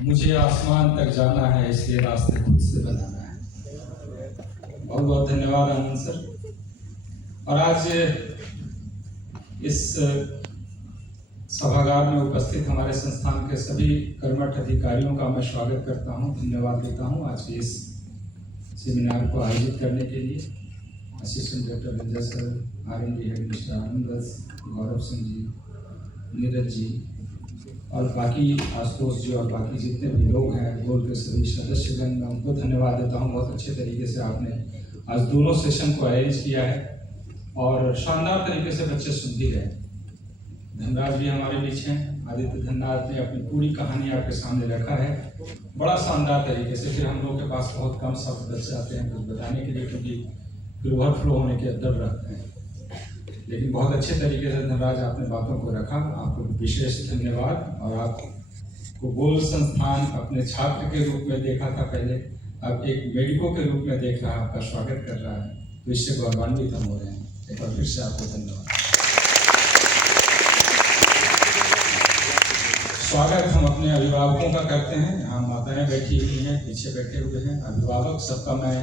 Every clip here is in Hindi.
मुझे आसमान तक जाना है, इसलिए रास्ते खुद से बनाना है। बहुत बहुत धन्यवाद आनंद सर। और आज इस सभागार में उपस्थित हमारे संस्थान के सभी कर्मठ अधिकारियों का मैं स्वागत करता हूं, धन्यवाद देता हूं आज के इस सेमिनार को आयोजित करने के लिए। असिस्टेंट डायरेक्टर विजय सर, R&D हेड मिस्टर आनंद, गौरव सिंह जी, नीरज जी और बाकी आशुतोष जी और बाकी जितने भी लोग हैं, बोर्ड के सभी सदस्यगण, मैं उनको धन्यवाद देता हूं। बहुत अच्छे तरीके से आपने आज दोनों सेशन को अरेंज किया है और शानदार तरीके से बच्चे सुन भी रहे। धनराज भी हमारे बीच हैं। आदित्य धनराज ने अपनी पूरी कहानी आपके सामने रखा है बड़ा शानदार तरीके से। फिर हम लोग के पास बहुत कम शब्द बच जाते हैं कुछ बताने के लिए, क्योंकि फिर ओवरफ्लो होने के डर रहते हैं। लेकिन बहुत अच्छे तरीके से धनराज आपने बातों को रखा, आपको विशेष धन्यवाद। और आपको गोल संस्थान अपने छात्र के रूप में देखा था पहले, अब एक मेडिको के रूप में देख रहा है, आपका स्वागत कर रहा है, तो इससे गौरवान्वित हम हो रहे हैं। एक बार फिर से आपको धन्यवाद। स्वागत हम अपने अभिभावकों का करते हैं। यहाँ माताएं बैठी हुई हैं, पीछे बैठे हुए हैं अभिभावक, सबका मैं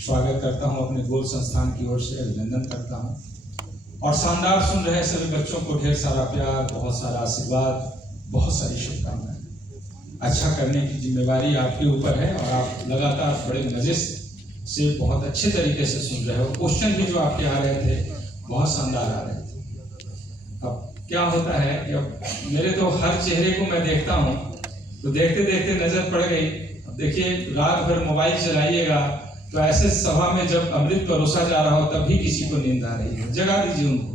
स्वागत करता हूँ, अपने गोल संस्थान की ओर से अभिनंदन करता हूँ। और शानदार सुन रहे सभी बच्चों को ढेर सारा प्यार, बहुत सारा आशीर्वाद, बहुत सारी शुभकामनाएं। अच्छा करने की जिम्मेवारी आपके ऊपर है और आप लगातार बड़े मजे से बहुत अच्छे तरीके से सुन रहे हो। क्वेश्चन भी जो आपके आ रहे थे बहुत शानदार आ रहे थे। अब क्या होता है कि अब मेरे तो हर चेहरे को मैं देखता हूँ तो देखते देखते नजर पड़ गई। अब देखिए, रात भर मोबाइल चलाइएगा तो ऐसे सभा में जब अमृत परोसा जा रहा हो तब भी किसी को नींद आ रही है। जगा दीजिए उनको,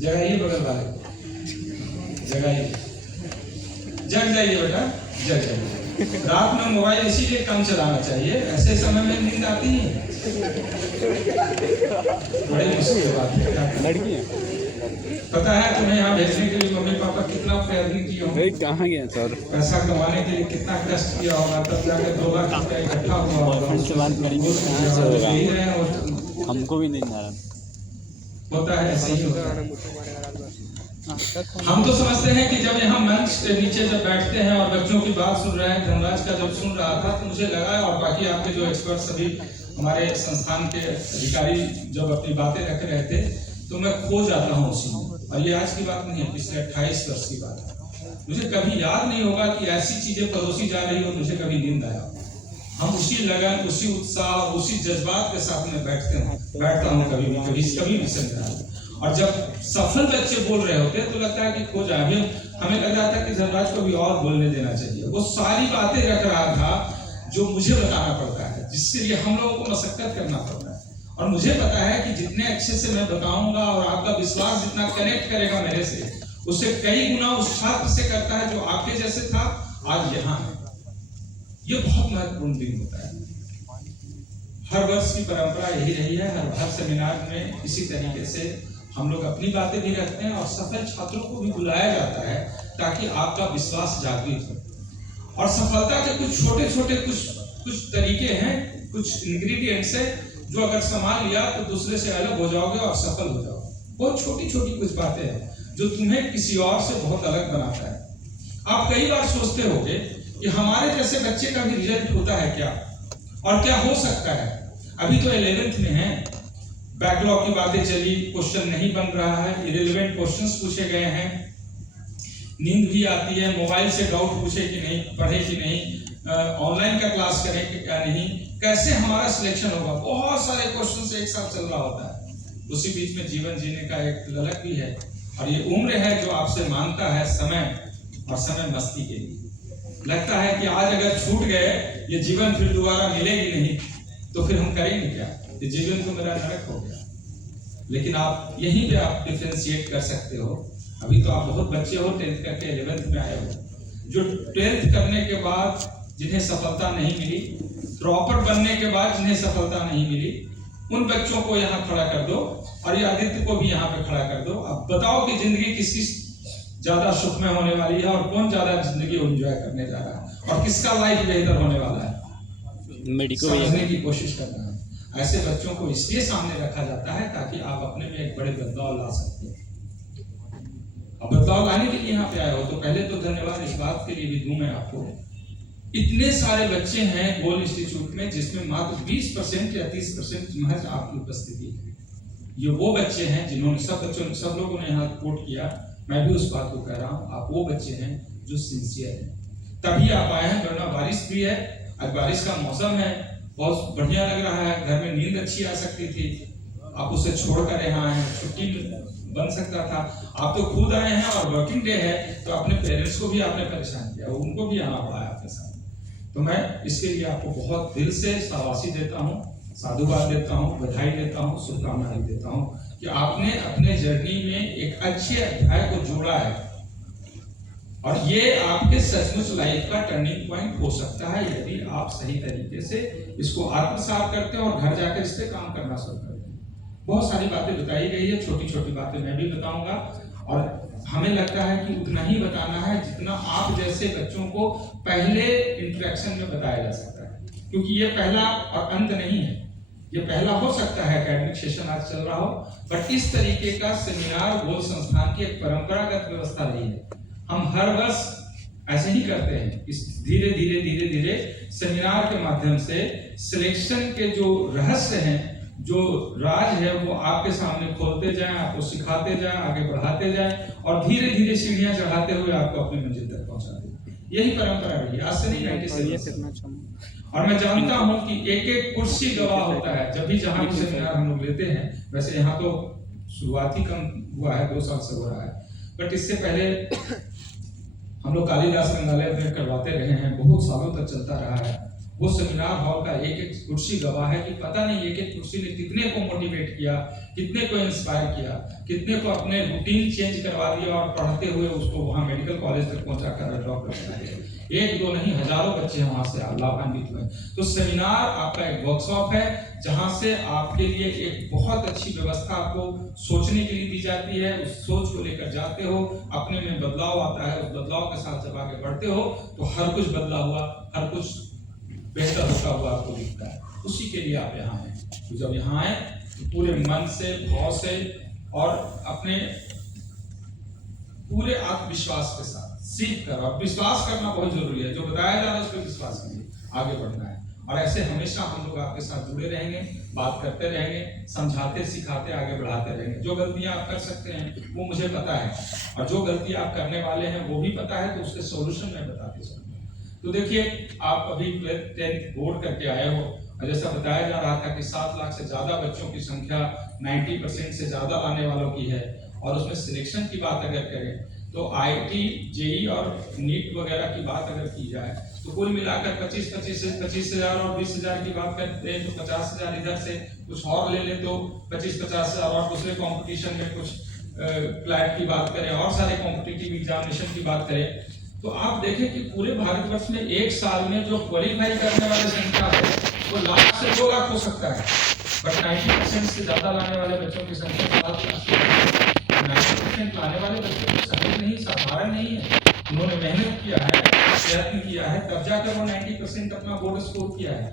जगाइए बगल वाले को, जगाइए, जग जाइए बेटा, जग जाइए। रात में मोबाइल इसीलिए कम चलाना चाहिए, ऐसे समय में नींद आती है। बड़ी मुश्किल बात है। लड़की है, पता है तुम्हें यहाँ भेजने के लिए मम्मी पापा कितना प्रयत्न किए होंगे, कहाँ गया सर, पैसा कमाने के लिए कितना कष्ट किया होगा, तब जाकर 2 लाख रुपया इकट्ठा हुआ होगा। हमको भी नहीं आ रहा होता है, ऐसे ही होता है। हम तो समझते हैं कि जब यहाँ मंच के नीचे जब बैठते हैं और बच्चों की बात सुन रहे हैं, धनराज का जब सुन रहा था तो मुझे लगा, और बाकी आपके जो एक्सपर्ट सभी हमारे संस्थान के अधिकारी जब अपनी बातें रख रहे थे तो मैं खो जाता हूँ उसी में। और ये आज की बात नहीं है, पिछले 28 वर्ष की बात है। मुझे कभी याद नहीं होगा कि ऐसी चीजें परोसी जा रही हो, मुझे कभी नींद आया। हम उसी लगन, उसी उत्साह, उसी जज्बात के साथ में बैठता हूँ कभी भी संग्रह। और जब सफल बच्चे बोल रहे होते तो लगता है कि खो जाए। अभी हमें लग रहा था कि धनराज को भी और बोलने देना चाहिए। वो सारी बातें रख रहा था जो मुझे बताना पड़ता है, जिसके लिए हम लोगों को मशक्कत करना पड़ता है। और मुझे पता है कि जितने अच्छे से मैं बताऊंगा और आपका विश्वास जितना कनेक्ट करेगा मेरे से, उससे कई गुना उस छात्र से करता है जो आपके जैसे था, आज यहाँ है। ये बहुत महत्वपूर्ण दिन होता है। हर वर्ष की परंपरा यही रही है, हर सेमिनार में इसी तरीके से हम लोग अपनी बातें भी रखते हैं और सफल छात्रों को भी बुलाया जाता है ताकि आपका विश्वास जागृत हो। और सफलता के कुछ छोटे छोटे कुछ तरीके हैं, कुछ इंग्रेडिएंट्स है जो अगर संभाल लिया तो दूसरे से अलग हो जाओगे और सफल हो जाओगे। बहुत छोटी छोटी कुछ बातें हैं जो तुम्हें किसी और से बहुत अलग बनाता है। आप कई बार सोचते होगे कि हमारे जैसे बच्चे का भी रिजल्ट होता है क्या, और क्या हो सकता है। अभी तो 11th में है, बैकलॉग की बातें चली, क्वेश्चन नहीं बन रहा है, इरेलेवेंट क्वेश्चंस पूछे गए हैं, नींद भी आती है, मोबाइल से डाउट पूछे कि नहीं, पढ़े कि नहीं, ऑनलाइन का क्लास करें कि क्या नहीं, कैसे हमारा सिलेक्शन होगा। बहुत सारे क्वेश्चन एक साथ चल रहा होता है। उसी बीच में जीवन जीने का एक ललक भी है और ये उम्र है जो आपसे मांगता है समय, और समय मस्ती के लिए। लगता है कि आज अगर छूट गए ये जीवन फिर दोबारा मिलेगी नहीं, तो फिर हम करेंगे क्या, ये जीवन तो मेरा नरक हो गया। लेकिन आप यहीं पे आप डिफरेंशिएट कर सकते हो। अभी तो आप बहुत बच्चे हो, 10th करके 11th में आए हो, जो 12th करने के बाद जिन्हें सफलता नहीं मिली, ड्रॉपर बनने के बाद जिन्हें सफलता नहीं मिली, उन बच्चों को यहाँ खड़ा कर दो और ये आदित्य को भी यहाँ पे खड़ा कर दो। अब बताओ कि जिंदगी किसकी ज्यादा सुखमय होने वाली है और कौन ज्यादा जिंदगी एंजॉय करने जा रहा है और किसका लाइफ बेहतर होने वाला है। समझने की कोशिश करना है। ऐसे बच्चों को इसलिए सामने रखा जाता है ताकि आप अपने में एक बड़े बदलाव ला सकते हो। अब बदलाव लाने के लिए यहाँ पे आए हो तो पहले तो धन्यवाद इस बात के लिए भी दूं मैं आपको इतने सारे बच्चे हैं गोल इंस्टीट्यूट में जिसमें मात्र 20% या 30% महज आपकी उपस्थिति है। ये वो बच्चे हैं जिन्होंने सब लोगों ने यहाँ कोट किया, मैं भी उस बात को कह रहा हूँ, आप वो बच्चे हैं जो सिंसियर हैं, तभी आप आए हैं। वरना बारिश भी है, आज बारिश का मौसम है, बहुत बढ़िया लग रहा है, घर में नींद अच्छी आ सकती थी, आप उसे छोड़कर यहाँ आए हैं, छुट्टी बन सकता था। आप तो खुद आए हैं और वर्किंग डे है, तो अपने पेरेंट्स को भी आपने परेशान किया, उनको भी यहाँ बुलाया आपके साथ। तो मैं इसके लिए आपको बहुत दिल से शाबाशी देता हूँ, साधुवाद देता हूँ, बधाई देता हूँ, शुभकामनाएं देता हूँ कि आपने अपने जर्नी में एक अच्छे अध्याय को जोड़ा है और ये आपके सचमुच लाइफ का टर्निंग पॉइंट हो सकता है यदि आप सही तरीके से इसको आत्मसात करते हैं और घर जाकर इस पर काम करना शुरू करते हैं। बहुत सारी बातें बताई गई है, छोटी छोटी बातें मैं भी बताऊंगा और हमें लगता है कि उतना ही बताना है जितना आप जैसे बच्चों को पहले इंटरेक्शन में बताया जा सकता है, क्योंकि ये पहला और अंत नहीं है। ये पहला हो सकता है एकेडमिक सेशन आज चल रहा हो, बट इस तरीके का सेमिनार गोल संस्थान की एक परंपरागत व्यवस्था रही है। हम हर वर्ष ऐसे ही करते हैं, इस धीरे धीरे धीरे धीरे सेमिनार के माध्यम से सिलेक्शन के जो रहस्य हैं, जो राज है, वो आपके सामने खोलते जाएं, आपको सिखाते जाएं, आगे बढ़ाते जाएं और धीरे धीरे सीढ़ियां चढ़ाते हुए आपको अपनी मंजिल तक पहुंचाते हैं। यही परंपरा रही है, आज से नहीं 97। और मैं जानता हूं कि एक एक कुर्सी गवाह होता है जब भी जहां भी सेमिनार हम लोग लेते हैं। वैसे यहाँ तो शुरुआत ही कम हुआ है, 2 साल से हो रहा है, बट इससे पहले हम लोग कालिदास संग्रहालय में करवाते रहे हैं, बहुत सालों तक चलता रहा है। वो सेमिनार हॉल का एक एक कुर्सी गवाह है कि पता नहीं एक एक कुर्सी ने कितने को मोटिवेट किया, कितने को इंस्पायर किया, कितने को अपने रूटीन चेंज करवा दिया और पढ़ते हुए उसको वहाँ मेडिकल कॉलेज तक पहुंचाकर डॉक्टर बना दिया। एक दो नहीं, हजारों बच्चे वहां से लाभान्वित हुए। तो सेमिनार आपका एक वर्कशॉप है जहां से आपके लिए एक बहुत अच्छी व्यवस्था आपको सोचने के लिए दी जाती है। उस सोच को लेकर जाते हो, अपने में बदलाव आता है, उस बदलाव के साथ जब आगे बढ़ते हो तो हर कुछ बदला हुआ, हर कुछ बेहतर होता हुआ आपको दिखता है। उसी के लिए आप यहाँ आए। तो जब यहाँ आए तो पूरे मन से, भाव से और अपने पूरे आत्मविश्वास के साथ सीख कर, और विश्वास करना बहुत जरूरी है, जो बताया जा रहा है उस पर विश्वास करिए, आगे बढ़ना है। और ऐसे हमेशा हम लोग आपके साथ जुड़े रहेंगे, बात करते रहेंगे, समझाते सिखाते आगे बढ़ाते रहेंगे। जो गलतियां आप कर सकते हैं वो मुझे पता है, और जो गलती आप करने वाले हैं वो भी पता है, तो उसके सोल्यूशन मैं बताते चलूंगा। तो देखिए, आप अभी 10th बोर्ड करके आए हो, और जैसा बताया जा रहा था कि 7 लाख से ज्यादा बच्चों की संख्या 90% से ज्यादा लाने वालों की है। और उसमें सिलेक्शन की बात अगर करें तो IIT, JEE और नीट वगैरह की बात अगर की जाए तो कुल मिलाकर 25,000 और 20,000 की बात करते हैं तो 50,000 इधर से, कुछ और ले ले तो 25-50,000 और दूसरे कंपटीशन में कुछ क्लैट की बात करें और सारे कॉम्पिटिटिव एग्जामिनेशन की बात करें, तो आप देखें कि पूरे भारतवर्ष में एक साल में जो क्वालिफाई करने वाले संख्या है वो लाख से 2 लाख हो सकता है, बट 90% से ज्यादा लाने वाले बच्चों की संख्या 90% लाने वाले बच्चों की संख्या नहीं, साधारण नहीं है। उन्होंने मेहनत किया है, प्रयत्न किया है, तब जाकर वो 90% अपना बोर्ड स्कोर किया है।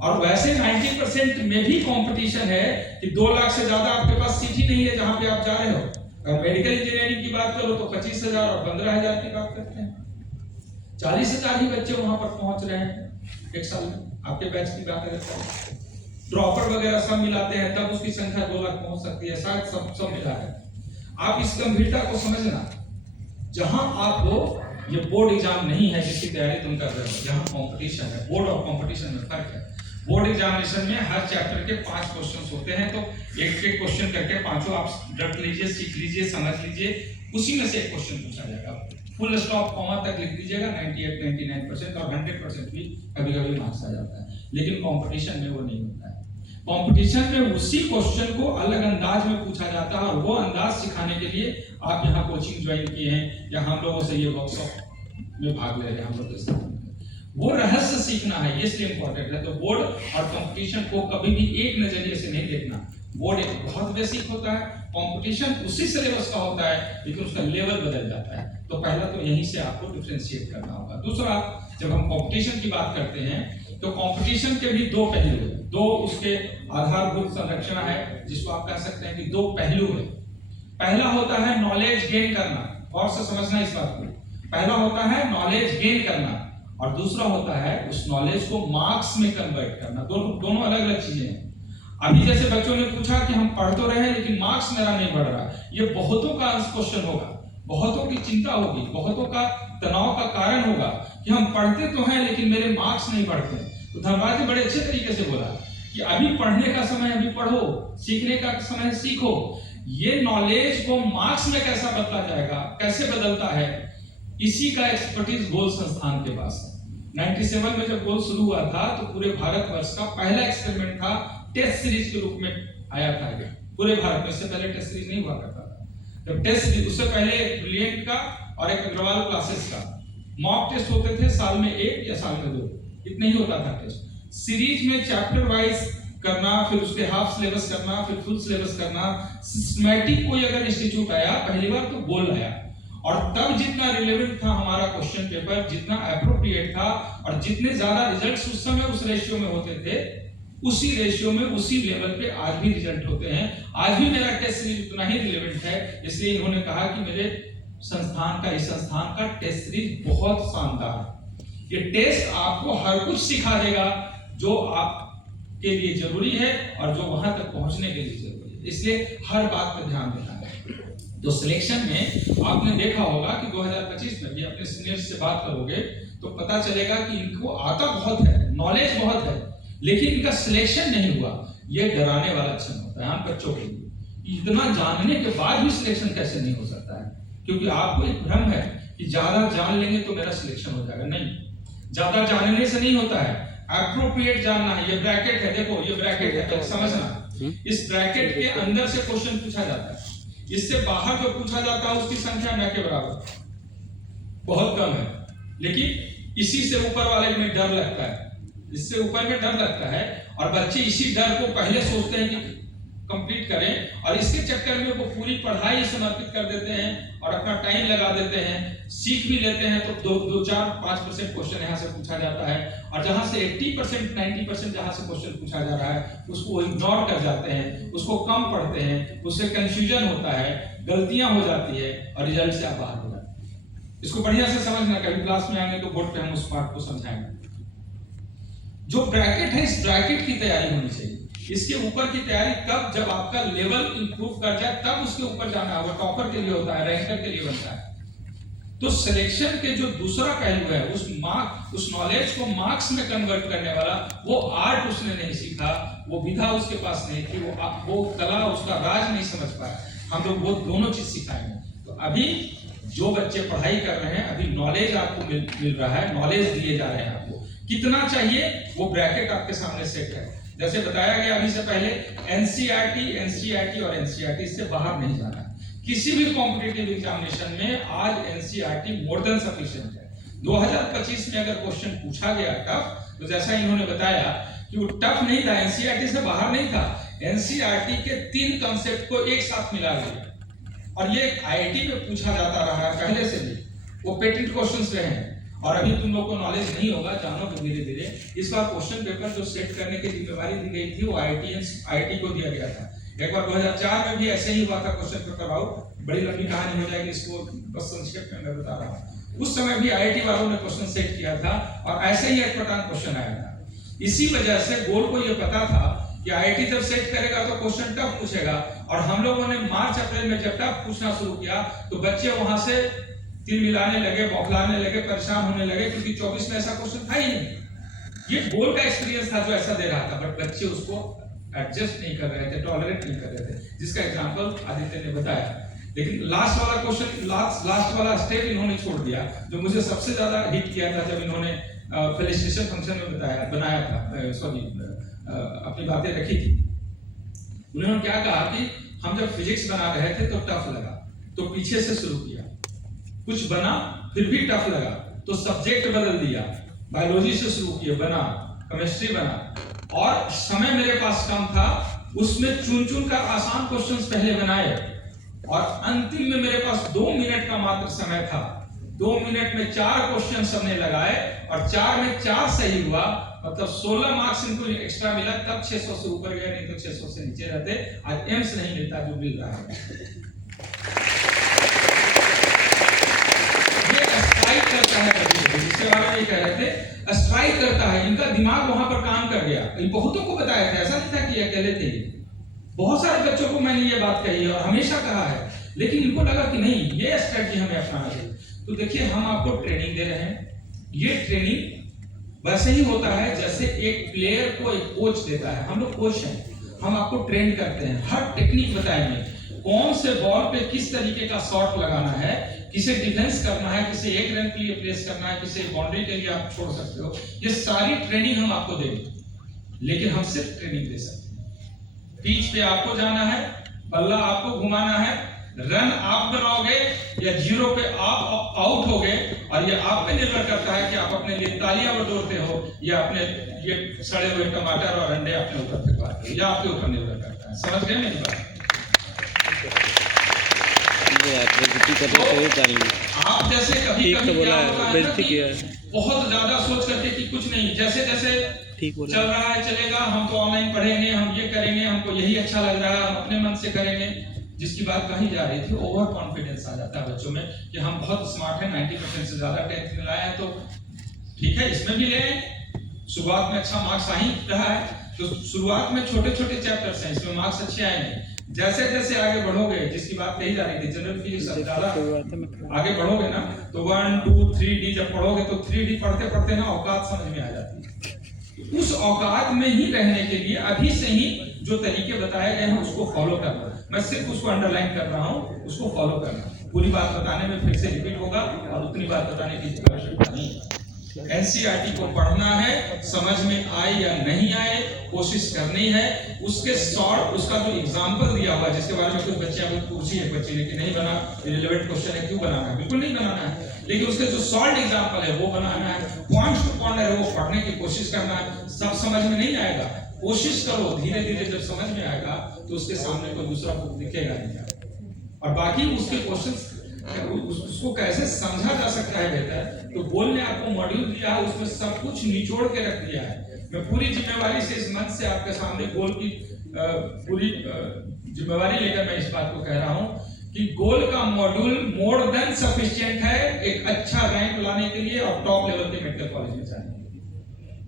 और वैसे 90% में भी कंपटीशन है कि 2 लाख से ज्यादा आपके पास सीट ही नहीं है जहां पे आप जा रहे हो। अगर मेडिकल इंजीनियरिंग की बात करो तो 25,000 और 15,000 की बात करते हैं, 40,000 ही बच्चे वहां पर पहुंच रहे हैं एक साल में। आपके बैच की बात करें, ड्रॉपर वगैरह सब मिलाते हैं तब उसकी संख्या 2 लाख पहुंच सकती है, शायद सब मिला है। आप इस गंभीरता को समझना, जहां आपको ये बोर्ड एग्जाम नहीं है जिसकी तैयारी तुम कर रहे हो, जहां कंपटीशन है, बोर्ड और कंपटीशन में फर्क है। बोर्ड एग्जामिनेशन में हर चैप्टर के 5 क्वेश्चंस होते हैं, तो एक एक क्वेश्चन करके पांचों आप रट लीजिए, सीख लीजिए, समझ लीजिए, उसी में से एक क्वेश्चन पूछा जाएगा। फुल स्टॉप कॉमा तक लिख दीजिएगा, 98-99% और 100% भी कभी कभी मार्क्स आ जाता है। लेकिन कंपटीशन में वो नहीं होता है। कंपटीशन में उसी क्वेश्चन को अलग अंदाज में पूछा जाता है, और वो अंदाज सिखाने के लिए आप यहाँ कोचिंग ज्वाइन किए हैं या हम लोगों से ये वर्कशॉप में भाग ले रहे हैं। हम लोग वो रहस्य सीखना है, ये इसलिए इंपॉर्टेंट है। तो बोर्ड और कंपटीशन को कभी भी एक नजरिए से नहीं देखना। बोर्ड एक बहुत बेसिक होता है, कंपटीशन उसी सिलेबस का होता है, लेकिन उसका लेवल बदल जाता है। तो पहला तो यहीं से आपको डिफरेंशिएट करना होगा। दूसरा, जब हम कंपटीशन की बात करते हैं तो कंपटीशन के भी 2 पहलू हैं, 2 उसके आधारभूत संरचना है, जिसको आप कह सकते हैं कि 2 पहलू है। पहला होता है नॉलेज गेन करना, और से समझना इस बात को। पहला होता है नॉलेज गेन करना, और दूसरा होता है उस नॉलेज को मार्क्स में कन्वर्ट करना। दोनों अलग अलग चीजें हैं। अभी जैसे बच्चों ने पूछा कि हम पढ़ तो रहे हैं लेकिन मार्क्स मेरा नहीं बढ़ रहा, ये बहुतों का क्वेश्चन होगा, बहुतों की चिंता होगी, बहुतों का तनाव का कारण होगा कि हम पढ़ते तो हैं लेकिन मेरे मार्क्स नहीं बढ़ते। तो धनराज ने बड़े अच्छे तरीके से बोला कि अभी पढ़ने का समय अभी पढ़ो, सीखने का समय सीखो। ये नॉलेज को मार्क्स में कैसा बदला जाएगा, कैसे बदलता है, इसी का एक्सपर्टीज गोल संस्थान के पास है। 97 में जब गोल शुरू हुआ था तो पूरे भारतवर्ष का पहला एक्सपेरिमेंट था, टेस्ट सीरीज के रूप में आया था पूरे भारत में। इससे पहले टेस्ट सीरीज नहीं हुआ करता था। जब टेस्ट सीरीज, उससे पहले एक ब्रिलियंट का और एक अग्रवाल क्लासेस का मॉक टेस्ट होते थे, साल में 1 या साल में 2, इतना ही होता था टेस्ट। सीरीज में चैप्टर वाइज करना, फिर उसके हाफ सिलेबस करना, फिर फुल सिलेबस करना। सिस्टमैटिक कोई अगर इंस्टीट्यूट आया पहली बार तो गोल आया, और तब जितना रिलेवेंट था हमारा क्वेश्चन पेपर, जितना एप्रोप्रिएट था और जितने ज्यादा रिजल्ट्स उस समय उस रेशियो में होते थे, उसी रेशियो में उसी लेवल पे आज भी रिजल्ट होते हैं। आज भी मेरा टेस्ट सीरीज उतना ही रिलेवेंट है। इसलिए इन्होंने कहा कि मेरे संस्थान का, इस संस्थान का टेस्ट सीरीज बहुत शानदार है। ये टेस्ट आपको हर कुछ सिखा देगा जो आपके लिए जरूरी है और जो वहां तक पहुंचने के लिए जरूरी है। इसलिए हर बात पर ध्यान देना है। तो सिलेक्शन में आपने देखा होगा कि 2025 में भी अपने सीनियर्स से बात करोगे तो पता चलेगा कि इनको आता बहुत है, नॉलेज बहुत है, लेकिन इनका सिलेक्शन नहीं हुआ। ये डराने वाला क्षण होता है हम बच्चों के लिए। इतना जानने के बाद भी सिलेक्शन कैसे नहीं हो सकता है, क्योंकि आपको एक भ्रम है कि ज्यादा जान लेंगे तो मेरा सिलेक्शन हो जाएगा। नहीं, ज्यादा जानने से नहीं होता है, एप्रोप्रिएट जानना है। ये ब्रैकेट है, देखो ये ब्रैकेट है, तो समझना। इस ब्रैकेट के अंदर से क्वेश्चन पूछा जाता है, इससे बाहर जो पूछा जाता है उसकी संख्या न के बराबर, बहुत कम है। लेकिन इसी से ऊपर वाले में डर लगता है, इससे ऊपर में डर लगता है, और बच्चे इसी डर को पहले सोचते हैं कि कंप्लीट करें, और इसके चक्कर में वो पूरी पढ़ाई समर्पित कर देते हैं और अपना टाइम लगा देते हैं, सीख भी लेते हैं। तो 2-4-5% क्वेश्चन यहाँ से पूछा जाता है, और जहां से 80% 90% जहां से क्वेश्चन पूछा जा रहा है उसको इग्नोर कर जाते हैं, उसको कम पढ़ते हैं, उससे कंफ्यूजन होता है, गलतियां हो जाती है और रिजल्ट से आप बाहर हो जाते हैं। इसको बढ़िया से समझना, कभी क्लास में आएंगे तो बोर्ड पे हम उस पार्ट को समझाएंगे। जो ब्रैकेट है, इस ब्रैकेट की तैयारी होनी चाहिए। इसके ऊपर की तैयारी कब, जब आपका लेवल इंप्रूव कर जाए तब उसके ऊपर जाना है। वो टॉपर के लिए होता है, रैंकर के लिए बनता है। तो सिलेक्शन के जो दूसरा पहलू है, उस नॉलेज को मार्क्स में कन्वर्ट करने वाला, वो आर्ट उसने नहीं सीखा, वो विधा उसके पास नहीं थी, वो कला, उसका राज नहीं समझ पाया। हम लोग वो दोनों चीज सिखाएंगे। तो अभी जो बच्चे पढ़ाई कर रहे हैं, अभी नॉलेज आपको मिल रहा है, नॉलेज दिए जा रहे हैं। आपको कितना चाहिए वो ब्रैकेट आपके सामने सेट है। जैसे बताया गया अभी से पहले, एनसीईआरटी और एनसीईआरटी से बाहर नहीं जाना। किसी भी कॉम्पिटिटिव एग्जामिनेशन में आज एनसीईआरटी मोर देन सफिशिएंट है। 2025 में अगर क्वेश्चन पूछा गया टफ, तो जैसा इन्होंने बताया कि वो टफ नहीं था, एनसीईआरटी से बाहर नहीं था। एनसीईआरटी के 3 कॉन्सेप्ट को एक साथ मिला दिया, और ये आईआईटी में पूछा जाता रहा है पहले से भी। वो पेटेंट क्वेश्चंस रहे हैं, और अभी तुम लोग को नॉलेज नहीं होगा, जानोगे धीरे धीरे। इस बार क्वेश्चन पेपर जो सेट करने की जिम्मेवारी दी गई थी वो आईआईटी को दिया गया था। एक बार 2004 में भी ऐसे ही हुआ था क्वेश्चन पेपर आउट। बड़ी लंबी कहानी हो जाएगी, इसको बस संक्षेप में मैं बता रहा हूँ। उस समय भी आईआईटी वालों ने क्वेश्चन सेट किया था, और ऐसे ही अटपटांग क्वेश्चन आया था। इसी वजह से गोल को ये पता था कि आईआईटी जब सेट करेगा तो क्वेश्चन टफ पूछेगा, और हम लोगों ने मार्च अप्रैल में जब टफ पूछना शुरू किया तो बच्चे वहां से तिल मिलाने लगे, बौखलाने लगे, परेशान होने लगे, क्योंकि 24 में ऐसा क्वेश्चन था ही नहीं। ये गोल का एक्सपीरियंस था जो ऐसा दे रहा था, बट बच्चे उसको एडजस्ट नहीं कर रहे थे, टॉलरेट नहीं कर रहे थे, जिसका एग्जांपल आदित्य ने बताया। लेकिन लास्ट वाला क्वेश्चन, लास्ट वाला स्टेप इन्होंने छोड़ दिया, जो मुझे सबसे ज्यादा हिट किया था जब इन्होंने फेलिसिटेशन फंक्शन में बनाया था, अपनी बातें रखी थी। उन्होंने क्या कहा कि हम जब फिजिक्स बना रहे थे तो टफ लगा, तो पीछे से शुरू किया, कुछ बना फिर भी टफ लगा तो सब्जेक्ट बदल दिया, बायोलॉजी से शुरू किया, बना केमिस्ट्री बना, और समय मेरे पास कम था, उसमें चुन कर आसान क्वेश्चंस पहले बनाए, और अंतिम में मेरे पास 2 मिनट का मात्र समय था। 2 मिनट में 4 क्वेश्चन हमने लगाए, और 4 में 4 सही हुआ, मतलब 16 मार्क्स इनको एक्स्ट्रा मिला। तब 600 से ऊपर गए, नहीं तो 600 से नीचे रहते। आज एम्स नहीं मिलता जो मिल रहा है। करता है, जिसके बारे में ये कह रहे थे, स्ट्राइक करता है, इनका दिमाग वहां पर काम कर गया। बहुतों को बताया था, ऐसा नहीं था कि अकेले थे। बहुत सारे बच्चों को मैंने ये बात कही है और हमेशा कहा है, लेकिन इनको लगा कि नहीं, ये स्ट्रेटजी हमें अपनाना चाहिए। तो देखिए, हम आपको ट्रेनिंग दे रहे हैं। ये ट्रेनिंग वैसे ही होता है जैसे एक प्लेयर को एक कोच देता है। हम लोग कोच हैं, हम आपको ट्रेन करते हैं, हर टेक्निक बताएंगे, कौन से बॉल पे किस तरीके का शॉट लगाना है, किसे डिफेंस करना है, किसे एक रन के लिए प्लेस करना है, किसे बाउंड्री के लिए आप छोड़ सकते हो। ये सारी ट्रेनिंग हम आपको देंगे, लेकिन हम सिर्फ ट्रेनिंग दे सकते हैं। पिच पे आपको जाना है, बल्ला आपको घुमाना है, रन आप बनाओगे या जीरो पे आप आउट हो गए, और ये आप पे निर्भर करता है कि आप अपने लिए तालियां बटोरते हो या अपने ये सड़े हुए टमाटर और अंडे अपने ऊपर फेंकवाते हो, या आपके ऊपर निर्भर करता है। समझ गए मेरी बात? आप जैसे कभी कभी क्या होता है कि बहुत ज्यादा सोच करके कि कुछ नहीं, जैसे जैसे चल रहा है चलेगा, हम तो ऑनलाइन पढ़ेंगे, हम ये करेंगे, हमको यही अच्छा लग रहा है, हम अपने मन से करेंगे। जिसकी बात कही जा रही थी, ओवर कॉन्फिडेंस आ जाता है बच्चों में कि हम बहुत स्मार्ट हैं, 90% से ज्यादा 10th में लाए हैं, तो ठीक है, इसमें भी ले। शुरुआत में अच्छा मार्क्स आ ही रहा है, तो शुरुआत में छोटे छोटे चैप्टर्स हैं, इसमें मार्क्स अच्छे आएंगे। जैसे जैसे आगे बढ़ोगे, जिसकी बात कही जा रही थी, जनरल फिजिक्स ज्यादा आगे बढ़ोगे ना, तो 1 2 3D जब पढ़ोगे तो 3D पढ़ते पढ़ते ना औकात समझ में आ जाती है। उस औकात में ही रहने के लिए अभी से ही जो तरीके बताए गए हैं उसको फॉलो करना। मैं सिर्फ उसको अंडरलाइन कर रहा हूँ, उसको फॉलो करना। पूरी बात बताने में फिर से रिपीट होगा और उतनी बात बताने की आवश्यकता नहीं है। एनसीईआरटी को पढ़ना है, समझ में आए या नहीं आए, कोशिश करनी है। उसके शॉर्ट, उसका जो एग्जाम्पल दिया हुआ, जिसके बारे में कुछ बच्चे आपको पूछी है, बच्चे लेकिन नहीं बना, रिलेवेंट क्वेश्चन है, क्यों बनाना है? बिल्कुल नहीं बनाना है, लेकिन उसके जो शॉर्ट एग्जाम्पल है वो बनाना है, पॉइंट टू पॉइंट है वो पढ़ने की कोशिश करना है। सब समझ में नहीं आएगा, कोशिश करो, धीरे धीरे जब समझ में आएगा तो उसके सामने कोई दूसरा बुक दिखेगा नहीं। और बाकी उसके क्वेश्चन उसको कैसे समझा जा सकता है बेहतर, तो बोल ने आपको मॉड्यूल दिया है, उसमें सब कुछ निचोड़ के रख दिया है। मैं पूरी जिम्मेवारी से इस मंच से आपके सामने गोल की पूरी जिम्मेवारी लेकर मैं इस बात को कह रहा हूं कि गोल का मॉड्यूल मोर देन सफिशिएंट है एक अच्छा रैंक लाने के लिए और टॉप लेवल के मेडिकल कॉलेज में जाने के लिए।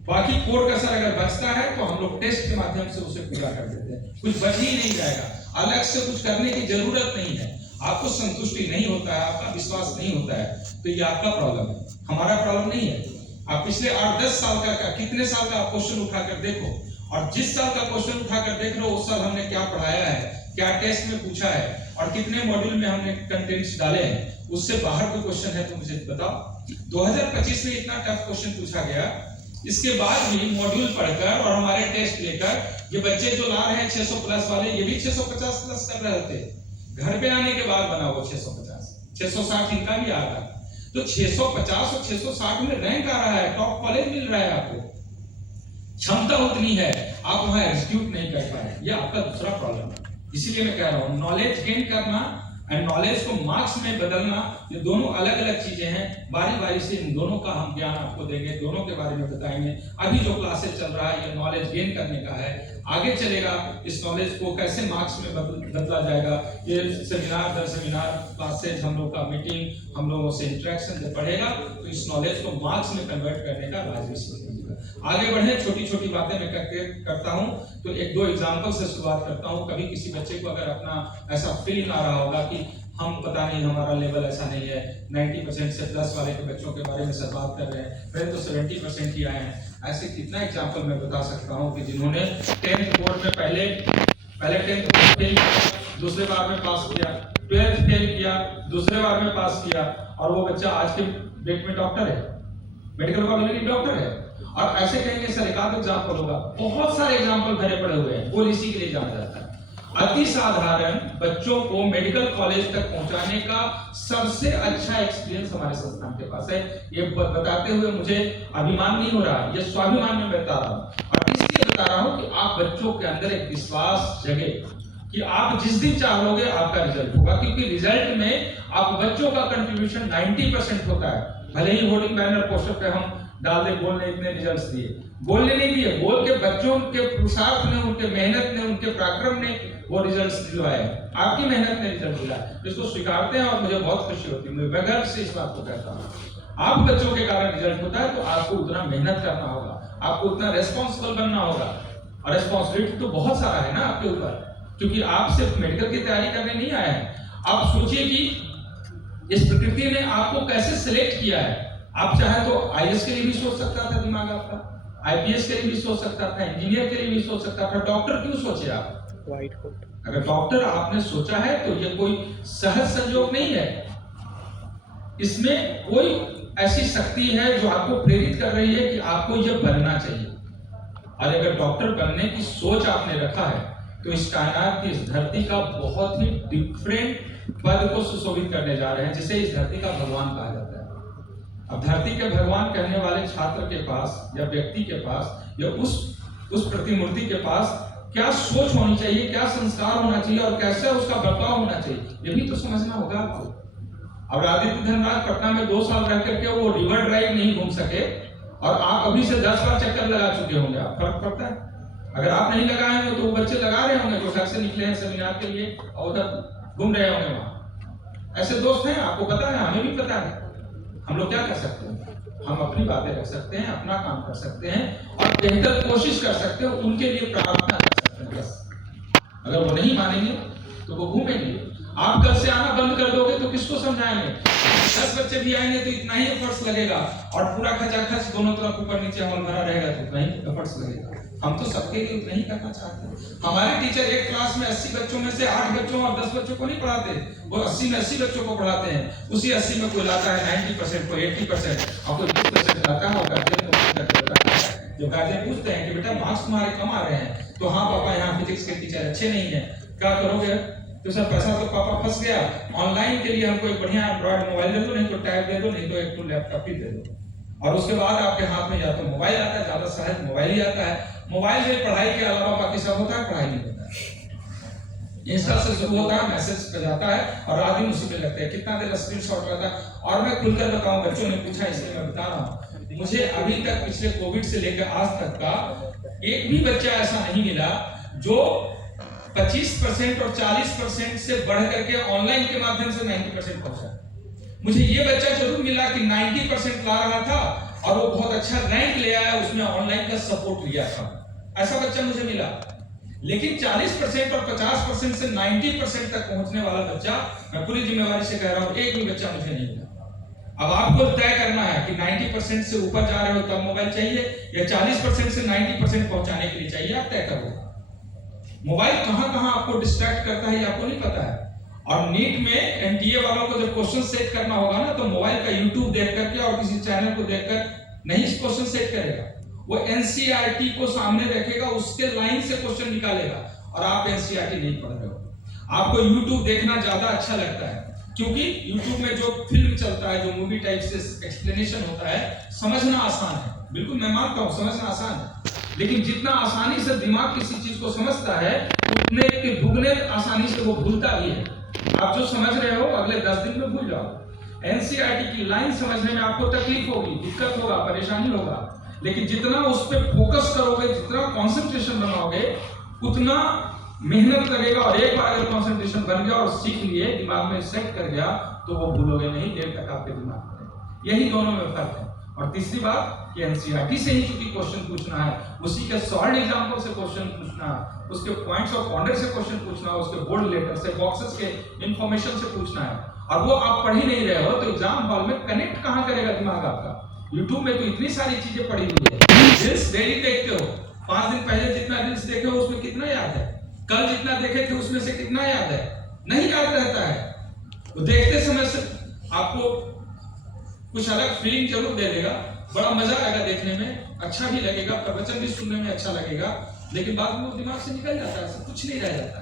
बाकी कोर कसर अगर बचता है तो हम लोग टेस्ट के माध्यम से उसे पूरा कर देते हैं, कुछ बच ही नहीं जाएगा। अलग से कुछ करने की जरूरत नहीं है। आपको संतुष्टि नहीं होता है, आपका विश्वास नहीं होता है, तो ये आपका प्रॉब्लम है, हमारा प्रॉब्लम नहीं है। आप पिछले 8-10 साल का कितने साल का क्वेश्चन उठाकर देखो, और जिस साल का क्वेश्चन उठाकर देख रहे हो उस साल हमने क्या पढ़ाया है, क्या टेस्ट में पूछा है और कितने मॉड्यूल में हमने कंटेंट्स डाले हैं, उससे बाहर कोई क्वेश्चन है तो मुझे बताओ। 2025 में इतना टफ क्वेश्चन पूछा गया, इसके बाद भी मॉड्यूल पढ़कर और हमारे टेस्ट लेकर ये बच्चे जो ला रहे हैं 600 प्लस वाले, ये भी 650 प्लस कर रहे थे। घर पे आने के बाद बना वो 650, 660 इनका भी आ रहा है, तो 650 और 660 में रैंक आ रहा है, टॉप कॉलेज मिल रहा है आपको। क्षमता उतनी है, आप वहां एग्जीक्यूट नहीं कर पाए, ये आपका दूसरा प्रॉब्लम है। इसीलिए मैं कह रहा हूं, नॉलेज गेन करना एंड नॉलेज को मार्क्स में बदलना, ये दोनों अलग अलग चीजें हैं। बारी बारी से इन दोनों का हम ज्ञान आपको देंगे, दोनों के बारे में बताएंगे। अभी जो क्लासेस चल रहा है ये नॉलेज गेन करने का है, आगे चलेगा इस नॉलेज को कैसे मार्क्स में बदला जाएगा। ये सेमिनार दर सेमिनार क्लासेज, हम लोग का मीटिंग, हम लोगों से इंटरेक्शन जब बढ़ेगा तो इस नॉलेज को मार्क्स में कन्वर्ट करने का राजनीति। आगे बढ़े, छोटी छोटी बातें मैं करता हूं, तो 1-2 एग्जांपल से शुरुआत करता हूं। कभी किसी बच्चे को अगर अपना ऐसा फीलिंग आ रहा होगा कि हम पता नहीं हमारा लेवल ऐसा नहीं है, 90% से प्लस वाले के बच्चों के बारे में सब बात कर रहे हैं, मेरे तो 70% ही आए हैं। ऐसे कितना एग्जांपल मैं बता सकता हूं कि जिन्होंने 10th बोर्ड में पहले 10th बोर्ड फेल किया, दूसरे बार में पास किया, 12th फेल किया, दूसरे बार में पास किया, और वो बच्चा आज के डेट में डॉक्टर है, मेडिकल कॉलेज में डॉक्टर है। और ऐसे कहेंगे सर एक आध एग्जाम्पल होगा, बहुत सारे एग्जाम्पल भरे पड़े हुए हैं, वो इसी के लिए जाना जाता है। अति साधारण बच्चों को मेडिकल कॉलेज तक पहुंचाने का सबसे अच्छा एक्सपीरियंस हमारे संस्थान के पास है। ये बताते हुए मुझे अभिमान नहीं हो रहा, ये स्वाभिमान में बता रहा हूँ, और इसलिए बता रहा हूँ कि आप बच्चों के अंदर एक विश्वास जगे कि आप जिस दिन चाह लोगे आपका रिजल्ट होगा, क्योंकि रिजल्ट में आप बच्चों का कंट्रीब्यूशन 90% होता है। भले ही होर्डिंग बैनर पोस्टर पे हम डाल दे बोल ने इतने रिजल्ट्स दिए, बोलने नहीं दिए, बोल के बच्चों के पुरुषार्थ ने, उनके मेहनत ने, उनके पराक्रम ने वो रिजल्ट्स दिलवाए, आपकी मेहनत ने रिजल्ट दिला, इसको स्वीकारते हैं और मुझे बहुत खुशी होती है। मैं गर्व से इस बात को कहता हूँ। आप बच्चों के कारण रिजल्ट होता है, तो आपको उतना मेहनत करना होगा, आपको उतना रेस्पॉन्सिबल बनना होगा। और रेस्पॉन्सिबिलिटी तो बहुत सारा है ना आपके ऊपर, क्योंकि आप सिर्फ मेडिकल की तैयारी करने नहीं आए हैं। आप सोचिए कि इस प्रकृति ने आपको कैसे सिलेक्ट किया है। आप चाहे तो आईएएस के लिए भी सोच सकता था दिमाग आपका, आईपीएस के लिए भी सोच सकता था, इंजीनियर के लिए भी सोच सकता था, डॉक्टर क्यों सोचे आप? White coat. अगर डॉक्टर आपने सोचा है तो ये कोई सहज संयोग नहीं है, इसमें कोई ऐसी शक्ति है जो आपको प्रेरित कर रही है कि आपको ये बनना चाहिए। और अगर डॉक्टर बनने की सोच आपने रखा है तो इस कायनात की, इस धरती का बहुत ही डिफरेंट पद को सुशोभित करने जा रहे हैं, जिसे इस धरती का भगवान कहा जाता है। अब धरती के भगवान कहने वाले छात्र के पास या व्यक्ति के पास या उस प्रतिमूर्ति के पास क्या सोच होनी चाहिए, क्या संस्कार होना चाहिए और कैसे उसका बर्ताव होना चाहिए, ये भी तो समझना होगा आपको। अब आदित्य धनराज पटना में 2 साल रह करके वो रिवर ड्राइव नहीं घूम सके और आप अभी से 10 बार चक्कर लगा चुके होंगे, आप फर्क पड़ता है? अगर आप नहीं लगाए हैं तो वो बच्चे लगा रहे होंगे जो घर से निकले हैं सेमिनार के लिए और उधर घूम रहे होंगे वहां। ऐसे दोस्त हैं, आपको पता है, हमें भी पता है। हम लोग क्या कर सकते हैं? हम अपनी बातें रख सकते हैं, अपना काम कर सकते हैं और बेहतर कोशिश कर सकते हैं, उनके लिए प्रार्थना कर सकते हैं बस। अगर वो नहीं मानेंगे तो वो घूमेंगे। आप कल से आना बंद कर दोगे तो किसको समझाएंगे? 10 बच्चे भी आएंगे तो इतना ही एफर्ट्स लगेगा और पूरा खचाखच दोनों तरफ ऊपर नीचे हॉल भरा रहेगा तो इतना ही एफर्ट्स लगेगा। हम तो सबके लिए उतना ही करना चाहते हैं। हमारे टीचर एक क्लास में 80 बच्चों में से 8 बच्चों और 10 बच्चों को नहीं पढ़ाते, वो 80 में 80 बच्चों को पढ़ाते हैं। उसी 80 में कोई लाता है 90%, कोई 80% और कोई 20% लाता है। जो गार्जियन पूछते हैं कि बेटा मार्क्स तुम्हारे कम आ रहे हैं, तो हाँ पापा यहाँ फिजिक्स के टीचर अच्छे नहीं है, क्या करोगे? तो सर पैसा तो पापा फंस गया, ऑनलाइन के लिए हमको एक बढ़िया एंड्रॉइड मोबाइल दे दो, नहीं तो टैब दे दो, नहीं तो एक लैपटॉप ही दे दो। और उसके बाद आपके हाथ में या तो मोबाइल आता है, ज्यादा सहज मोबाइल ही आता है। मोबाइल में पढ़ाई के अलावा बाकी सब होता है, पढ़ाई नहीं होता है। इंस्टा से शुरू होता है, मैसेज पे जाता है और रात दिन उसी पे लगते हैं, कितना देर स्क्रीनशॉट रहता है। और मैं खुलकर बताऊं, बच्चों ने पूछा इसलिए मैं बता रहा हूं, मुझे अभी तक पिछले कोविड से लेकर आज तक का एक भी बच्चा ऐसा नहीं मिला जो 25% और 40% से बढ़ करके ऑनलाइन के माध्यम से 90% पहुंचा। मुझे ये बच्चा जरूर मिला कि 90% ला रहा था और वो बहुत अच्छा रैंक ले आया, उसने ऑनलाइन का सपोर्ट लिया था, ऐसा बच्चा मुझे मिला। लेकिन 40% और 50% से 90% तक पहुंचने वाला बच्चा, मैं पूरी जिम्मेवारी से कह रहा हूं, एक भी बच्चा मुझे नहीं मिला। अब आपको तय करना है कि 90% से ऊपर जा रहे हो तब मोबाइल चाहिए या 40% से 90% पहुंचाने के लिए चाहिए, आप तय करो। मोबाइल कहां-कहां आपको डिस्ट्रैक्ट करता है ये आपको नहीं पता है। और नीट में एनटीए वालों को जब क्वेश्चन सेट करना होगा ना, तो मोबाइल का यूट्यूब देख करके और किसी चैनल को देखकर नहीं क्वेश्चन सेट करेगा, वो एनसीईआरटी को सामने रखेगा, उसके लाइन से क्वेश्चन निकालेगा। और आप एनसीईआरटी नहीं पढ़ रहे हो, आपको यूट्यूब देखना ज्यादा अच्छा लगता है, क्योंकि यूट्यूब में जो फिल्म चलता है, जो मूवी टाइप से एक्सप्लेनेशन होता है, समझना आसान है। बिल्कुल मैं मानता हूं समझना आसान है, लेकिन जितना आसानी से दिमाग किसी चीज को समझता है, उतने के दुगने आसानी से वो भूलता भी है। आप जो समझ रहे हो अगले 10 दिन में भूल जाओ। एनसीईआरटी की लाइन समझने में आपको तकलीफ होगी, दिक्कत होगा, परेशानी होगा, लेकिन जितना उस पर फोकस करोगे, जितना कंसंट्रेशन बनाओगे, उतना मेहनत लगेगा। और एक बार अगर कंसंट्रेशन बन गया और सीख लिए, दिमाग में सेट कर गया, तो वो भूलोगे नहीं देर तक आपके दिमाग में। यही दोनों में फर्क है। और तीसरी बात कि एनसीईआरटी से ही चूंकि क्वेश्चन पूछना है, उसी के सॉल्ड एग्जांपल से क्वेश्चन पूछना है, उसके पॉइंट्स ऑफ ऑर्डर से क्वेश्चन पूछना है, उसके बोर्ड लेटर से, बॉक्सेस के इंफॉर्मेशन से पूछना है, और वो आप पढ़ ही नहीं रहे हो, तो एग्जाम हॉल में कनेक्ट कहां करेगा दिमाग आपका? यूट्यूब में तो इतनी सारी चीजें पड़ी हुई है। रील्स डेली देखते हो, 5 दिन पहले जितना रील्स देखे हो उसमें कितना याद है? कल जितना देखे थे उसमें से कितना याद है? नहीं याद रहता है। तो देखते समय से आपको कुछ अलग फीलिंग जरूर दे देगा, बड़ा मजा आएगा देखने में, अच्छा भी लगेगा, प्रवचन भी सुनने में अच्छा लगेगा, लेकिन बाद में वो दिमाग से निकल जाता है, सब कुछ नहीं रह जाता।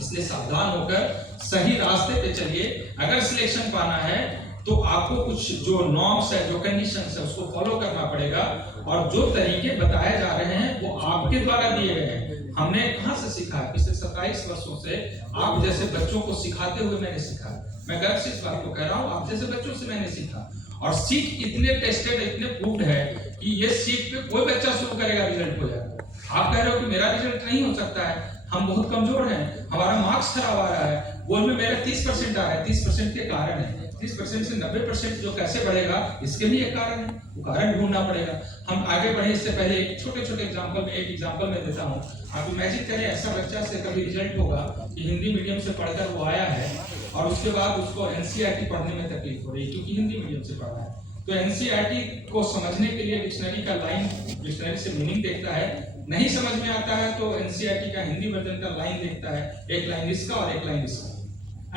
इसलिए सावधान होकर सही रास्ते पे चलिए। अगर सिलेक्शन पाना है तो आपको कुछ जो नॉर्म्स है, जो कंडीशंस है, उसको फॉलो करना पड़ेगा। और जो तरीके बताए जा रहे हैं वो आपके द्वारा दिए गए हैं। हमने कहां से सीखा है? पिछले 27 वर्षों से आप जैसे बच्चों को सिखाते हुए मैंने सीखा। मैं गर्व से इस बात को कह रहा हूं, आप जैसे बच्चों से मैंने सीखा। और सीट इतने टेस्टेड, इतने प्रूव्ड है कि ये सीट पे कोई बच्चा शुरू करेगा रिजल्ट हो जाएगा। आप कह रहे हो कि मेरा रिजल्ट नहीं हो सकता है, हम बहुत कमजोर हैं, हमारा मार्क्स खराब आ रहा है, बोर्ड में मेरा 30% आ रहा है। 30% के कारण है, 30% से 90% जो कैसे बढ़ेगा, इसके भी एक कारण है, वो कारण ढूंढना पड़ेगा। हम आगे बढ़े इससे पहले एक छोटे एग्जाम्पल में देता हूँ। आप इमेजिन करें ऐसा बच्चा से कभी रिजल्ट होगा कि हिंदी मीडियम से पढ़कर वो आया है और उसके बाद उसको एनसीईआरटी पढ़ने में तकलीफ हो रही है क्योंकि हिंदी मीडियम से पढ़ रहा है। तो एनसीईआरटी को समझने के लिए डिक्शनरी से मीनिंग देखता है, नहीं समझ में आता है तो एनसीईआरटी का हिंदी वर्जन का लाइन देखता है, एक लाइन इसका और एक लाइन इसका,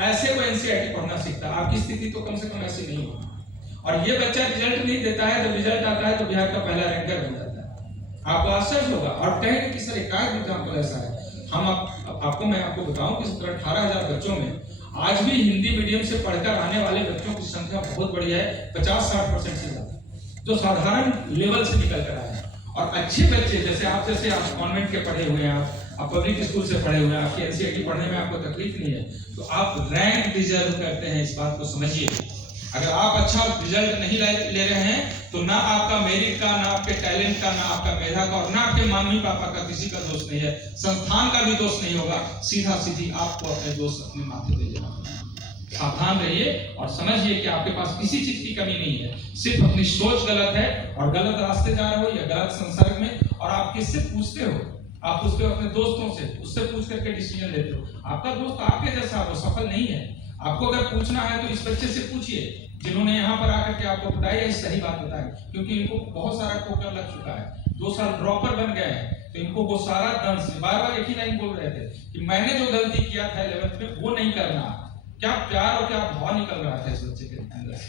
ऐसे वो एनसीईआरटी पढ़ना सीखता है। आपकी स्थिति तो कम से कम ऐसी नहीं होगी। और ये बच्चा रिजल्ट नहीं देता है, जब रिजल्ट आता है तो बिहार का पहला रैंकर बन जाता है। आपको आश्चर्य होगा और कहेंगे कि सर एक एग्जाम्पल ऐसा है। मैं आपको बताऊं कि 18,000 बच्चों में आज भी हिंदी मीडियम से पढ़कर आने वाले बच्चों की संख्या बहुत बड़ी है, 50-60% से ज्यादा, जो साधारण लेवल से निकल कर आए हैं। और अच्छे बच्चे जैसे आप कॉन्वेंट के पढ़े हुए हैं, आप पब्लिक स्कूल से पढ़े हुए हैं, आपकी एनसीईआरटी पढ़ने में आपको तकलीफ नहीं है, तो आप रैंक डिजर्व करते हैं। इस बात को समझिए। अगर आप अच्छा रिजल्ट नहीं ले रहे हैं तो ना आपका मेरिट का, ना आपके टैलेंट का, ना आपका मेधा का और ना आपके मम्मी पापा का किसी का दोष नहीं है, संस्थान का भी दोष नहीं होगा। सीधा सीधी आपको अपने दोष अपने माथे पे लेना होगा। सावधान रहिए और समझिए कि आपके पास किसी चीज की कमी नहीं है, सिर्फ अपनी सोच गलत है और गलत रास्ते जा रहे हो या गलत संसर्ग में। और आप किससे पूछते हो? आप पूछते हो अपने दोस्तों से, उससे पूछ करके डिसीजन लेते हो। आपका दोस्त आपके जैसा वो सफल नहीं है। आपको अगर पूछना है तो इस बच्चे से पूछिए जिन्होंने यहाँ पर आकर के आपको बताया है, सही बात बताएं, क्योंकि इनको बहुत सारा ठोकर लग चुका है, 2 साल ड्रॉपर बन गए हैं, तो इनको वो सारा दंश बार-बार एक ही लाइन बोल रहे थे कि मैंने जो गलती किया था 11th में वो नहीं करना। क्या प्यार और क्या भाव निकल रहा था इस बच्चे के अंदर से।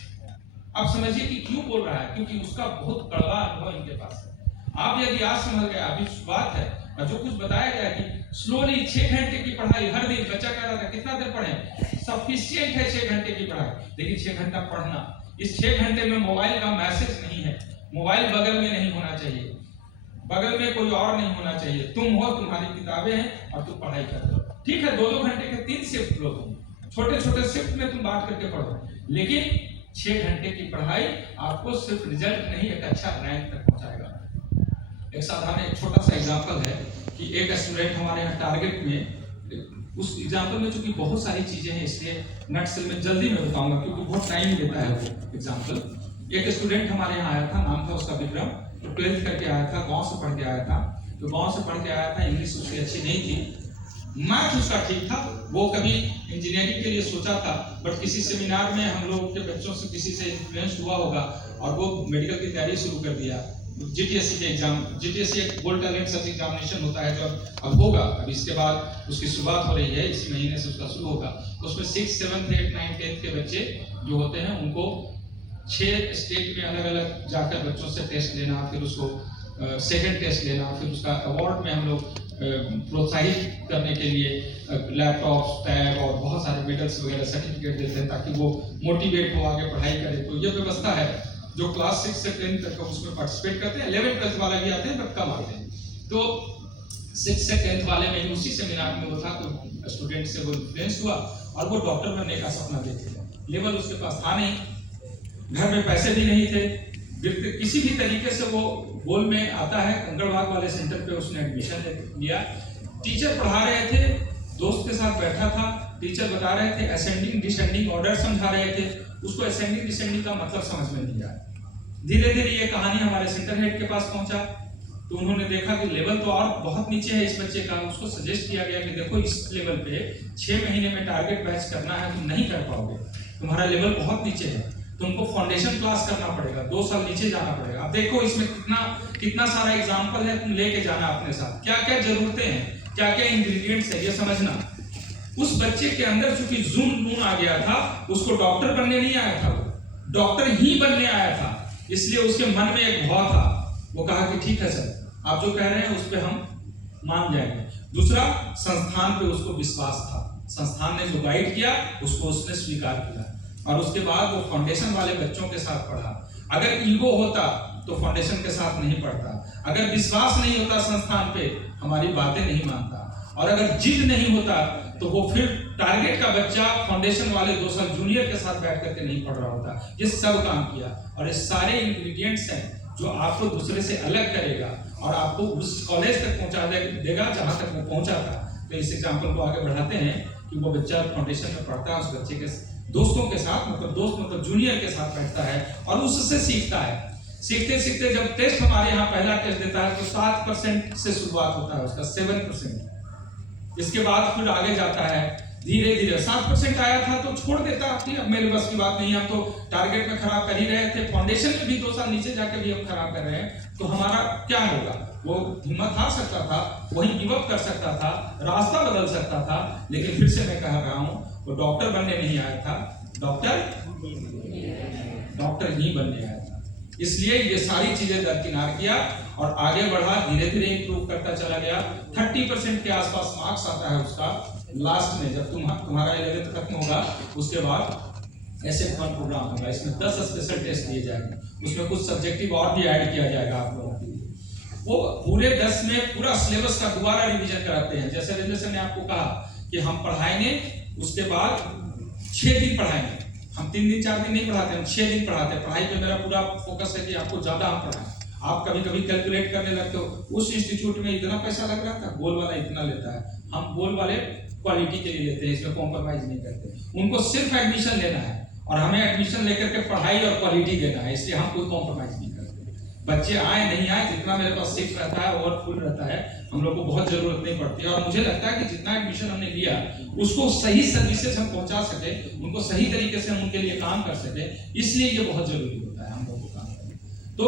अब समझिए कि क्यों बोल रहा है, क्योंकि उसका बहुत कड़वा अनुभव इनके पास है। आप यदि आज समझ गए, अभी बात है और जो कुछ बताया गया कि स्लोली 6 घंटे की पढ़ाई हर दिन, बच्चा कह रहा था कितना देर पढ़े, सफिशिएंट है 6 घंटे की पढ़ाई, लेकिन 6 घंटा पढ़ना, इस 6 घंटे में मोबाइल का मैसेज नहीं है, मोबाइल बगल में नहीं होना चाहिए, बगल में कोई और नहीं होना चाहिए, तुम हो, तुम्हारी किताबें हैं और तुम पढ़ाई कर रहे हो। ठीक है, 2-2 घंटे के 3 शिफ्ट लो, तुम छोटे-छोटे शिफ्ट में तुम बांट करके पढ़ो, लेकिन 6 घंटे की पढ़ाई आपको सिर्फ रिजल्ट नहीं एक अच्छा रैंक तक पहुंचाएगा। एक साधारण एक छोटा सा एग्जांपल है कि एक स्टूडेंट हमारे यहाँ टारगेट में, उस एग्जांपल में चूंकि बहुत सारी चीजें हैं इसलिए नटसेल में जल्दी में बताऊंगा क्योंकि बहुत टाइम लेता है वो एग्जांपल। एक स्टूडेंट हमारे यहाँ आया था, नाम था उसका विक्रम, तो 12th करके आया था, गांव से पढ़ के आया था। तो गांव से पढ़ के आया था, इंग्लिश उसकी अच्छी नहीं थी, मैथ उसका ठीक था, वो कभी इंजीनियरिंग के लिए सोचा था, बट किसी सेमिनार में हम लोग के बच्चों से किसी से इन्फ्लुएंस हुआ होगा और वो मेडिकल की तैयारी शुरू कर दिया। जीटीएससी के एग्जाम, जीटीएससी एक गोल्ड टैलेंट सर्च एग्जामिनेशन होता है जो अब होगा, अब इसके बाद उसकी शुरुआत हो रही है, इसी महीने से उसका शुरू होगा। उसमें 6, 7, 8, 9, 10 के बच्चे जो होते हैं उनको 6 स्टेट में अलग अलग जाकर बच्चों से टेस्ट लेना, फिर उसको सेकंड टेस्ट लेना, फिर उसका अवार्ड में हम लोग प्रोत्साहित करने के लिए लैपटॉप, टैब और बहुत सारे मेडल्स वगैरह सर्टिफिकेट देते हैं ताकि वो मोटिवेट हो, आगे पढ़ाई करे। तो ये व्यवस्था है जो क्लास 6 से 10 तक उसमें पार्टिसिपेट करते हैं। 11th 12th वाले भी आते हैं बट कम आते हैं। तो 6 से 10th वाले में उसी सेमिनार में वो था, तो स्टूडेंट से वो इन्फ्लुएंस हुआ और वो डॉक्टर बनने का सपना देखे। लेवल उसके पास था नहीं, घर में पैसे भी नहीं थे, किसी भी तरीके से वो गोल में आता है। कंकड़बाग वाले सेंटर पे उसने एडमिशन लिया। टीचर पढ़ा रहे थे, दोस्त के साथ बैठा था, टीचर बता रहे थे असेंडिंग डिसेंडिंग ऑर्डर समझा रहे थे, उसको असेंडिंग डिसेंडिंग का मतलब समझ में नहीं आया। धीरे धीरे ये कहानी हमारे सेंटर हेड के पास पहुंचा, तो उन्होंने देखा कि लेवल तो और बहुत नीचे है इस बच्चे का। उसको सजेस्ट किया गया कि देखो इस लेवल पे 6 महीने में टारगेट बैच करना है, तुम नहीं कर पाओगे, तुम्हारा लेवल बहुत नीचे है, तुमको फाउंडेशन क्लास करना पड़ेगा, 2 साल नीचे जाना पड़ेगा। अब देखो इसमें कितना सारा एग्जाम्पल है, तुम लेके जाना अपने साथ, क्या क्या जरूरतें हैं, क्या क्या इंग्रेडिएंट्स है, ये समझना। उस बच्चे के अंदर चूंकि जुनून आ गया था, उसको डॉक्टर बनने नहीं आया था, वो डॉक्टर ही बनने आया था, इसलिए उसके मन में एक भाव था। वो कहा कि ठीक है सर, आप जो कह रहे हैं उस पर हम मान जाएंगे। दूसरा, संस्थान पे उसको विश्वास था, संस्थान ने जो गाइड किया उसको उसने स्वीकार किया और उसके बाद वो फाउंडेशन वाले बच्चों के साथ पढ़ा। अगर ईगो होता तो फाउंडेशन के साथ नहीं पढ़ता, अगर विश्वास नहीं होता संस्थान पे हमारी बातें नहीं मानता, और अगर जिद नहीं होता तो वो फिर टारगेट का बच्चा फाउंडेशन वाले 2 साल जूनियर के साथ बैठ करके नहीं पढ़ रहा होता। ये सब काम किया और ये सारे इंग्रेडिएंट्स हैं जो आपको दूसरे से अलग करेगा और आपको उस कॉलेज तक पहुंचा देगा जहां तक वो पहुंचा था। तो इस एग्जाम्पल को आगे बढ़ाते हैं कि वो बच्चा फाउंडेशन में पढ़ता है, उस बच्चे के दोस्तों के साथ, मतलब दोस्त मतलब जूनियर के साथ बैठता है और उससे सीखता है। सीखते सीखते जब टेस्ट हमारे यहाँ पहला टेस्ट देता है तो 7% से शुरुआत होता है उसका, 7%। इसके बाद फिर आगे जाता है धीरे धीरे। 7% आया था तो छोड़ देता कि अब मेरे बस की बात नहीं, हम तो टारगेट में खराब कर ही रहे थे, फाउंडेशन में भी 2 साल नीचे जाके भी हम खराब कर रहे हैं, तो हमारा क्या होगा। वो हिम्मत हार सकता था, वही गिव अप कर सकता था, रास्ता बदल सकता था। लेकिन फिर से मैं कह रहा हूँ, वो डॉक्टर बनने नहीं आया था, डॉक्टर ही बनने आया था। इसलिए ये सारी चीजें दरकिनार किया और आगे बढ़ा, धीरे धीरे इंप्रूव करता चला गया। 30% के आसपास मार्क्स आता है उसका लास्ट में, जब तुम्हारा 11th खत्म होगा उसके बाद SF1 प्रोग्राम होगा। इसमें 10 स्पेशल टेस्ट दिए जाएंगे, उसमें कुछ सब्जेक्टिव और भी ऐड किया जाएगा आप लोगों के लिए। वो पूरे 10 में पूरा सिलेबस का दोबारा रिवीजन कराते हैं। जैसे रविंद्र सर ने आपको कहा कि हम पढ़ाएंगे, उसके बाद 6 दिन पढ़ाएंगे। हम 3 दिन 4 दिन नहीं पढ़ाते, हम 6 दिन पढ़ाते हैं। पढ़ाई पे मेरा पूरा फोकस है कि आपको ज्यादा हम पढ़ाएं। आप कभी कभी कैलकुलेट करने लगते हो, उस इंस्टीट्यूट में इतना पैसा लग रहा था, गोल वाला इतना लेता है। हम गोल वाले क्वालिटी के लिए लेते हैं, इसमें कॉम्प्रोमाइज नहीं करते। उनको सिर्फ एडमिशन लेना है और हमें एडमिशन लेकर के पढ़ाई और क्वालिटी देना है, इसलिए हम कोई कॉम्प्रोमाइज नहीं करते। बच्चे आए नहीं आए, जितना मेरे पास सीट रहता है, ओवरफुल रहता है, हम लोग को बहुत जरूरत नहीं पड़ती है। और मुझे लगता है कि जितना एडमिशन हमने लिया उसको सही सर्विसेज हम पहुंचा सके, उनको सही तरीके से हम उनके लिए काम कर सके, इसलिए ये बहुत जरूरी होता है हम लोग को काम करना। तो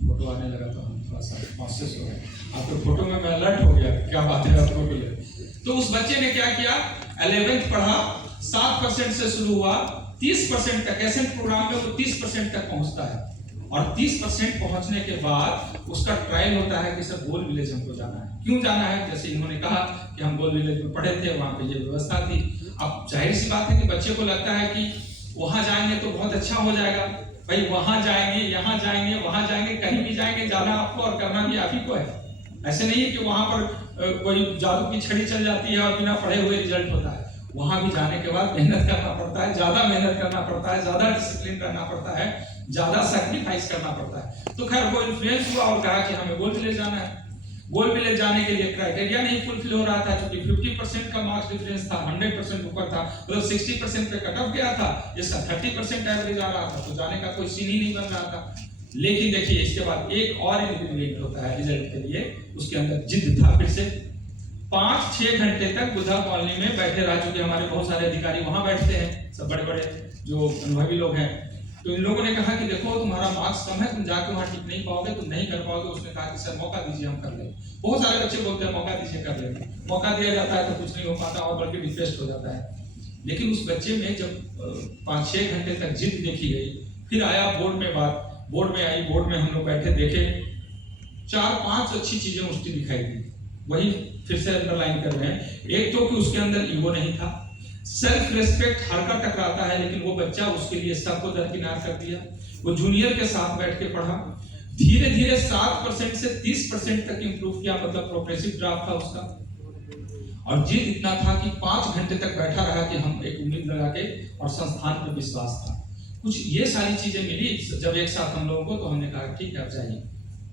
फोटो आने लगा तो हम थोड़ा सा कॉन्शियस हो गए, आपके फोटो में मैं अलर्ट हो गया, क्या बात है आपको के लिए। तो उस बच्चे ने क्या किया, 11th पढ़ा, 7% से शुरू हुआ, 30% तक एसेंट प्रोग्राम में वो 30% तक पहुंचता है। और 30% पहुंचने के बाद उसका ट्रायल होता है कि सर गोल विलेज हमको जाना है। क्यों जाना है, जैसे इन्होंने कहा कि हम गोल विलेज में पढ़े थे, वहां पे ये व्यवस्था थी। अब जाहिर सी बात है कि बच्चे को लगता है कि वहां जाएंगे तो बहुत अच्छा हो जाएगा, भाई वहां जाएंगे, यहाँ जाएंगे, वहां जाएंगे, कहीं भी जाएंगे, जाना आपको और करना भी आप ही को है। ऐसे नहीं है कि वहां पर कोई जादू की छड़ी चल जाती है और बिना पढ़े हुए रिजल्ट होता है। वहां भी जाने के बाद मेहनत करना पड़ता है, ज्यादा मेहनत करना पड़ता है, ज्यादा डिसिप्लिन करना पड़ता है, ज्यादा सैक्रिफाइस करना पड़ता है। तो खैर वो इन्फ्लुएंस हुआ और कहा कि हमें गोल विलेज जाना है। गोल विलेज जाने के लिए क्राइटेरिया नहीं फुलफिल हो रहा था, क्योंकि 50% का मार्क्स डिफरेंस था, 100% ऊपर था, मतलब 60% पे कट ऑफ गया था, इसका 30% एवरेज आ रहा था, तो जाने का कोई सीन ही नहीं बन रहा था। लेकिन देखिए इसके बाद एक और इंग्रेडिएंट होता है रिजल्ट के लिए, उसके अंदर जिद था। फिर से 5-6 घंटे तक बुद्धा कॉलोनी में बैठे रह चुके हमारे बहुत सारे अधिकारी, वहां बैठते हैं सब बड़े बड़े जो अनुभवी लोग हैं। तो इन लोगों ने कहा कि देखो तुम्हारा मार्क्स कम है, तुम जाके वहां टिक नहीं पाओगे, तुम नहीं कर पाओगे। उसने कहा कि सर मौका दीजिए, हम कर लेंगे। बहुत सारे बच्चे बोलते हैं मौका दीजिए, कर लेंगे। मौका दिया जाता है तो कुछ नहीं हो पाता और बल्कि डिप्रेस्ड हो जाता है। लेकिन उस बच्चे में जब 5-6 घंटे तक जिद देखी गई, फिर आया बोर्ड में बात, बोर्ड में आई, बोर्ड में हम लोग बैठे, देखे 4-5 अच्छी चीजें उसकी दिखाई दी, वही फिर से अंडरलाइन कर रहे हैं। एक तो कि उसके अंदर ईगो नहीं था, सेल्फ रेस्पेक्ट हर का टकराता है, लेकिन वो बच्चा उसके लिए सबको दरकिनार कर दिया। वो जूनियर के साथ बैठ के पढ़ा, धीरे धीरे 7% से 30% तक इंप्रूव किया, मतलब प्रोग्रेसिव ड्राफ्ट था उसका। और जिद इतना था कि 5 घंटे तक बैठा रहा कि हम एक उम्मीद लगा के, और संस्थान पर विश्वास था। कुछ ये सारी चीजें मिली जब एक साथ हम लोगों को, तो हमने कहा ठीक है अब जाइए।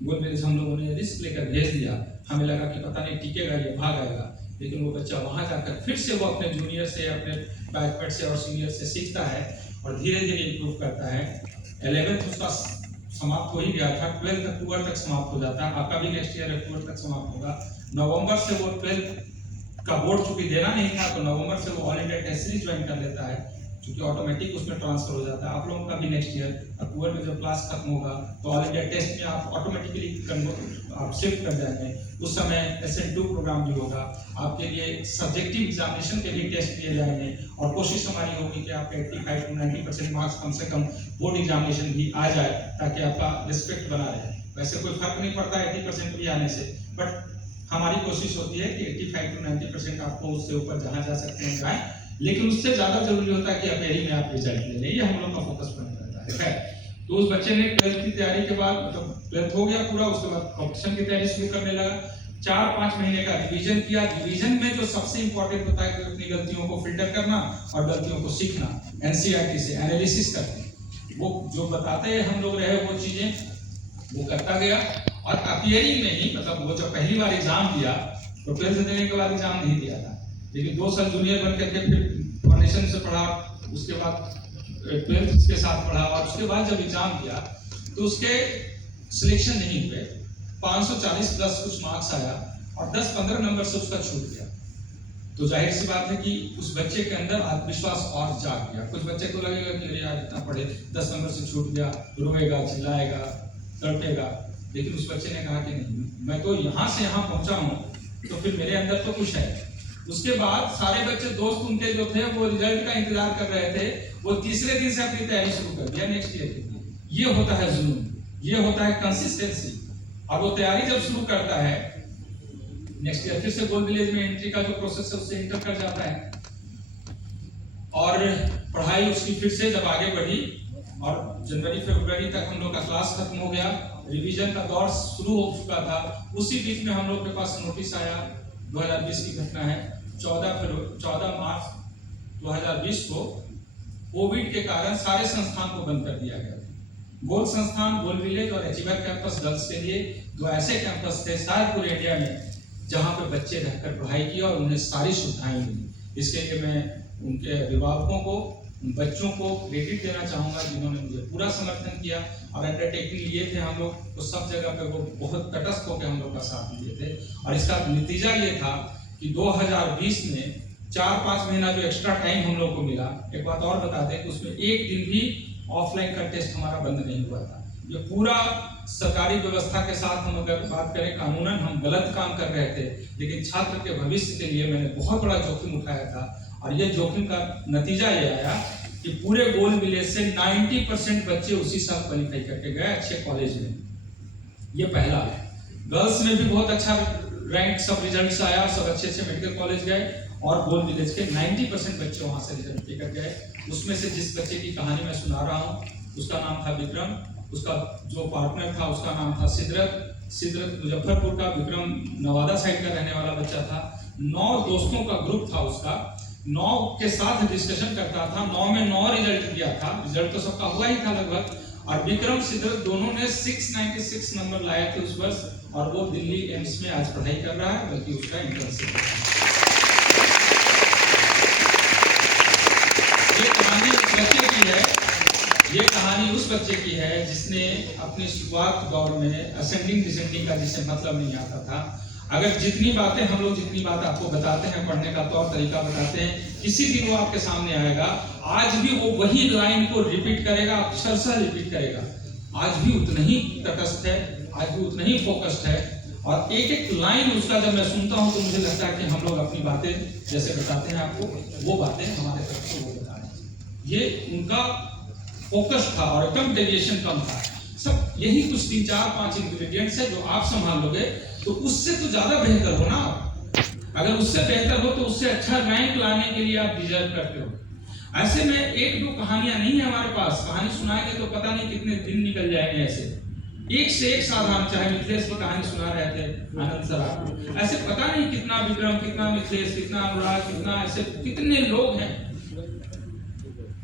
गोल विलेज हम लोगों ने रिस्क लेकर भेज दिया। हमें लगा कि पता नहीं टिकेगा ये, भाग आएगा, लेकिन वो बच्चा वहां जाकर फिर से वो अपने जूनियर से, अपने बैचमेट से और सीनियर से सीखता है और धीरे धीरे इंप्रूव करता है। 11th उसका समाप्त हो ही गया था, 12th अक्टूबर तक समाप्त हो जाता है। आपका भी नेक्स्ट ईयर अक्टूबर तक समाप्त होगा। नवंबर से वो 12th का बोर्ड चूंकि देना नहीं था, तो नवंबर से वो all India test series join कर लेता है, क्योंकि ऑटोमेटिक उसमें ट्रांसफर हो जाता है। आप लोगों का भी नेक्स्ट ईयर अक्टूबर में जब क्लास खत्म होगा तो ऑल इंडिया टेस्ट में आप ऑटोमेटिकली आप शिफ्ट कर जाएंगे। उस समय SN2 प्रोग्राम भी होगा, आपके लिए सब्जेक्टिव एग्जामिनेशन के भी टेस्ट दिए जाएंगे और कोशिश हमारी होगी कि आपके 85 to 90% मार्क्स कम से कम बोर्ड एग्जामिनेशन भी आ जाए, ताकि आपका रिस्पेक्ट बना रहे। वैसे कोई फर्क नहीं पड़ता 80% भी आने से, बट हमारी कोशिश होती है कि 85 to 90% आपको उससे ऊपर जहाँ जा सकते हैं जाए, लेकिन उससे ज्यादा जरूरी होता है कि अपेरी में आप रिजल्ट ले लें। ये हम लोग का फोकस बन रहता है। तो उस बच्चे ने 12th की तैयारी के बाद, मतलब 12th हो गया पूरा, उसके बाद कॉम्पिटिशन की तैयारी शुरू करने लगा। 4-5 महीने का रिवीजन किया। रिवीजन में जो सबसे इंपॉर्टेंट होता है कि अपनी गलतियों को फिल्टर करना और गलतियों को सीखना, NCERT से एनालिसिस करके वो जो बताते हैं हम लोग रहे वो चीजें वो करता गया। और अपियरिंग में ही, मतलब वो जब पहली बार एग्जाम दिया तो 12th देने के बाद एग्जाम नहीं दिया था, लेकिन 2 साल जूनियर बन करके फिर फाउंडेशन से पढ़ा, उसके बाद 12th के साथ पढ़ा और उसके बाद जब एग्जाम किया तो उसके सिलेक्शन नहीं हुए। 540 प्लस कुछ मार्क्स आया और 10-15 नंबर से उसका छूट गया। तो जाहिर सी बात है कि उस बच्चे के अंदर आत्मविश्वास और जाग गया। कुछ बच्चे को लगेगा कि अरे यार इतना पढ़े 10 नंबर से छूट गया, रोएगा, चिल्लाएगा, तड़पेगा, लेकिन उस बच्चे ने कहा कि नहीं, मैं तो यहाँ से यहाँ पहुंचा हूँ तो फिर मेरे अंदर तो कुछ है। उसके बाद सारे बच्चे दोस्त उनके जो थे वो रिजल्ट का इंतजार कर रहे थे, वो तीसरे दिन से अपनी तैयारी शुरू कर दिया नेक्स्ट ईयर के लिए। ये होता है जुनून, ये होता है कंसिस्टेंसी। और वो तैयारी जब शुरू करता है नेक्स्ट ईयर फिर से गोल्ड विलेज में एंट्री का जो प्रोसेस है उससे इंटर कर जाता है और पढ़ाई उसकी फिर से जब आगे बढ़ी और जनवरी-फरवरी तक हम लोग का क्लास खत्म हो गया, रिवीजन का दौर शुरू हो चुका था। उसी बीच में हम लोग के पास नोटिस आया, 2020 की घटना है, 14 मार्च 2020 को कोविड के कारण सारे संस्थान को बंद कर दिया गया। गोल्ड संस्थान, गोल्ड विलेज और अचीवर कैंपस गर्ल्स के लिए 2 ऐसे कैंपस थे शायद पूरे इंडिया में जहां पे बच्चे रहकर पढ़ाई की और उन्हें सारी सुविधाएं मिली। इसके लिए मैं उनके अभिभावकों को, उन बच्चों को क्रेडिट देना चाहूंगा जिन्होंने मुझे पूरा समर्थन किया और अंडरटेकिंग लिए थे। हम लोग तो सब जगह पे वो बहुत तटस्थ होकर हम लोग का साथ दिए थे और इसका नतीजा ये था कि 2020 में 4-5 महीना जो एक्स्ट्रा टाइम हम लोग को मिला। एक बात और बता दें कि उसमें एक दिन भी ऑफलाइन का टेस्ट हमारा बंद नहीं हुआ था। ये पूरा सरकारी व्यवस्था के साथ हम अगर बात करें, कानूनन हम गलत काम कर रहे थे, लेकिन छात्र के भविष्य के लिए मैंने बहुत बड़ा जोखिम उठाया था और ये जोखिम का नतीजा ये आया कि पूरे गोल्ड विलेज से 90% बच्चे उसी साल क्वालिफाई करके गए अच्छे कॉलेज में। ये पहला है। गर्ल्स में भी बहुत अच्छा रैंक सब रिजल्ट्स आया, सब अच्छे मेडिकल कॉलेज गए और गोल्ड विलेज के 90% बच्चे वहां से रिजल्ट लेकर गए। उसमें से जिस बच्चे की कहानी मैं सुना रहा हूँ उसका नाम था विक्रम, उसका जो पार्टनर था उसका नाम था सिद्रत मुजफ्फरपुर का, विक्रम नवादा साइड का रहने वाला बच्चा था। 9 दोस्तों का ग्रुप था उसका, 9 के साथ डिस्कशन करता था, 9 में 9 रिजल्ट दिया था। रिजल्ट तो सबका हुआ ही था लगभग, और विक्रम सिद्रत दोनों ने 696 नंबर लाए थे उस वर्ष और वो दिल्ली एम्स में आज पढ़ाई कर रहा है, बल्कि उसका इंटर्नशिप है। ये कहानी उस बच्चे की है, ये कहानी उस बच्चे की है जिसने अपनी शुरुआत दौर में असेंडिंग डिसेंडिंग का जिसे मतलब नहीं आता था। अगर जितनी बातें हम लोग जितनी बात आपको बताते हैं, पढ़ने का तौर तरीका बताते हैं, किसी दिन वो आपके सामने आएगा, आज भी वो वही लाइन को रिपीट करेगा, अक्षरशः रिपीट करेगा। आज भी उतना ही तटस्थ है, आज भी उतना ही फोकस्ड है और एक एक लाइन उसका जब मैं सुनता हूं तो मुझे लगता है कि हम लोग अपनी बातें जैसे बताते हैं आपको, वो बातें हमारे तक को वो बता रहे हैं। ये उनका फोकस था और एकदम डेविएशन कम था। सब यही कुछ 3-4-5 इंग्रेडिएंट्स है जो आप संभाल लोगे तो उससे तो ज्यादा बेहतर हो ना। अगर उससे बेहतर हो तो उससे अच्छा रैंक लाने के लिए आप डिजर्व करते हो। ऐसे में 1-2 कहानियां नहीं है हमारे पास, कहानी सुनाएंगे तो पता नहीं कितने दिन निकल जाएंगे। ऐसे एक से एक साधारण, चाहे मिथिलेश की कहानी सुना रहे थे आनंद सर आपको, ऐसे पता नहीं कितना विक्रम, कितना मिथिलेश, कितना अनुराग, कितना ऐसे कितने लोग हैं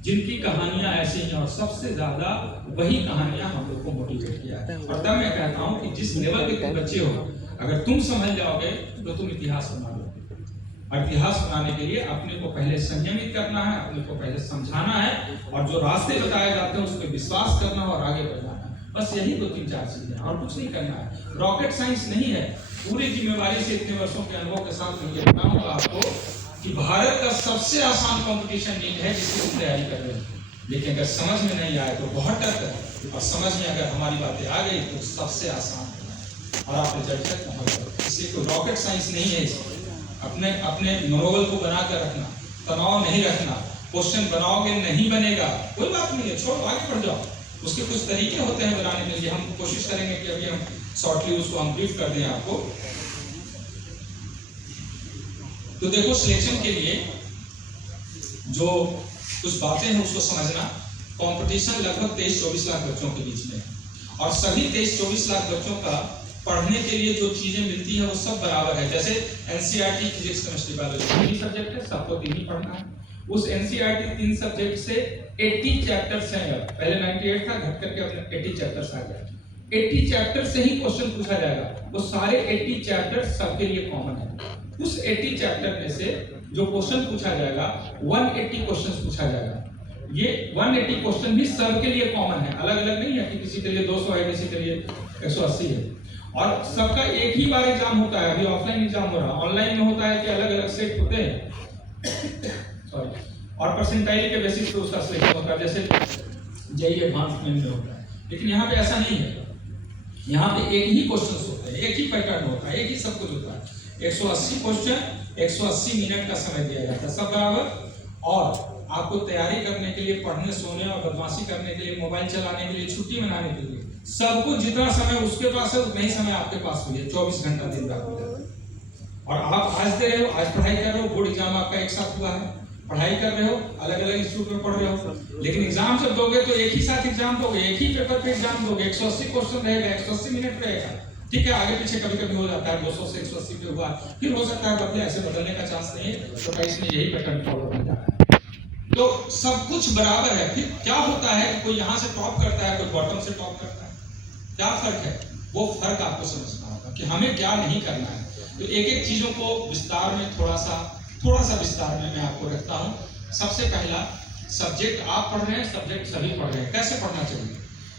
जिनकी कहानियां ऐसी हैं और सबसे ज्यादा वही कहानियां हम लोग को मोटिवेट किया है। और तब मैं कहता हूं कि जिस लेवल के तुम बच्चे हो, अगर तुम समझ जाओगे तो तुम इतिहास बना लोगे। और इतिहास बनाने के लिए अपने को पहले संयमित करना है, अपने को पहले समझाना है और जो रास्ते बताए जाते हैं उस पर विश्वास करना और आगे बढ़ना है। बस यही 2-3-4 चीजें हैं और कुछ नहीं करना है। रॉकेट साइंस नहीं है। पूरी जिम्मेवारी से इतने वर्षों के अनुभव के साथ मैं ये बताऊंगा आपको कि भारत का सबसे आसान कंपटीशन नीट है जिसकी तुम तैयारी कर रहे हो। लेकिन अगर समझ में नहीं आए तो बहुत डर है, और समझ में अगर हमारी बातें आ गई तो सबसे आसान है और आप रिजल्ट तक पहुंच। इसलिए कोई रॉकेट साइंस नहीं है। अपने मनोबल को बना कर रखना, तनाव नहीं रखना। क्वेश्चन बनाओगे नहीं बनेगा, कोई बात नहीं है, छोड़ो आगे बढ़ जाओ। उसके कुछ तरीके होते हैं बनाने के लिए, हम कोशिश करेंगे कि अभी हम शॉर्टली उसको हम ब्रीफ कर दें आपको। तो देखो, सिलेक्शन के लिए जो कुछ बातें हैं उसको समझना। कंपटीशन लगभग 23-24 लाख बच्चों के बीच में है और सभी 23-24 लाख बच्चों का पढ़ने के लिए जो चीजें मिलती है वो सब बराबर है। जैसे NCERT physics, chemistry, biology 3 subject है, सबको 3 ही पढ़ना है। उस एनसीईआरटी 3 सब्जेक्ट से 80 चैप्टर्स हैं। पहले 98 था, घट करके अपने 80 चैप्टर्स आ गए। 80 चैप्टर से ही क्वेश्चन पूछा जाएगा। वो सारे 80 चैप्टर सबके लिए कॉमन है। उस 80 चैप्टर में से जो क्वेश्चन पूछा जाएगा 180 क्वेश्चन पूछा जाएगा। ये 180 क्वेश्चन भी सबके लिए कॉमन है, अलग अलग नहीं है कि किसी के लिए 200 है, किसी के लिए 180 है, और सबका एक ही बार एग्जाम होता है। अभी ऑफलाइन एग्जाम हो रहा है, ऑनलाइन में होता है कि अलग अलग सेट होते हैं सॉरी, और परसेंटाइल के बेसिस पे उसका सिलेक्शन होता है, जैसे जेईई एडवांस में होता है। लेकिन यहाँ पे ऐसा नहीं है, यहाँ पे एक ही क्वेश्चन होता है, एक ही पैटर्न होता है, एक ही सब कुछ होता है। 180 क्वेश्चन, 180 मिनट का समय दिया जाता है, सब बराबर। और आपको तैयारी करने के लिए, पढ़ने सोने और बदमाशी करने के लिए, मोबाइल चलाने के लिए, छुट्टी मनाने के लिए, सब कुछ जितना समय उसके पास है उतना ही समय आपके पास भी है। 24 घंटा दिन रात मिला और आप आज दे रहे हो, आज पढ़ाई कर रहे हो, बोर्ड एग्जाम आपका एक साथ हुआ है, पढ़ाई कर रहे हो, अलग अलग इंस्टीट्यूट में पढ़ रहे हो, लेकिन एग्जाम जब दोगे तो एक ही साथ एग्जाम दोगे, एक ही पेपर पे एग्जाम दोगे। 180 क्वेश्चन रहेगा, 180 मिनट रहेगा, ठीक है। आगे पीछे कभी कभी हो जाता है, 200 से 180 पे हुआ, फिर हो सकता है बदले, ऐसे बदलने का चांस नहीं है, तो इसमें यही पैटर्न फॉलो करना जा रहा है। तो सब कुछ बराबर है। फिर क्या होता है, कोई यहाँ से टॉप करता है, कोई बॉटम से टॉप करता है, क्या फर्क है, वो फर्क आपको समझना होगा कि हमें क्या नहीं करना है। तो एक एक चीजों को विस्तार में थोड़ा सा विस्तार में मैं आपको रखता हूँ। सबसे पहला, सब्जेक्ट आप पढ़ रहे हैं, सब्जेक्ट सभी पढ़ रहे हैं, कैसे पढ़ना चाहिए,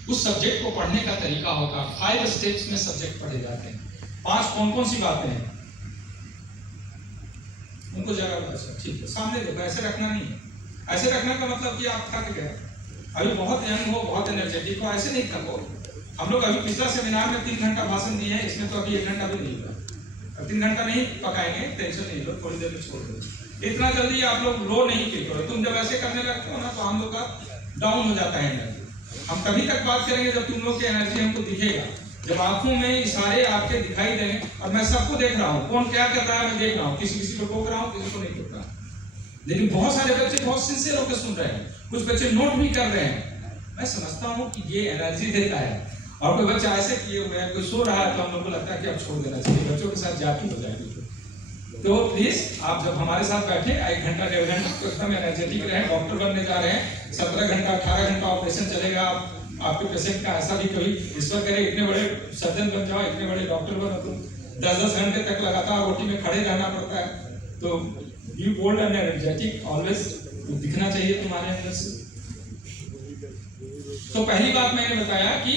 उस सब्जेक्ट को पढ़ने का तरीका होगा। 5 स्टेप्स में सब्जेक्ट पढ़े जाते हैं। 5 कौन कौन सी बातें हैं उनको जगह, ठीक है, सामने देखो, ऐसे रखना नहीं है। ऐसे रखने का मतलब कि आप थक गए, अभी बहुत यंग हो, बहुत एनर्जेटिक हो, ऐसे नहीं थको। हम लोग अभी पिछला सेमिनार में 3 घंटा भाषण दिए हैं, इसमें तो अभी 1 घंटा भी नहीं हुआ। 3 घंटा नहीं पकाएंगे, टेंशन नहीं लो, थोड़ी देर में छोड़ दो। इतना जल्दी आप लोग लो नहीं फील करो। तुम जब ऐसे करने लगते हो ना तो हम लोग का डाउन हो जाता है एनर्जी। हम तभी तक बात करेंगे जब तुम लोग की एनर्जी हमको दिखेगा, जब आंखों में इशारे आपके दिखाई देंगे। और मैं सबको देख रहा हूँ, कौन क्या कर रहा है मैं देख रहा हूँ, किसी को टोक रहा हूँ, किसी को नहीं टोक रहा। लेकिन बहुत सारे बच्चे बहुत सिंसियर होकर सुन रहे हैं, कुछ बच्चे नोट भी कर रहे हैं। मैं समझता हूँ कि ये एनर्जी देता है। और कोई बच्चा ऐसे किए हुए है, कोई सो रहा है तो हम लोग को लगता है कि अब छोड़ देना चाहिए, बच्चों के साथ जाती हो जाएगी। तो प्लीज आप जब हमारे साथ बैठे 1 घंटा 1.5 घंटा तो एकदम एनर्जेटिक रहे। डॉक्टर बनने जा रहे हैं, 17 घंटा 18 घंटा ऑपरेशन चलेगा। आपके पेशेंट का ऐसा भी कभी ईश्वर करे इतने बड़े सर्जन बन जाओ, इतने बड़े डॉक्टर बनो, तो 10-10 घंटे तक लगातार ओटी में खड़े रहना पड़ता है। तो be bold and energetic, always दिखना चाहिए तुम्हारे अंदर से। तो पहली बात मैंने बताया कि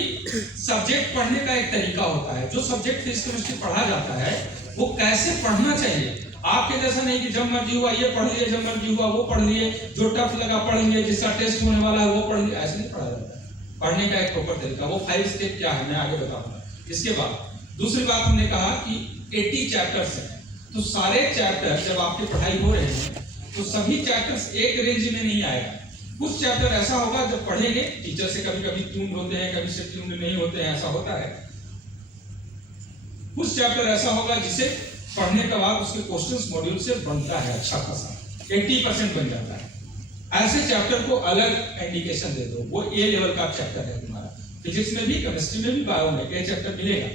सब्जेक्ट पढ़ने का एक तरीका होता है। जो सब्जेक्ट फिजिक्स केमिस्ट्री पढ़ा जाता है वो कैसे पढ़ना चाहिए। आपके जैसा नहीं कि जब मर्जी हुआ ये पढ़ लिए, जब मर्जी हुआ वो पढ़ लिए, जो टफ लगा पढ़ लिए, जिसका टेस्ट होने वाला है वो पढ़ लिए, ऐसे नहीं पढ़ा जाता है। पढ़ने का एक प्रॉपर तरीका, वो 5 स्टेप क्या है मैं आगे बताऊंगा। इसके बाद दूसरी बात हमने कहा कि 80 चैप्टर्स हैं, तो सारे चैप्टर जब आपकी पढ़ाई हो रहे हैं तो सभी चैप्टर्स एक रेंज में नहीं आएगा। कुछ चैप्टर ऐसा होगा जब पढ़ेंगे, टीचर से कभी कभी ट्यून होते हैं, कभी से ट्यून नहीं होते हैं, ऐसा होता है। कुछ चैप्टर ऐसा होगा जिसे पढ़ने के बाद उसके क्वेश्चंस मॉड्यूल से बनता है अच्छा खासा, 80% बन जाता है। ऐसे चैप्टर को अलग इंडिकेशन दे दो, वो ए लेवल का चैप्टर है तुम्हारा। फिजिक्स में भी, केमिस्ट्री में भी, बायो में ए चैप्टर मिलेगा।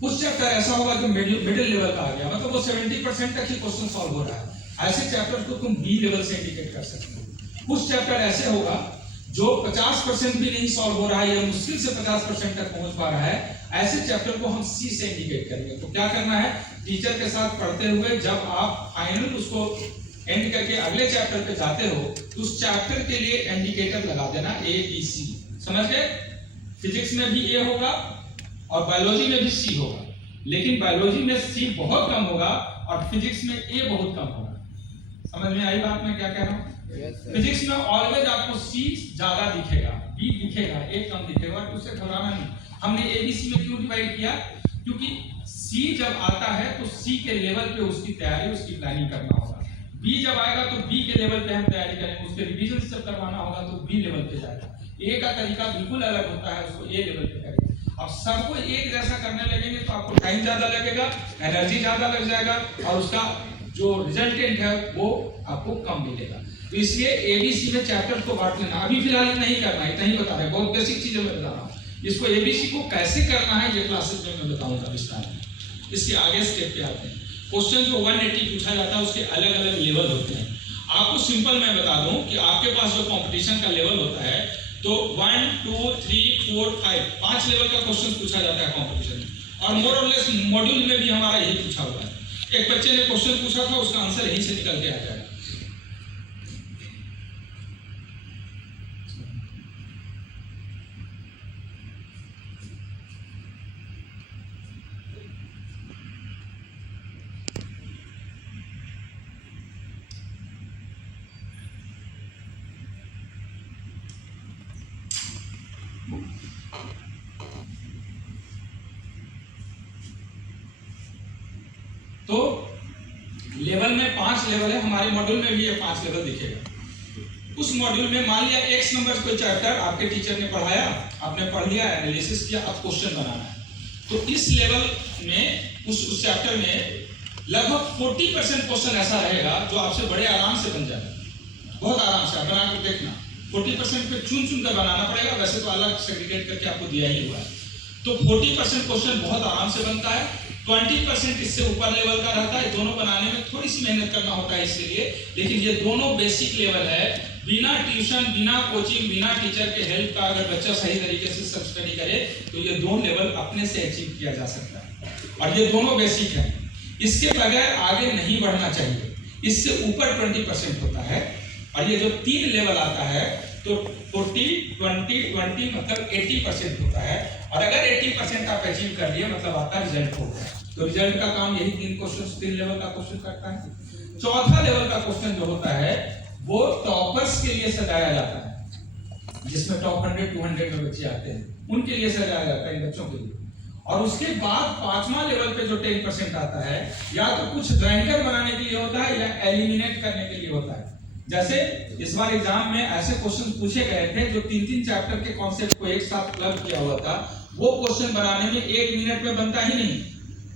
कुछ चैप्टर ऐसा होगा जो मिडिल लेवल का आ गया, मतलब वो 70% तक ही क्वेश्चन सॉल्व हो रहा है। ऐसे चैप्टर को तुम बी लेवल से इंडिकेट कर सकते हो। कुछ चैप्टर ऐसे होगा जो 50% भी नहीं सॉल्व हो रहा है या मुश्किल से 50% तक पहुंच पा रहा है, ऐसे चैप्टर को हम सी से इंडिकेट करेंगे। तो क्या करना है, टीचर के साथ पढ़ते हुए जब आप फाइनल उसको एंड करके अगले चैप्टर पे जाते हो तो उस चैप्टर के लिए इंडिकेटर लगा देना ए बी सी। समझ गए? फिजिक्स में भी ए होगा और बायोलॉजी में भी सी होगा, लेकिन बायोलॉजी में सी बहुत कम होगा और फिजिक्स में ए बहुत कम होगा। समझ में आई बात मैं क्या कह रहा हूँ? फिजिक्स में ऑलवेज आपको सी ज्यादा दिखेगा, बी दिखेगा, ए कम दिखेगा, तो उससे घबराना नहीं। हमने ए बी सी में क्यों डिवाइड किया? क्योंकि सी जब आता है तो सी के लेवल पे उसकी तैयारी, उसकी प्लानिंग करना होगा। बी जब आएगा तो बी के लेवल पे हम तैयारी करेंगे, उसके रिवीजन जब करवाना होगा तो बी लेवल पे जाएगा। ए का तरीका बिल्कुल अलग होता है, उसको ए लेवल पे करेंगे। अब सबको एक जैसा करने लगेंगे तो आपको टाइम ज्यादा लगेगा, एनर्जी ज्यादा लग जाएगा और उसका जो रिजल्टेंट है वो आपको कम मिलेगा। तो इसलिए एबीसी में चैप्टर को बांट लेना। अभी फिलहाल नहीं करना, इतना ही बता रहे, बहुत बेसिक चीजें मैं बता रहा हूँ। इसको एबीसी को कैसे करना है ये क्लासेस में मैं बताऊंगा विस्तार में। इसके आगे स्टेप पे आते हैं। क्वेश्चन जो 180 पूछा जाता है उसके अलग अलग लेवल होते हैं। आपको सिंपल मैं बता दूं कि आपके पास जो कंपटीशन का लेवल होता है तो 1 2 3 4 5 लेवल का क्वेश्चन पूछा जाता है कंपटीशन में, और मोर और लेस मॉड्यूल में भी हमारा यही पूछा हुआ है। एक बच्चे ने क्वेश्चन पूछा था, उसका आंसर यहीं से निकल के आ जाएगा। तो लेवल में 5 लेवल है, हमारे मॉड्यूल में भी ये 5 लेवल दिखेगा। उस मॉड्यूल में मान लिया X नंबर कोई चैप्टर आपके टीचर ने पढ़ाया, आपने पढ़ लिया, एनालिसिस किया, अब क्वेश्चन बनाना है। तो इस लेवल में उस चैप्टर में लगभग 40% क्वेश्चन ऐसा रहेगा जो आपसे बड़े आराम से बन जाएगा, बहुत आराम से। आप बना कर देखना, 40% पे चुन चुन कर बनाना पड़ेगा, वैसे तो अलग सेग्रीगेट करके आपको दिया ही हुआ है। तो 40% क्वेश्चन बहुत आराम से बनता है, 20% इससे ऊपर लेवल का रहता है। दोनों बनाने में थोड़ी सी मेहनत करना होता है इसके लिए, लेकिन ये दोनों बेसिक लेवल है। बिना ट्यूशन, बिना कोचिंग, बिना टीचर के हेल्प का अगर बच्चा सही तरीके से सब स्टडी करे तो ये दोनों लेवल अपने से अचीव किया जा सकता है, और ये दोनों बेसिक है। इसके बगैर आगे नहीं बढ़ना चाहिए। इससे ऊपर 20% होता है, और ये जो 3 लेवल आता है तो 40, 20, 20 मतलब 80% होता है। और अगर 80% आप अचीव कर लिए मतलब आपका रिजल्ट हो गया। तो रिजल्ट का काम यही 3 लेवल का क्वेश्चन करता है। चौथा लेवल का क्वेश्चन जो होता है वो टॉपर्स के लिए सजाया जाता है, जिसमें टॉप 100, 200 में बच्चे आते हैं, उनके लिए सजाया जाता है, इन बच्चों के लिए। और उसके बाद 5वां लेवल पे जो 10% आता है, या तो कुछ रैंकर बनाने के लिए होता है या एलिमिनेट करने के लिए होता है। जैसे इस बार एग्जाम में ऐसे क्वेश्चन पूछे गए थे जो 3-3 चैप्टर के कॉन्सेप्ट को एक साथ क्लब किया हुआ था। वो क्वेश्चन बनाने में 1 मिनट में बनता ही नहीं,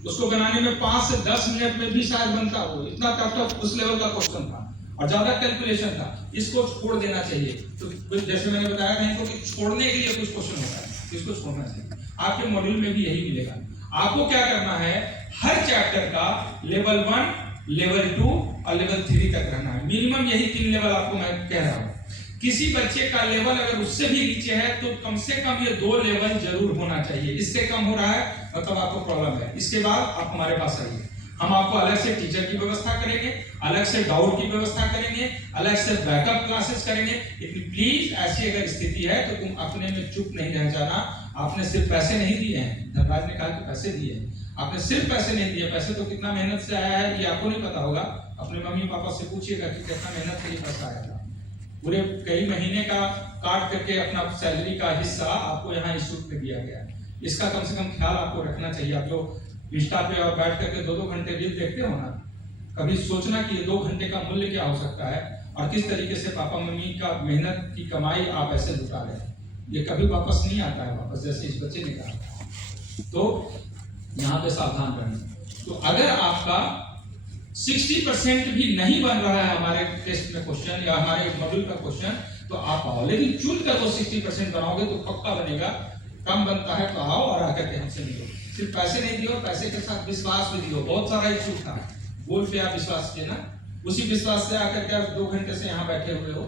उसको बनाने में 5 से 10 मिनट में भी शायद बनता हो। इतना टफ उस लेवल का क्वेश्चन था और ज्यादा कैलकुलेशन था। इसको छोड़ देना चाहिए। तो जैसे मैंने बताया था इनको कि छोड़ने के लिए कुछ क्वेश्चन होता है, इसको छोड़ना चाहिए। आपके मॉड्यूल में भी यही मिलेगा। आपको क्या करना है, हर चैप्टर का लेवल 1, लेवल 2 और लेवल 3 तक रहना है। मिनिमम यही 3 लेवल आपको मैं कह रहा हूँ। किसी बच्चे का लेवल अगर उससे भी नीचे है तो कम से कम ये 2 लेवल जरूर होना चाहिए। इससे कम हो रहा है मतलब आपको प्रॉब्लम है। इसके बाद आप हमारे पास आइए, हम आपको अलग से टीचर की व्यवस्था करेंगे, अलग से डाउट की व्यवस्था करेंगे, अलग से बैकअप क्लासेस करेंगे। लेकिन प्लीज ऐसी अगर स्थिति है तो तुम अपने में चुप नहीं रह जाना। आपने सिर्फ पैसे नहीं दिए हैं, धनराज ने कहा कि पैसे दिए हैं, आपने सिर्फ पैसे नहीं दिए। पैसे तो कितना मेहनत से आया है ये आपको नहीं पता होगा। अपने मम्मी पापा से पूछिएगा कि कितना मेहनत से ये पैसा आया था। पूरे कई महीने का काट करके अपना सैलरी का हिस्सा आपको यहाँ इंस्टीट्यूट में दिया गया है। इसका कम से कम ख्याल आपको रखना चाहिए। आप जो इंस्टा पे और बैठ करके 2-2 घंटे रील देखते हो ना, कभी सोचना कि ये 2 घंटे का मूल्य क्या हो सकता है और किस तरीके से पापा मम्मी का मेहनत की कमाई आप ऐसे लुटा रहे हैं। ये कभी वापस नहीं आता है वापस, जैसे इस बच्चे ने कहा। तो यहाँ पे सावधान रहना। तो अगर आपका 60% भी नहीं बन रहा है हमारे टेस्ट में क्वेश्चन या हमारे मॉड्यूल का क्वेश्चन, तो आप आओ। लेकिन चुन कर वो 60% बनाओगे तो पक्का बनेगा। कम बनता है तो आओ और आकर के हमसे मिलो। सिर्फ पैसे नहीं दियो, पैसे के साथ विश्वास भी दियो। बहुत सारा इश्यू था, बोल पे आप विश्वास किए ना, उसी विश्वास से आकर के आप 2 घंटे से यहाँ बैठे हुए हो,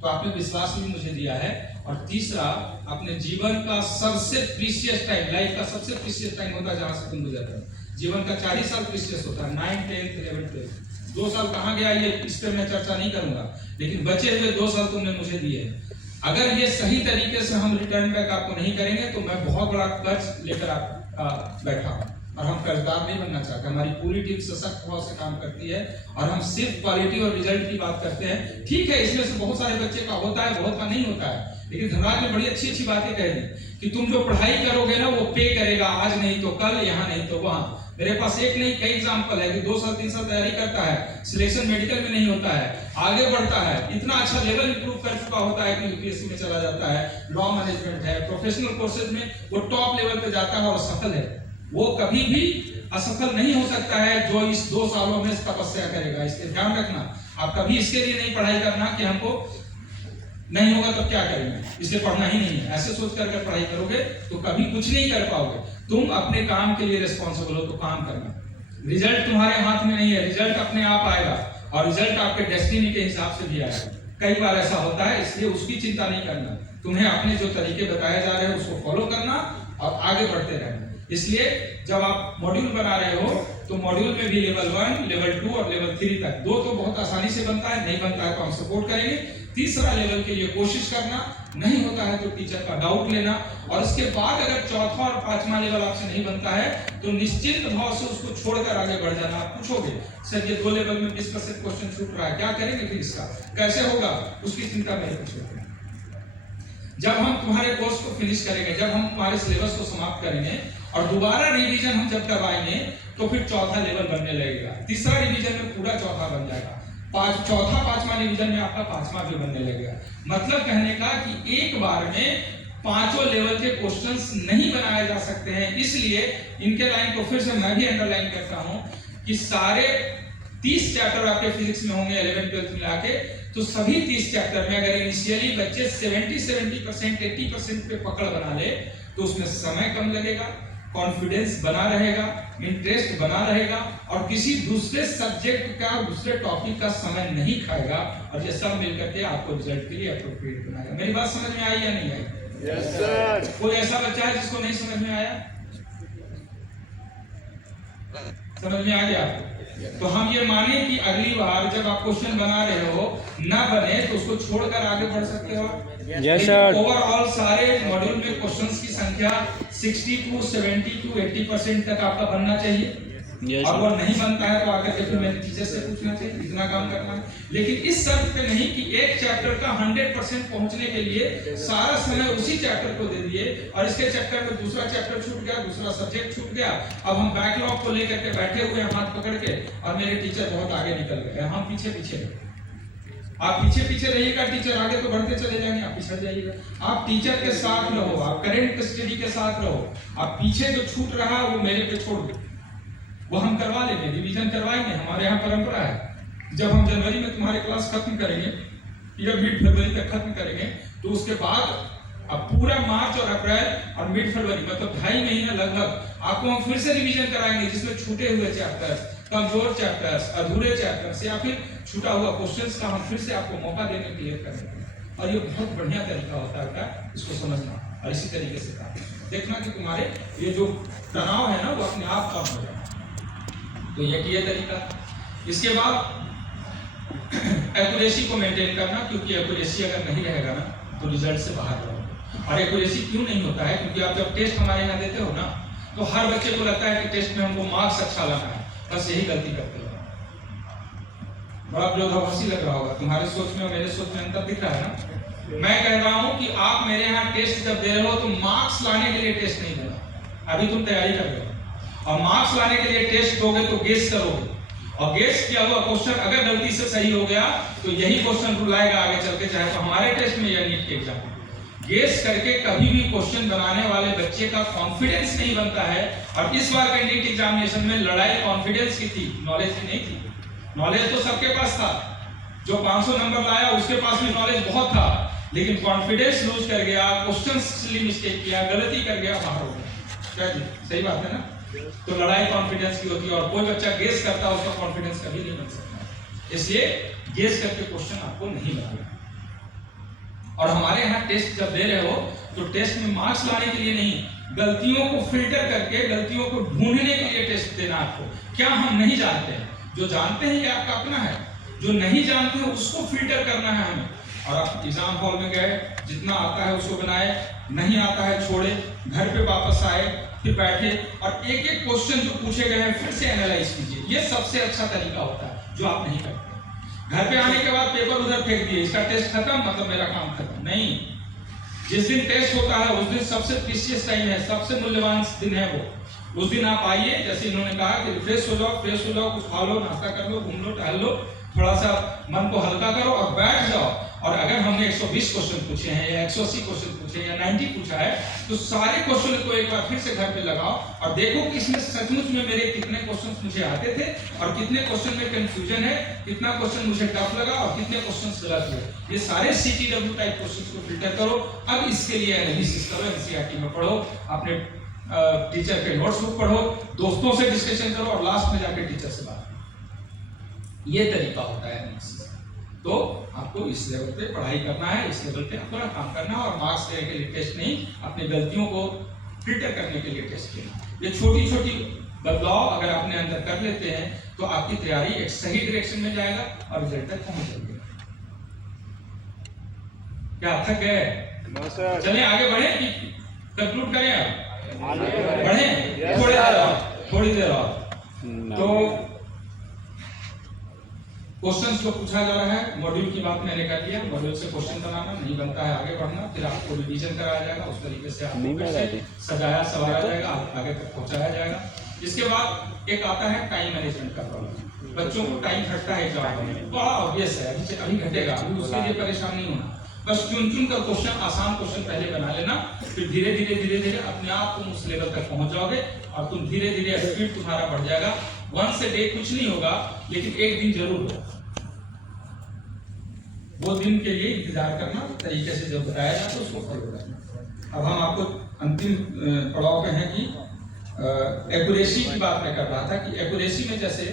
तो आपने विश्वास भी मुझे दिया है। और तीसरा, अपने जीवन का सबसे प्रीशियस टाइम, लाइफ का सबसे प्रीशियस टाइम होता है जहां से तुम गुजर रहे हो। जीवन का 4 ही साल प्रीशियस होता है, 9, 10, 11, 12। 2 साल कहाँ गया ये इस पर मैं चर्चा नहीं करूंगा, लेकिन बचे हुए 2 साल तुमने मुझे दिए हैं। अगर ये सही तरीके से हम रिटर्न बैक आपको नहीं करेंगे तो मैं बहुत बड़ा कर्ज लेकर आप बैठा हूँ, और हम कर्जदार नहीं बनना चाहते। हमारी पूरी टीम सशक्त भाव से काम करती है और हम सिर्फ क्वालिटी और रिजल्ट की बात करते हैं। ठीक है, इसमें से बहुत सारे बच्चे का होता है, बहुत का नहीं होता है, लेकिन धनराज ने बड़ी अच्छी अच्छी बातें कह दी कि तुम जो पढ़ाई करोगे ना वो पे करेगा, आज नहीं तो कल, यहाँ नहीं तो वहाँ। मेरे पास एक नहीं कई एग्जाम्पल है कि 2 साल 3 साल तैयारी करता है, सिलेक्शन मेडिकल में नहीं होता है, आगे बढ़ता है, इतना अच्छा लेवल इंप्रूव कर चुका होता है कि यूपीएससी में चला जाता है, लॉ मैनेजमेंट है, प्रोफेशनल कोर्सेज में वो टॉप लेवल पे जाता है और सफल है। वो कभी भी असफल नहीं हो सकता है जो इस 2 सालों में तपस्या करेगा। इसके ध्यान रखना। आप कभी इसके लिए नहीं पढ़ाई करना कि हमको नहीं होगा तो क्या करेंगे, इसलिए पढ़ना ही नहीं है। ऐसे सोच कर पढ़ाई करोगे तो कभी कुछ नहीं कर पाओगे। तुम अपने काम के लिए रिस्पॉन्सिबल हो तो काम करना। रिजल्ट तुम्हारे हाथ में नहीं है, रिजल्ट अपने आप आएगा, और रिजल्ट आपके डेस्टिनी के हिसाब से भी आएगा। कई बार ऐसा होता है, इसलिए उसकी चिंता नहीं करना। तुम्हें अपने जो तरीके बताए जा रहे हैं उसको फॉलो करना और आगे बढ़ते रहना। इसलिए जब आप मॉड्यूल बना रहे हो तो मॉड्यूल में भी लेवल 1, लेवल 2 और लेवल 3 तक, 2 तो बहुत आसानी से बनता है, नहीं बनता है तो हम सपोर्ट करेंगे। तीसरा लेवल के लिए कोशिश करना, नहीं होता है तो टीचर का डाउट लेना, और उसके बाद अगर चौथा और पांचवा लेवल आपसे नहीं बनता है तो निश्चिंत भाव से उसको छोड़कर आगे बढ़ जाना। आप पूछोगे सर ये 2 लेवल में 20% क्वेश्चन छूट रहा है, क्या करेंगे फिर इसका, कैसे होगा, उसकी चिंता नहीं पूछोगे। जब हम तुम्हारे कोर्स को फिनिश करेंगे, जब हम तुम्हारे सिलेबस को समाप्त करेंगे और दोबारा रिवीजन हम जब करवाएंगे तो फिर चौथा लेवल बनने लगेगा, तीसरा रिवीजन में पूरा चौथा बन जाएगा, चौथा पांचवा रिवीजन में आपका पांचवा भी बनने लगेगा। मतलब कहने का कि एक बार में 5 लेवल के क्वेश्चंस नहीं बनाए जा सकते हैं, इसलिए इनके लाइन को फिर से मैं भी अंडरलाइन करता हूं कि सारे 30 चैप्टर आपके फिजिक्स में होंगे 11 12 मिला के, तो सभी 30 चैप्टर में अगर इनिशियली बच्चे 70% 80% पे पकड़ बना ले तो उसमें समय कम लगेगा, कॉन्फिडेंस बना रहेगा, इंटरेस्ट बना रहेगा और किसी दूसरे सब्जेक्ट का, दूसरे टॉपिक का समय नहीं खाएगा, और ये सब मिलकर के आपको रिजल्ट के लिए अप्रोप्रिएट बनाएगा। मेरी बात समझ में आई या नहीं आई? Yes sir. कोई ऐसा बच्चा है जिसको नहीं समझ में आया? समझ में आ गया आपको? तो हम ये माने कि अगली बार जब आप क्वेश्चन बना रहे हो ना बने तो उसको छोड़कर आगे बढ़ सकते हो। Yes sir. ओवरऑल सारे मॉड्यूल में क्वेश्चंस की संख्या 60 to 70 to 80% तक आपका बनना चाहिए। और वो नहीं बनता है तो आकर के फिर मेरे टीचर से पूछना चाहिए, इतना काम करना है। लेकिन इस शर्त पे नहीं कि एक चैप्टर का 100% पहुंचने के लिए सारा समय उसी चैप्टर को दे दिए और इसके चक्कर में दूसरा चैप्टर छूट गया, दूसरा सब्जेक्ट छूट गया, अब हम बैकलॉग को लेकर के बैठे हुए हैं हाथ पकड़ के और मेरे टीचर बहुत आगे निकल गए, हम पीछे पीछे। आप पीछे पीछे रहिएगा, टीचर आगे तो बढ़ते चले जाएंगे, आप पिछड़ जाइएगा। आप टीचर के साथ रहो, आप करंट स्टडी के साथ रहो, आप पीछे जो छूट रहा है वो मेरे पे छोड़ दो, वो हम करवा लेंगे, रिवीजन करवाएंगे। हमारे यहाँ परंपरा है जब हम जनवरी में तुम्हारे क्लास खत्म करेंगे या मिड फरवरी तक खत्म करेंगे तो उसके बाद अब पूरा मार्च और अप्रैल और मिड फरवरी मतलब 2.5 महीने लगभग आपको हम फिर से रिवीजन कराएंगे, जिसमें छूटे हुए चैप्टर्स, कमजोर चैप्टर्स, अधूरे चैप्टर्स या फिर छूटा हुआ क्वेश्चंस का हम फिर से आपको मौका देने क्लियर करेंगे। और ये बहुत बढ़िया तरीका होता है इसको समझना, और इसी तरीके से काम देखना कि तुम्हारे ये जो तनाव है ना वो अपने आप कम हो जाए। तो ये तरीका। इसके बाद एक्यूरेसी को मेंटेन करना, क्योंकि एक्यूरेसी अगर नहीं रहेगा ना तो रिजल्ट से बाहर रहोगे। और एक्यूरेसी क्यों नहीं होता है, क्योंकि आप जब टेस्ट हमारे यहाँ देते हो ना तो हर बच्चे को लगता है कि टेस्ट में हमको मार्क्स अच्छा लाना है, बस यही गलती करते हो। बड़ा विरोधाभासी लग रहा होगा, तुम्हारे सोच में और मेरे सोच में अंतर दिख रहा है ना। मैं कह रहा हूँ कि आप मेरे यहाँ टेस्ट जब दे रहे हो तो मार्क्स लाने के लिए टेस्ट नहीं देना, अभी तुम तैयारी कर रहे हो, और मार्क्स लाने के लिए टेस्ट दोगे तो गेस करोगे, और गेस किया हुआ क्वेश्चन अगर गलती से सही हो गया तो यही क्वेश्चन रुलाएगा आगे चल के, चाहे तो हमारे टेस्ट में या नीट के एग्जाम। गेस करके कभी भी क्वेश्चन बनाने वाले बच्चे का कॉन्फिडेंस नहीं बनता है। और इस बार के नीट एग्जामिनेशन में लड़ाई कॉन्फिडेंस की थी, नॉलेज की नहीं थी। नॉलेज तो सबके पास था, जो 500 नंबर लाया उसके पास भी नॉलेज बहुत था, लेकिन कॉन्फिडेंस लूज कर गया, क्वेश्चन सिली मिस्टेक किया, गलती कर गया, बाहर हो गया। क्या जी सही बात है ना? तो लड़ाई कॉन्फिडेंस की होती है, और कोई बच्चा गेस करता है उसका कॉन्फिडेंस कभी नहीं बन सकता। इसलिए गेस करके क्वेश्चन आपको नहीं बनाना। और हमारे यहाँ टेस्ट जब दे रहे हो तो टेस्ट में मार्क्स लाने के लिए नहीं, गलतियों को फिल्टर करके, गलतियों को ढूंढने के लिए टेस्ट देना आपको। क्या हम नहीं जानते हैं, जो जानते हैं ये आपका अपना है, जो नहीं जानते हैं उसको फिल्टर करना है हमें। और आप एग्जाम हॉल में गए, जितना आता है उसको बनाए, नहीं आता है छोड़े, घर पे वापस आए, फिर बैठे और एक एक क्वेश्चन जो पूछे गए हैं फिर से एनालाइज कीजिए। ये सबसे अच्छा तरीका होता है जो आप नहीं करते। घर पे आने के बाद पेपर उधर फेंक दिए, इसका टेस्ट खत्म मतलब मेरा काम खत्म नहीं। जिस दिन टेस्ट होता है उस दिन सबसे प्रीशियस टाइम है, सबसे मूल्यवान दिन है वो। उस दिन आप आइए, जैसे इन्होंने कहा कि रिफ्रेश हो जाओ, फ्रेश हो जाओ, कुछ खा लो, नाश्ता कर लो, घूम लो, टहल लो, थोड़ा सा मन को हल्का करो और बैठ जाओ। और अगर हमने 120 क्वेश्चन पूछे हैं या 180 क्वेश्चन पूछे या 90 पूछा है तो सारे क्वेश्चन को एक बार फिर से घर पे लगाओ और देखो कि इसमें सचमुच में मेरे कितने क्वेश्चन मुझे आते थे और कितने क्वेश्चन में कंफ्यूजन है, कितना क्वेश्चन मुझे टफ लगा और कितने क्वेश्चन गलत हुए। ये सारे CTW टाइप क्वेश्चन को फिल्टर करो। अब इसके लिए एनालिसिस करो, NCERT में पढ़ो, अपने टीचर के नोट्स बुक पढ़ो, दोस्तों से डिस्कशन करो और लास्ट में जाकर टीचर से बात करो। ये तरीका होता है एनालिसिस। तो आपको इस लेवल पे पढ़ाई करना है, इस लेवल पे अपना काम करना है और मार्क्स लेने के लिए टेस्ट नहीं, अपनी गलतियों को फिल्टर करने के लिए टेस्ट लेना। ये छोटी छोटी बदलाव अगर अपने अंदर कर लेते हैं तो आपकी तैयारी एक सही डायरेक्शन में जाएगा और रिजल्ट तक पहुंच जाएगी। क्या थक गए? चलें आगे बढ़े कि कंक्लूड करें? आप बढ़े थोड़ी देर और तो क्वेश्चंस को पूछा जा रहा है। मॉड्यूल की बात मैंने कर लिया, मॉड्यूल से क्वेश्चन बनाना नहीं बनता है, आगे बढ़ना, फिर आपको रिवीजन कराया जाएगा, उस तरीके से आपको सजाया सवारा जाएगा, आगे तक पहुंचाया जाएगा। इसके बाद एक आता है टाइम मैनेजमेंट का प्रॉब्लम। बच्चों को टाइम घटता है एग्जाम में, बड़ा ऑब्वियस है, अभी घटेगा, अभी उसके लिए परेशान नहीं होना। बस चुन कर क्वेश्चन, आसान क्वेश्चन पहले बना लेना, फिर धीरे धीरे अपने आप तुम उस लेवल तक पहुंच जाओगे और तुम धीरे धीरे स्पीड तुम्हारा बढ़ जाएगा। वंस ए डे कुछ नहीं होगा, लेकिन एक दिन जरूर होगा। वो दिन के लिए इंतजार करना, तरीके से जब बताया जाए तो उसको फॉलो करना। अब हम आपको अंतिम पड़ाव पे हैं कि एक्यूरेसी की बात मैं कर रहा था कि एक्यूरेसी में जैसे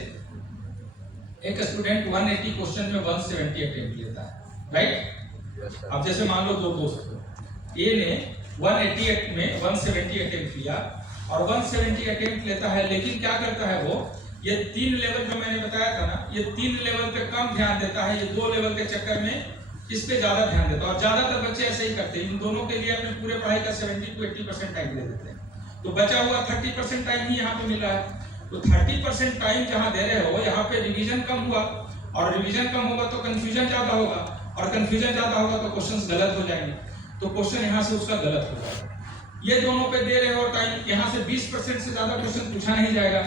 एक स्टूडेंट 180 क्वेश्चन में 170 अटेम्प्ट लेता है, राइट? अब जैसे मान लो दो दोस्त, ए ने 188 में 170 अटेम्प्ट लिया और 170 अटेम्प्ट लेता है, लेकिन क्या करता है वो, ये 3 लेवल जो मैंने बताया था ना, ये 3 लेवल पे कम ध्यान देता है, ये 2 लेवल के चक्कर में इस पे ज्यादा ध्यान देता है। और ज्यादातर बच्चे ऐसे ही करते हैं, इन दोनों के लिए अपने पूरे पढ़ाई का 70 to 80% टाइम दे देते हैं, तो बचा हुआ 30% टाइम ही यहाँ पे मिला है। तो 30% टाइम जहाँ दे रहे हो, यहाँ पे रिवीजन कम हुआ, और रिवीजन कम होगा तो कंफ्यूजन ज्यादा होगा, और कंफ्यूजन ज्यादा होगा तो क्वेश्चंस गलत हो जाएंगे, तो क्वेश्चन यहाँ से उसका गलत हो जाएगा। ये दोनों पे दे रहे हो टाइम, यहाँ से 20% से ज्यादा क्वेश्चन पूछा नहीं जाएगा।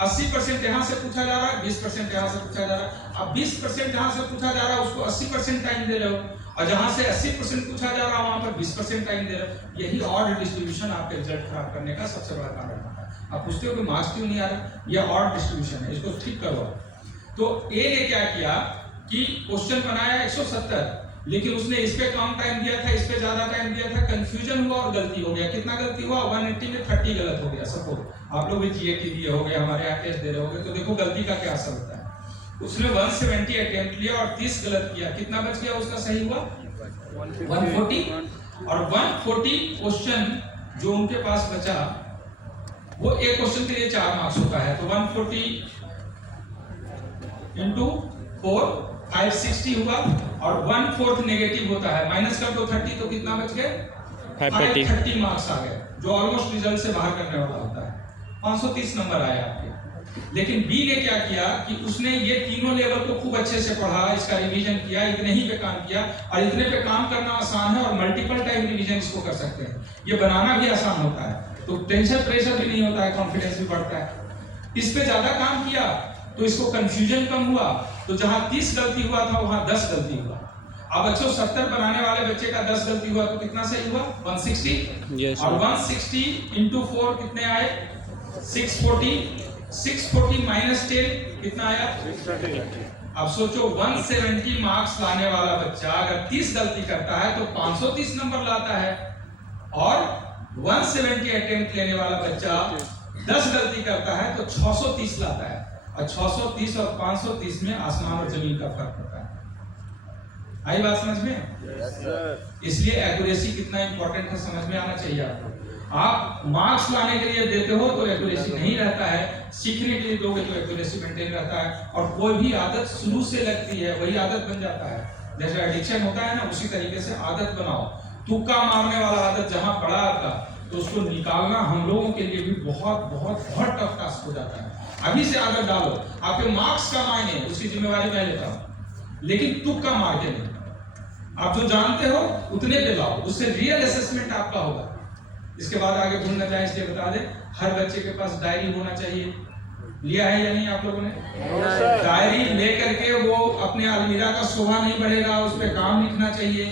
80% यहाँ से पूछा जा रहा है, 20% यहाँ से पूछा जा रहा है। अब 20% जहाँ से पूछा जा रहा है उसको 80% टाइम दे रहे हो, और जहाँ से 80% पूछा जा रहा है वहाँ पर 20% टाइम दे रहे हो। यही ऑड डिस्ट्रीब्यूशन आपके रिजल्ट खराब करने का सबसे बड़ा कारण होता है। आप पूछते हो कि मार्क्स क्यों नहीं आ रहा, यह ऑड डिस्ट्रीब्यूशन है, इसको ठीक करो। तो ए ने क्या किया कि क्वेश्चन बनाया 170, लेकिन उसने इस पे कम टाइम दिया था, इस पे ज्यादा टाइम दिया था, कंफ्यूजन हुआ और गलती हो गया। कितना गलती हुआ? 180 में 30 गलत हो गया। सपोज आप लोग भी जीएटी दिए होंगे, हमारे यहाँ टेस्ट दे रहे होंगे, तो देखो गलती का क्या असर होता है। उसने 170 अटेम्प्ट लिया और 30 गलत किया, कितना बच गया उसका सही हुआ? 140। और 140 क्वेश्चन जो उनके पास बचा, वो एक क्वेश्चन के लिए 4 मार्क्स होता है, तो 140 into 4 560 हुआ, और 1/4 नेगेटिव होता है, माइनस कर दो 30 तो कितना बच गए? 530 मार्क्स आ गए, जो ऑलमोस्ट रिजल्ट से बाहर करने वाला होता है। 530 नंबर आया आपके। लेकिन बी ने क्या किया कि उसने ये तीनों लेवल को खूब अच्छे से पढ़ा, इसका रिवीजन किया, इतने ही पे काम किया, और इतने पे काम करना आसान है, और मल्टीपल टाइम रिवीजन इसको कर सकते हैं। ये बनाना भी आसान होता है, तो टेंशन प्रेशर भी नहीं होता है, कॉन्फिडेंस भी बढ़ता है। इस पे ज्यादा काम किया तो इसको कंफ्यूजन कम हुआ, तो जहां 30 गलती हुआ था वहां 10 गलती हुआ। अब 170 बनाने वाले बच्चे का 10 गलती हुआ तो कितना सही हुआ? 160। yes, और 160 into 4 कितने आए? 640। 640 minus 10 कितना आया? 630। अब सोचो 170 मार्क्स लाने वाला बच्चा अगर 30 गलती करता है तो 530 नंबर लाता है, और 170 अटेम्प्ट लेने वाला बच्चा 10 गलती करता है तो 630 लाता है। और 630 और 530 में आसमान और जमीन का फर्क होता है। आई बात समझ में? yes, इसलिए एक्यूरेसी कितना इंपॉर्टेंट है समझ में आना चाहिए आपको। आप मार्क्स लाने के लिए देते हो तो एक्यूरेसी नहीं रहता है, सीखने के लिए दोगे तो एक्यूरेसी मेंटेन रहता है, और कोई भी आदत शुरू से लगती है वही आदत बन जाता है। जैसे एडिक्शन होता है ना, उसी तरीके से आदत बनाओ। तुक्का मारने वाला आदत जहां पड़ा आपका, तो उसको निकालना हम लोगों के लिए भी बहुत बहुत बहुत टफ टास्क हो जाता है। अभी से आदत डालो। आपके मार्क्स का मायने उसकी जिम्मेवारी मैं लेता हूं, लेकिन तुक्का मार के नहीं। आप जो जानते हो उतने पे लाओ, उससे रियल असेसमेंट आपका होगा। इसके बाद आगे भूल न जाए इसलिए बता दे, हर बच्चे के पास डायरी होना चाहिए। लिया है या नहीं आप लोगों ने? डायरी लेकर के वो अपने अलमीरा का शोभा नहीं बढ़ेगा, उस पर काम लिखना चाहिए।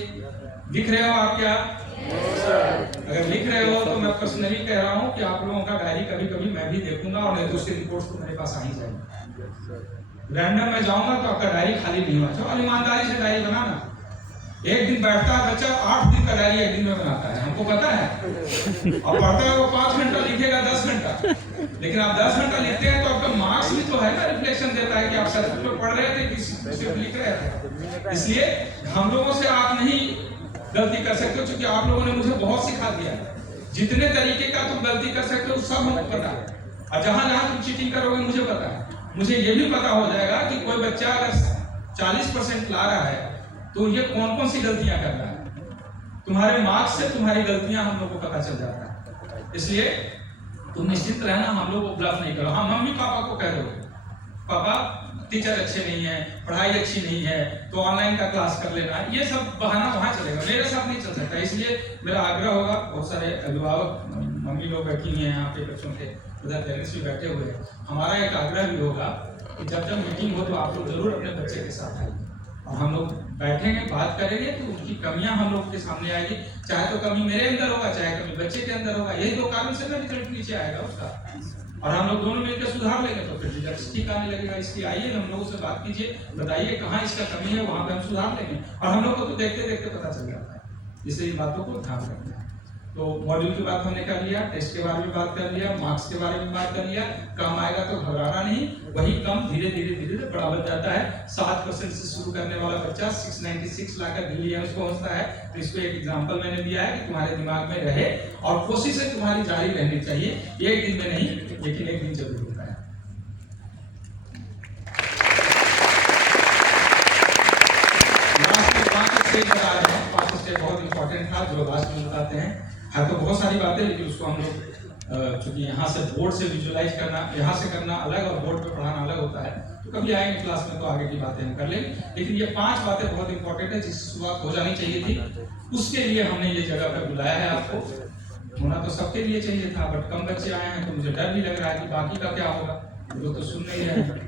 लिख रहे हो आप क्या? अगर लिख रहे हो तो मैं पर्सनली कह रहा हूँ कि आप लोगों का डायरी कभी कभी मैं भी देखूंगा, और नहीं तो उसकी रिपोर्ट्स तो मेरे पास आ ही जाएगी। रैंडम में जाऊंगा तो आपका डायरी खाली नहीं होना चाहिए, और ईमानदारी से डायरी बनाना। एक दिन बैठता है बच्चा 8 दिन का डायरी एक दिन में बनाता है, हमको पता है, और पढ़ता है वो 5 घंटा लिखेगा 10 घंटा, लेकिन आप 10 घंटा लिखते हैं तो आपका मार्क्स भी तो है ना, रिफ्लेक्शन देता है कि आप सर में पढ़ रहे थे कि सिर्फ लिख रहे थे। इसलिए हम लोगों से आप नहीं गलती कर सकते हो, क्योंकि आप लोगों ने मुझे बहुत सिखा दिया। जितने तरीके का तुम गलती कर सकते हो सब हमको पता है। और जहां जहां तुम चीटिंग करोगे मुझे पता है, मुझे ये भी पता हो जाएगा कि कोई बच्चा अगर 40% ला रहा है तो ये कौन कौन सी गलतियां कर रहा है। तुम्हारे मार्क्स से तुम्हारी गलतियां हम लोग को पता चल जाता है। इसलिए तुम निश्चित रहना, हम लोग को ब्लफ नहीं करो। हाँ, मम्मी पापा को कह दो, पापा टीचर अच्छे नहीं है, पढ़ाई अच्छी नहीं है, तो ऑनलाइन का क्लास कर लेना, ये सब बहाना वहां चलेगा, मेरे साथ नहीं चल सकता। इसलिए मेरा आग्रह होगा, बहुत सारे अभिभावक मम्मी लोग बैठी हुई हैं यहाँ पे, बच्चों के उधर पेरेंट्स भी बैठे हुए हैं, हमारा एक आग्रह भी होगा कि जब जब मीटिंग हो तो आप लोग जरूर अपने बच्चे के साथ आइए और हम लोग बैठेंगे, बात करेंगे, तो उनकी कमियां हम लोग के सामने आएगी। चाहे तो कमी मेरे अंदर होगा, चाहे कमी बच्चे के अंदर होगा, यही दो कारण से ना रिजल्ट नीचे आएगा उसका, और हम लोग दोनों मिलकर सुधार लेंगे तो फिर रिजल्ट ठीक आने लगेगा। इसलिए आइए, हम लोगों से बात कीजिए, बताइए कहाँ इसका कमी है, वहां पे हम सुधार लेंगे। और हम लोग को तो देखते देखते पता चल जाता है, इसलिए इन बातों को ध्यान रखना है। तो मॉड्यूल की बात हमने कर लिया, टेस्ट के बारे में बात कर लिया, मार्क्स के बारे में बात कर लिया। कम आएगा तो घबराना नहीं, वही कम धीरे धीरे धीरे धीरे बढ़ा जाता है। 7% से शुरू करने वाला बच्चा 696 लाकर दिल्ली एम्स पहुंचता है। तो इसको एक एग्जांपल मैंने दिया है कि तुम्हारे दिमाग में रहे, और कोशिशें तुम्हारी जारी रहनी चाहिए, एक दिन में नहीं लेकिन एक दिन जरूर होता है। लास्ट में 5 स्टेप बता रहे हैं, 5 स्टेप बहुत इंपॉर्टेंट था जो लास्ट में बताते हैं। है तो बहुत सारी बातें, लेकिन उसको हम लोग चूंकि यहाँ से बोर्ड से विजुअलाइज करना, यहाँ से करना अलग और बोर्ड पे पढ़ाना अलग होता है, तो कभी आएंगे क्लास में तो आगे की बातें हम कर लेंगे। लेकिन ये 5 बातें बहुत इंपॉर्टेंट है जिसकी शुरुआत हो जानी चाहिए थी, उसके लिए हमने ये जगह पे बुलाया है आपको। होना तो सबके लिए चाहिए था, बट कम बच्चे आए हैं तो मुझे डर भी लग रहा है कि बाकी का क्या होगा, वो तो सुन नहीं रहे हैं।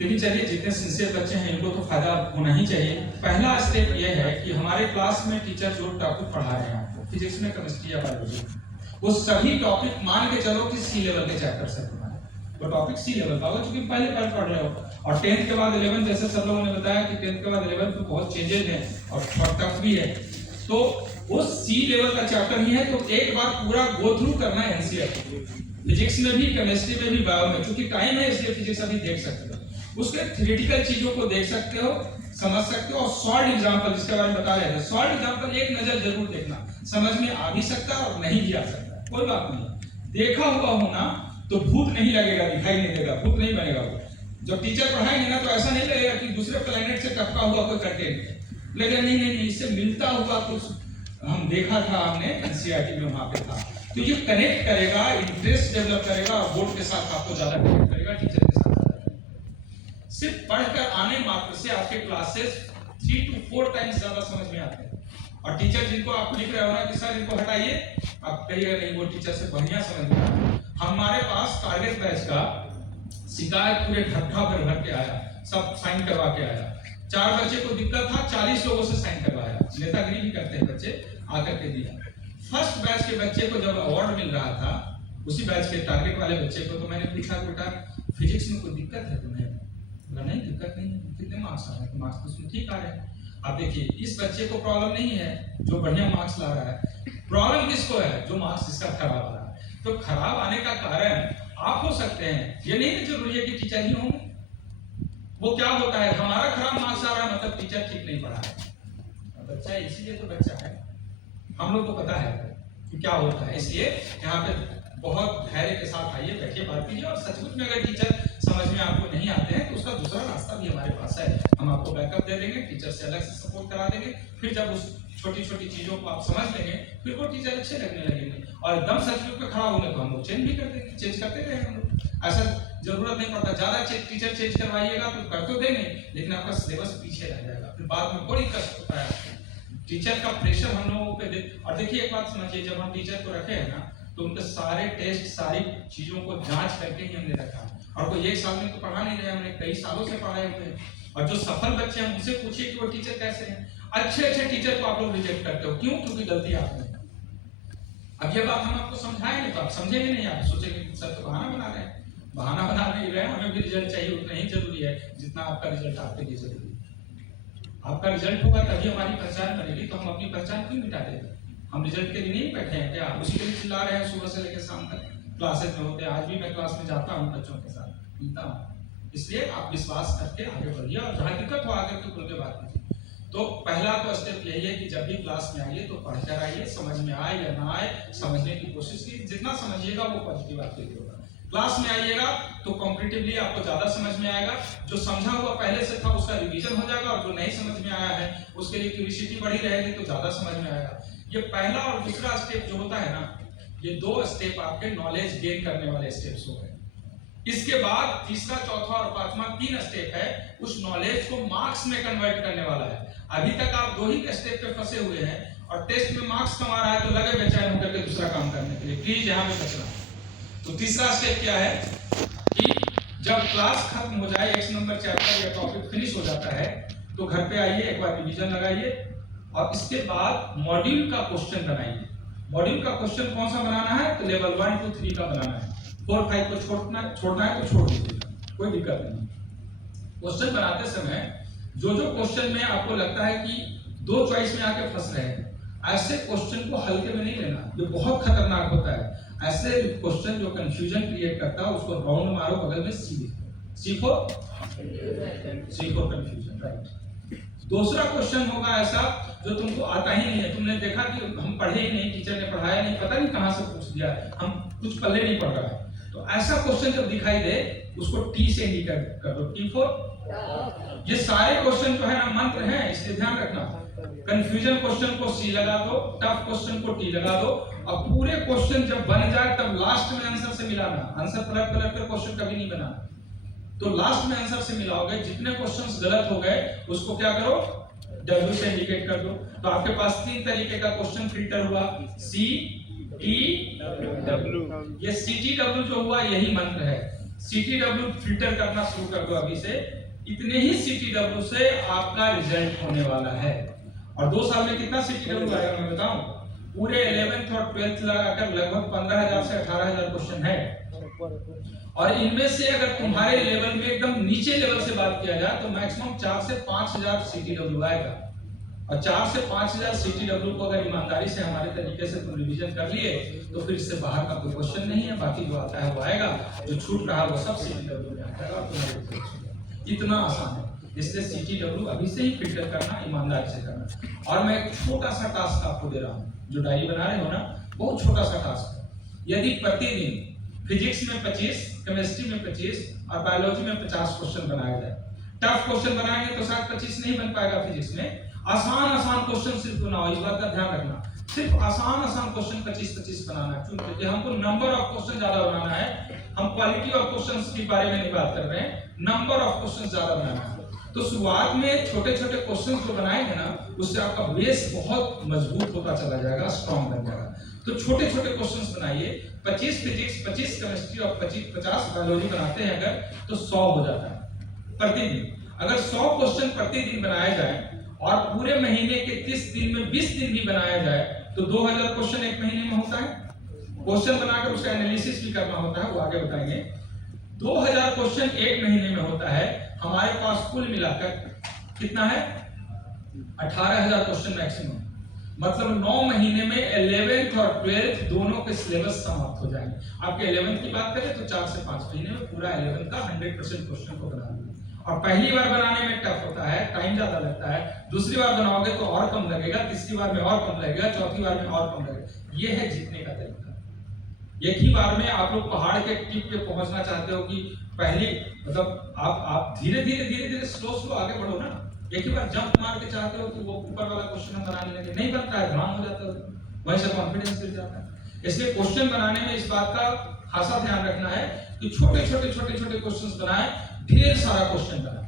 लेकिन चलिए, जितने सिंसियर बच्चे हैं इनको तो फायदा होना ही चाहिए। पहला स्टेप ये है कि हमारे क्लास में टीचर जो टॉपिक पढ़ा रहे हैं आपको, फिजिक्स में, केमिस्ट्री या बायोलॉजी, वो सभी टॉपिक मान के चलो कि सी लेवल के चैप्टर से तुम्हारे, तो टॉपिक सी लेवल का होगा क्योंकि पहले पढ़ रहे हो। और 10th के बाद 11, जैसे सब लोगों ने बताया कि 10th के बाद 11 में बहुत चेंजेस हैं और टफ भी है, तो वो सी लेवल का चैप्टर ही है। तो एक बार पूरा गो थ्रू करना है एनसीईआरटी, फिजिक्स में भी, केमिस्ट्री में भी, बायो में, क्योंकि टाइम है इसलिए फिजिक्स अभी देख सकते हो, उसके थ्योरेटिकल चीजों को देख सकते हो, समझ सकते हो। और सॉल्ड एग्जांपल जिसके बारे में बता रहे थे, सॉल्ड एग्जांपल एक नजर जरूर देखना, समझ में आ भी सकता है और नहीं भी आ सकता, कोई बात नहीं। देखा हुआ होना तो भूत नहीं लगेगा, दिखाई नहीं देगा, भूत नहीं बनेगा वो। जब टीचर पढ़ाएंगे ना तो ऐसा नहीं लगेगा कि दूसरे प्लेनेट से टपका हुआ कोई कंटेंट लगेगा, नहीं नहीं नहीं, इससे मिलता हुआ कुछ हम देखा था, हमने एनसीईआरटी में वहां पे था। तो ये कनेक्ट करेगा, इंटरेस्ट डेवलप करेगा, और बोर्ड के साथ आपको ज्यादा कनेक्ट करेगा, टीचर के साथ। सिर्फ पढ़कर आने मात्र से आपके क्लासेस 3 to 4 टाइम्स ज्यादा समझ में आते हैं। और टीचर जिनको आप लिख रहे हो ना कि सर इनको हटाइए, आप कहिएगा नहीं, वो टीचर से बढ़िया समझ में आता है। हमारे पास टारगेट बैच का शिकायत पूरे ढक्का भर के आया, सब साइन करवा के आया। 4 बच्चे को दिक्कत था, 40 लोगों से साइन करवाया, नेतागिरी भी करते हैं बच्चे, आकर के दिया। फर्स्ट बैच के बच्चे को जब अवार्ड मिल रहा था, उसी बैच के टारगेट वाले बच्चे को, तो मैंने पूछा बेटा फिजिक्स में कोई दिक्कत है तुम्हें? बोला नहीं दिक्कत नहीं है। कितने मार्क्स आ रहे हैं? मार्क्स तो उसमें ठीक आ रहे हैं। अब देखिए, इस बच्चे को प्रॉब्लम नहीं है जो बढ़िया मार्क्स ला रहा है, प्रॉब्लम किसको है? जो मार्क्स इसका खराब आ रहा है। तो खराब आने का कारण आप हो सकते हैं, ये नहीं जरूरी है कि टीचर ही होंगे। वो क्या होता है, हमारा खराब मार्क्स आ रहा है मतलब टीचर ठीक नहीं पढ़ा है, बच्चा इसीलिए तो बच्चा है, हम लोग को पता है कि क्या होता है। इसलिए यहाँ पे बहुत धैर्य के साथ आइए, बैठिए, बात कीजिए। और सचमुच में अगर टीचर समझ में आपको नहीं आते हैं तो उसका दूसरा रास्ता भी हमारे पास है, हम आपको बैकअप दे देंगे, टीचर से अलग से सपोर्ट करा देंगे। फिर जब उस छोटी छोटी चीजों को आप समझ लेंगे, फिर वो टीचर अच्छे लगने लगेंगे। और एकदम सचमुच में खराब होंगे तो हम लोग चेंज भी कर देंगे, चेंज करते रहेंगे हम लोग। ऐसा जरूरत नहीं पड़ता, ज्यादा टीचर चेंज करवाइएगा तो कर तो देंगे, लेकिन आपका सिलेबस पीछे रह जाएगा, फिर बाद में बड़ी कष्ट होता है। टीचर का प्रेशर हम लोगों पे दे। और देखिए एक बात समझिए, जब हम टीचर को रखे हैं ना, तो उनके सारे टेस्ट, सारी चीजों को जांच करके ही हमने रखा। और कोई 1 साल में तो पढ़ा नहीं रहे, हमने कई सालों से पढ़ाए हुए हैं। और जो सफल बच्चे हैं उनसे पूछिए कि वो टीचर कैसे हैं। अच्छे टीचर को आप लोग रिजेक्ट करते हो, क्यों? क्योंकि गलती आप में। अब ये बात हम आपको समझाएंगे तो आप समझेंगे नहीं, आप सोचेंगे सर तो बहाना बना रहे हैं। बहाना बना नहीं रहे, हमें भी रिजल्ट चाहिए, उतना ही जरूरी है जितना आपका रिजल्ट आपके लिए जरूरी है। आपका रिजल्ट होगा तभी हमारी पहचान बनेगी, तो हम अपनी पहचान क्यों मिटा देंगे? हम रिजल्ट के लिए नहीं बैठे हैं क्या? उसी के लिए चिल्ला रहे हैं सुबह से लेकर शाम तक, क्लासेस में होते हैं। आज भी मैं क्लास में जाता हूँ, बच्चों के साथ मिलता हूँ। इसलिए आप विश्वास करके आगे बढ़िए, और जहाँ दिक्कत हो आकर के खुल के बात कीजिए। तो पहला तो स्टेप यही है कि जब भी क्लास में आइए तो पढ़ कर आइए, समझ में आए या ना आए समझने की कोशिश कीजिए, जितना समझिएगा वो पॉजिटिव आपके लिए होगा। क्लास में आइएगा तो कॉम्पिटिटिवली आपको ज्यादा समझ में आएगा, जो समझा हुआ पहले से था उसका रिवीजन हो जाएगा, और जो नहीं समझ में आया है उसके लिए क्यूरियोसिटी बढ़ी रहेगी तो ज्यादा समझ में आएगा। ये पहला और दूसरा स्टेप जो होता है ना, ये दो स्टेप आपके नॉलेज गेन करने वाले स्टेप्स हो गए। इसके बाद तीसरा, चौथा और पांचवा 3 स्टेप है उस नॉलेज को मार्क्स में कन्वर्ट करने वाला है। अभी तक आप 2 ही स्टेप पे फंसे हुए हैं और टेस्ट में मार्क्स कमा रहा है तो लगे बेचैन होकर के दूसरा काम करने के लिए, प्लीज यहाँ पे बचना। तो तीसरा स्टेप क्या है कि जब क्लास खत्म हो जाए, 1 नंबर चैप्टर या टॉपिक फिनिश हो जाता है, तो घर पे आइए, एक बार रिवीजन लगाइए और इसके बाद मॉड्यूल का क्वेश्चन बनाइए। मॉड्यूल का क्वेश्चन कौन सा बनाना है? तो लेवल 1, 2, 3 का बनाना है। 4, 5 को छोड़ना है तो छोड़ दीजिएगा, कोई दिक्कत नहीं। क्वेश्चन बनाते समय जो क्वेश्चन में आपको लगता है कि 2 चॉइस में आके फंस रहे हैं, ऐसे क्वेश्चन को हल्के में नहीं लेना, ये बहुत खतरनाक होता है। ऐसे क्वेश्चन जो कंफ्यूजन क्रिएट करता है उसको राउंड मारो, बगल में सीखो कंफ्यूजन, राइट। दूसरा क्वेश्चन होगा ऐसा जो तुमको आता ही नहीं है, तुमने देखा कि हम पढ़े ही नहीं, टीचर ने पढ़ाया नहीं, पता नहीं कहां से पूछ दिया, हम कुछ पल्ले नहीं पढ़ रहा है, तो ऐसा क्वेश्चन जब दिखाई दे उसको टी से इंडिकेट कर दो, T for। ये सारे क्वेश्चन जो है ना मंत्र हैं, इसलिए ध्यान रखना। कंफ्यूजन क्वेश्चन को C लगा दो, टफ क्वेश्चन को T लगा दो, और पूरे क्वेश्चन जब बन जाए तब लास्ट में आंसर से मिलाना। आंसर पलट कर क्वेश्चन कभी नहीं बनाना, तो लास्ट में आंसर से मिलाओगे। जितने क्वेश्चंस गलत हो गए उसको क्या करो, W से इंडिकेट कर दो। तो आपके पास 3 तरीके का क्वेश्चन फिल्टर हुआ, C, T, W। ये CTW जो हुआ यही मंत्र है। CTW फिल्टर करना शुरू कर दो अभी से। इतने ही CTW से आपका रिजल्ट होने वाला है। और 2 साल में कितना CTW आएगा मैं बताऊं? पूरे 11th और 12th लगाकर लगभग 15,000 से 18,000 क्वेश्चन है। और इनमें से अगर तुम्हारे लेवल में एकदम नीचे लेवल से बात किया जाए तो मैक्सिमम 4 से 5,000 CTW आएगा। और 4 से 5,000 CTW को अगर ईमानदारी से हमारे तरीके से तुम रिवीजन कर लिए तो फिर इससे बाहर का कोई क्वेश्चन नहीं है। बाकी जो आता है वो आएगा, जो छूट रहा है वो सब CTW में आएगा। इतना आसान है, इसलिए CTW अभी से ही फिल्टर करना, ईमानदारी से करना। और मैं एक छोटा सा टास्क आपको दे रहा हूँ, जो डायरी बना रहे हो ना, बहुत छोटा सा टास्क है। यदि प्रतिदिन फिजिक्स में 25, केमिस्ट्री में 25 और बायोलॉजी में 50 क्वेश्चन बनाया जाए। टफ क्वेश्चन बनाएंगे तो शायद 25 नहीं बन पाएगा फिजिक्स में। आसान क्वेश्चन सिर्फ बनाओ, इस बात का ध्यान रखना। सिर्फ आसान क्वेश्चन 25 बनाना है, क्योंकि हमको नंबर ऑफ क्वेश्चन ज्यादा बनाना है। हम क्वालिटी ऑफ क्वेश्चंस के बारे में नहीं बात कर रहे हैं, नंबर ऑफ क्वेश्चन ज्यादा बनाना है। तो शुरुआत में छोटे क्वेश्चन जो बनाएंगे ना, उससे आपका बेस बहुत मजबूत होता चला जाएगा, स्ट्रॉन्ग बन जाएगा। तो छोटे क्वेश्चंस बनाइए। 25 फिजिक्स, 25 केमिस्ट्री और 50 बायोलॉजी बनाते हैं अगर, तो 100 हो जाता है प्रतिदिन। अगर 100 क्वेश्चन प्रतिदिन बनाए जाए और पूरे महीने के 30 दिन में 20 दिन भी बनाया जाए तो 2000 क्वेश्चन एक महीने में होता है। क्वेश्चन बनाकर उसका एनालिसिस भी करना होता है, वो आगे बताएंगे। 2000 क्वेश्चन एक महीने में होता है। हमारे पास कुल मिलाकर कितना है? 18,000 क्वेश्चन मैक्सिमम। मतलब 9 महीने में 11th और 12th दोनों के सिलेबस समाप्त हो जाएंगे। आपके 11th की बात करें तो 4 से 5 महीने में पूरा 11th का 100% क्वेश्चन को बना लेंगे। और पहली बार बनाने में टफ होता है, टाइम ज्यादा लगता है। दूसरी बार बनाओगे तो और कम लगेगा, तीसरी बार में और कम लगेगा, चौथी बार में और कम लगेगा। ये है जीतने का तरीका। एक ही बार में आप लोग पहाड़ के टिप पे पहुंचना चाहते हो कि पहली मतलब आप धीरे धीरे स्लो आगे बढ़ो ना। एक ही बार जंप मार के चाहते हो कि वो ऊपर वाला क्वेश्चन हम बनाने लगे, नहीं बनता है, ध्यान हो जाता है, वहीं से कॉन्फिडेंस गिर जाता है। इसलिए क्वेश्चन बनाने में इस बात का खासा ध्यान रखना है कि छोटे छोटे क्वेश्चंस बनाएं, ढेर सारा क्वेश्चन बनाएं।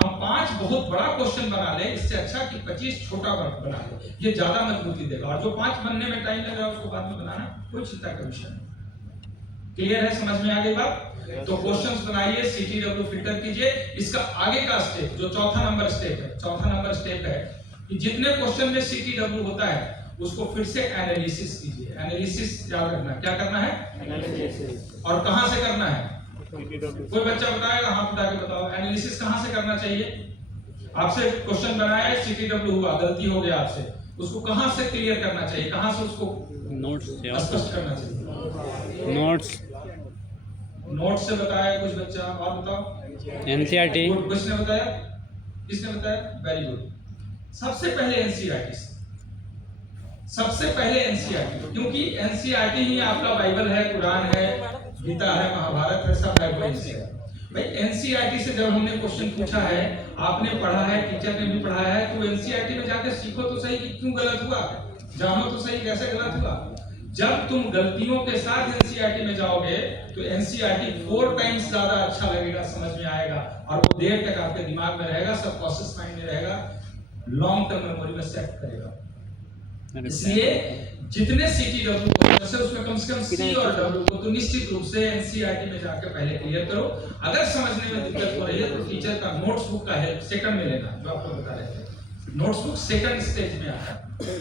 हम 5 बहुत बड़ा क्वेश्चन बना ले, इससे अच्छा कि 25 छोटा बना ले, ये ज्यादा मजबूती देगा। और जो 5 बनने में टाइम लग रहा है उसको बाद में बनाना कोई चिंता का विषय नहीं। क्लियर है? समझ में आ गई बात? तो क्वेश्चंस बनाइए, CTW फिल्टर कीजिए। इसका आगे का स्टेप जो चौथा नंबर स्टेप है कि जितने क्वेश्चन में CTW होता है उसको फिर से एनालिसिस कीजिए। एनालिसिस याद रखना, क्या करना है? एनालिसिस। और कहां से करना है? कोई बच्चा बताएगा? हाथ उठा के बताओ। एनालिसिस कहां से करना चाहिए? आपसे क्वेश्चन बनाया, CTW हुआ, गलती हो गया आपसे, उसको कहां से क्लियर करना चाहिए? कहां से उसको नोट्स स्पष्ट करना चाहिए? नोट्स से बताया कुछ बच्चा, और बताओ। NCERT। किसने बताया? Very good. सबसे पहले एनसीईआरटी से, सबसे पहले एनसीईआरटी, क्योंकि एनसीईआरटी ही आपका बाइबल है, कुरान है, गीता है, महाभारत है, सब बाइबल से है। भाई एनसीईआरटी से जब हमने क्वेश्चन पूछा है, आपने पढ़ा है, टीचर ने भी पढ़ाया है, तो एनसीईआरटी में जाकर सीखो तो सही कि क्यों गलत हुआ, जानो तो सही कैसे गलत हुआ। जब तुम गलतियों के साथ एनसीईआरटी में जाओगे तो एनसीईआरटी 4 टाइम्स ज्यादा अच्छा लगेगा, समझ में आएगा और वो देर तक आपके दिमाग में रहेगा, सब प्रोसेस माइंड में रहेगा, लॉन्ग टर्म मेमोरी में सेट करेगा। इसलिए जितने सीटीडब्ल्यू कोर्सेस है उसमें कम से कम सी और डब्ल्यू को तो निश्चित रूप से एनसीईआरटी में जाकर पहले क्लियर करो। अगर समझने में दिक्कत हो रही है तो टीचर का नोट्स बुक का हेल्प सेकंड में लेना, जो आपको बता रहे थे, नोट्स बुक सेकंड स्टेज में आता है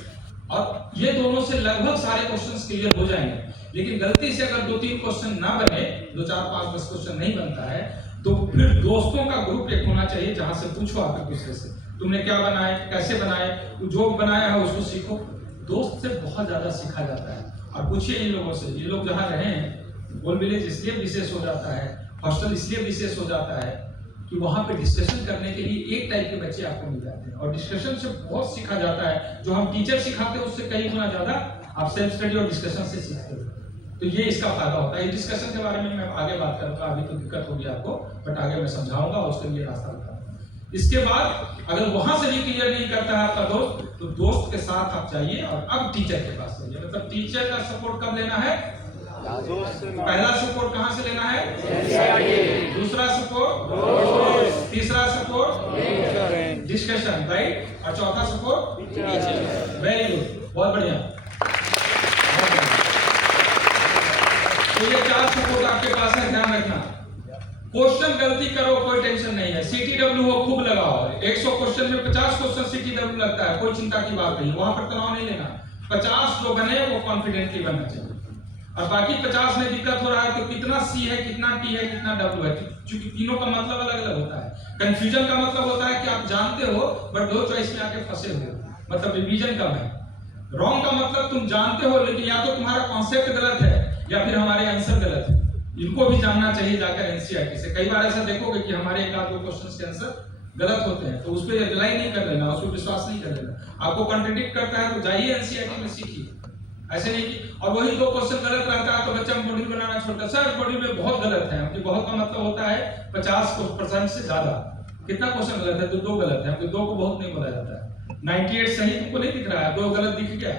और ये दोनों से लगभग सारे क्वेश्चंस क्लियर हो जाएंगे। लेकिन गलती से अगर 2-3 क्वेश्चन ना बने, 2, 4, 5, 10 क्वेश्चन नहीं बनता है तो फिर दोस्तों का ग्रुप एक होना चाहिए जहां से पूछो आप एक दूसरे से, तुमने क्या बनाए, कैसे बनाए, जो बनाया है उसको सीखो। दोस्त से बहुत ज्यादा सीखा जाता है। और पूछिए इन लोगों से, ये लोग जहाँ रहे हैं, गोल विलेज इसलिए विशेष हो जाता है, हॉस्टल इसलिए विशेष हो जाता है कि वहाँ पे डिस्कशन करने के लिए एक टाइप के बच्चे आपको मिल जाते हैं और डिस्कशन से बहुत सीखा जाता है। जो हम टीचर सिखाते हैं उससे कई गुना ज्यादा आप सेल्फ स्टडी और डिस्कशन से सीखते हो, तो ये इसका फायदा होता है। डिस्कशन के बारे में मैं आगे बात करूंगा, अभी तो दिक्कत होगी आपको, बट आगे मैं समझाऊंगा, उसके लिए रास्ता बताऊंगा। इसके बाद अगर वहां से भी क्लियर नहीं करता है आपका दोस्त, तो दोस्त के साथ आप जाइए और अब टीचर के पास जाइए। मतलब टीचर का सपोर्ट कब लेना है? पहला सपोर्ट कहां से लेना है? दूसरा सपोर्ट, तीसरा सपोर्ट डिस्कशन, राइट, और चौथा सपोर्ट। वेरी गुड, बहुत बढ़िया। तो ये 4 सपोर्ट आपके पास है, ध्यान रखना। क्वेश्चन गलती करो कोई टेंशन नहीं है, सीटीडब्ल्यू हो खूब लगाओ। 100 क्वेश्चन में 50 क्वेश्चन सीटीडब्ल्यू लगता है, कोई चिंता की बात नहीं, वहां पर तनाव नहीं लेना। 50 जो बने वो कॉन्फिडेंटली बनना चाहिए और बाकी 50 में दिक्कत हो रहा है तो कितना सी है, कितना टी है, कितना डब्ल्यू है, क्योंकि तीनों का मतलब अलग अलग होता है। कंफ्यूजन का मतलब होता है कि आप जानते हो बट 2 चॉइस में आके फंसे हो, मतलब रिवीजन कम है। रॉन्ग का मतलब तुम जानते हो लेकिन या तो तुम्हारा कॉन्सेप्ट गलत है या फिर हमारे आंसर गलत है। इनको भी जानना चाहिए जाकर एनसीईआरटी से। कई बार ऐसा देखोगे कि हमारे 1-2 क्वेश्चन के आंसर गलत होते हैं तो उस पर रिलाई नहीं कर लेना, उस पर विश्वास नहीं कर लेना। आपको कॉन्ट्रडिक्ट करता है तो जाइए एनसीईआरटी में सीखिए, ऐसे नहीं कि और वही 2 क्वेश्चन गलत रहता है तो बच्चा मॉड्यूल बनाना छोड़ता है। सर मॉड्यूल में बहुत गलत है, हमको बहुत का मतलब होता है 50% से ज्यादा। कितना क्वेश्चन गलत है? तो 2 गलत है, हमको 2 को बहुत नहीं बोला जाता है। 98 सही तुमको नहीं दिख रहा है, 2 गलत दिख गया।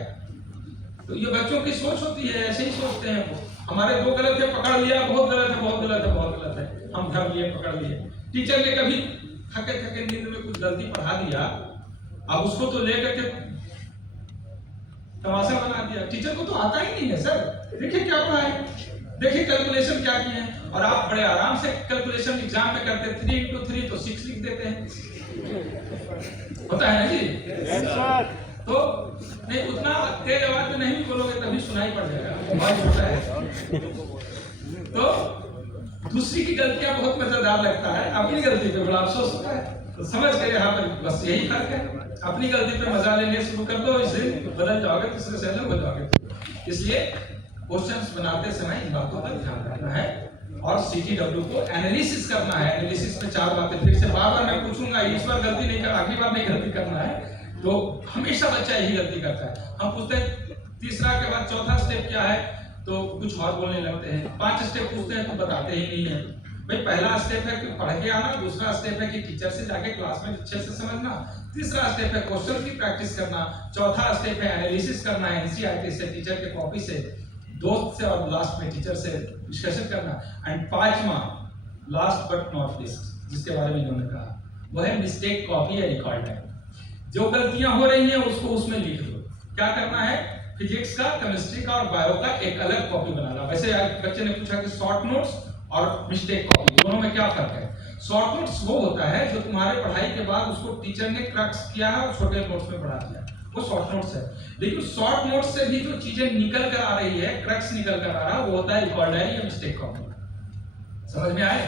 तो ये बच्चों की सोच होती है, ऐसे ही सोचते हैं वो। हमारे 2 गलत है, पकड़ लिया, बहुत गलत है, बहुत गलत है, बहुत गलत है, हम धर लिए, पकड़ लिए। टीचर ने कभी थके नींद में कुछ गलती पढ़ा दिया, अब उसको तो लेकर के तमाशा बना दिया। टीचर को तो आता ही नहीं है, सर देखिए क्या पढ़ा है, देखिए कैलकुलेशन क्या किए हैं, और आप बड़े आराम से कैलकुलेशन एग्जाम में करते 3 × 3 तो 6 लिख देते हैं। होता है ना जी? तो नहीं, उतना तेज आवाज में नहीं बोलोगे तभी सुनाई पड़ जाएगा, आवाज होता है। तो दूसरी की गलतियां बहुत मजेदार लगता है, अपनी गलती पे बड़ा अफसोस होता है। तो समझ गए यहाँ पर बस यही फर्क है, अपनी गलती पे मजा लेने शुरू कर दो, इससे बदल जाओगे, दूसरे से अलग हो जाओगे। इसलिए क्वेश्चंस बनाते समय इन बातों पर ध्यान रखना है और सीटीडब्ल्यू को एनालिसिस करना है। एनालिसिस में 4 बातें फिर से बार-बार मैं पूछूंगा, इस बार गलती नहीं कर, अगली बार नहीं गलती करना है। तो हमेशा बच्चा यही गलती करता है। हम पूछते हैं तीसरा के बाद चौथा स्टेप क्या है तो कुछ और बोलने लगते हैं। 5 स्टेप पूछते हैं तो बताते ही नहीं है। भाई पहला स्टेप है कि पढ़ के आना, दूसरा स्टेप है कि टीचर से जाके क्लास में अच्छे से समझना, तीसरा स्टेप है क्वेश्चन की प्रैक्टिस करना, चौथा स्टेप है एनालिसिस करना एनसीईआरटी से, टीचर के कॉपी से, दोस्त से, और लास्ट में टीचर से डिस्कशन करना। एंड 5वां लास्ट बट नॉट लीस्ट जिसके बारे में इन्होंने कहा वो है मिस्टेक कॉपी या रिकॉर्ड है। जो गलतियां हो रही हैं उसको उसमें लिख दो। क्या करना है? फिजिक्स का, केमिस्ट्री का और बायो का एक अलग कॉपी बनाना। वैसे बच्चे ने पूछा कि शॉर्ट नोट्स और मिस्टेक कॉपी दोनों में क्या फर्क है? शॉर्ट नोट्स वो होता है जो तुम्हारे पढ़ाई के बाद उसको टीचर ने क्रक्स किया है और छोटे नोट्स में पढ़ा दिया, वो शॉर्ट नोट्स है। लेकिन शॉर्ट नोट्स से भी जो चीजें निकल कर आ रही है, क्रक्स निकल कर आ रहा है, वो होता है रिकॉर्ड डायरी या मिस्टेक कॉपी। समझ में आए?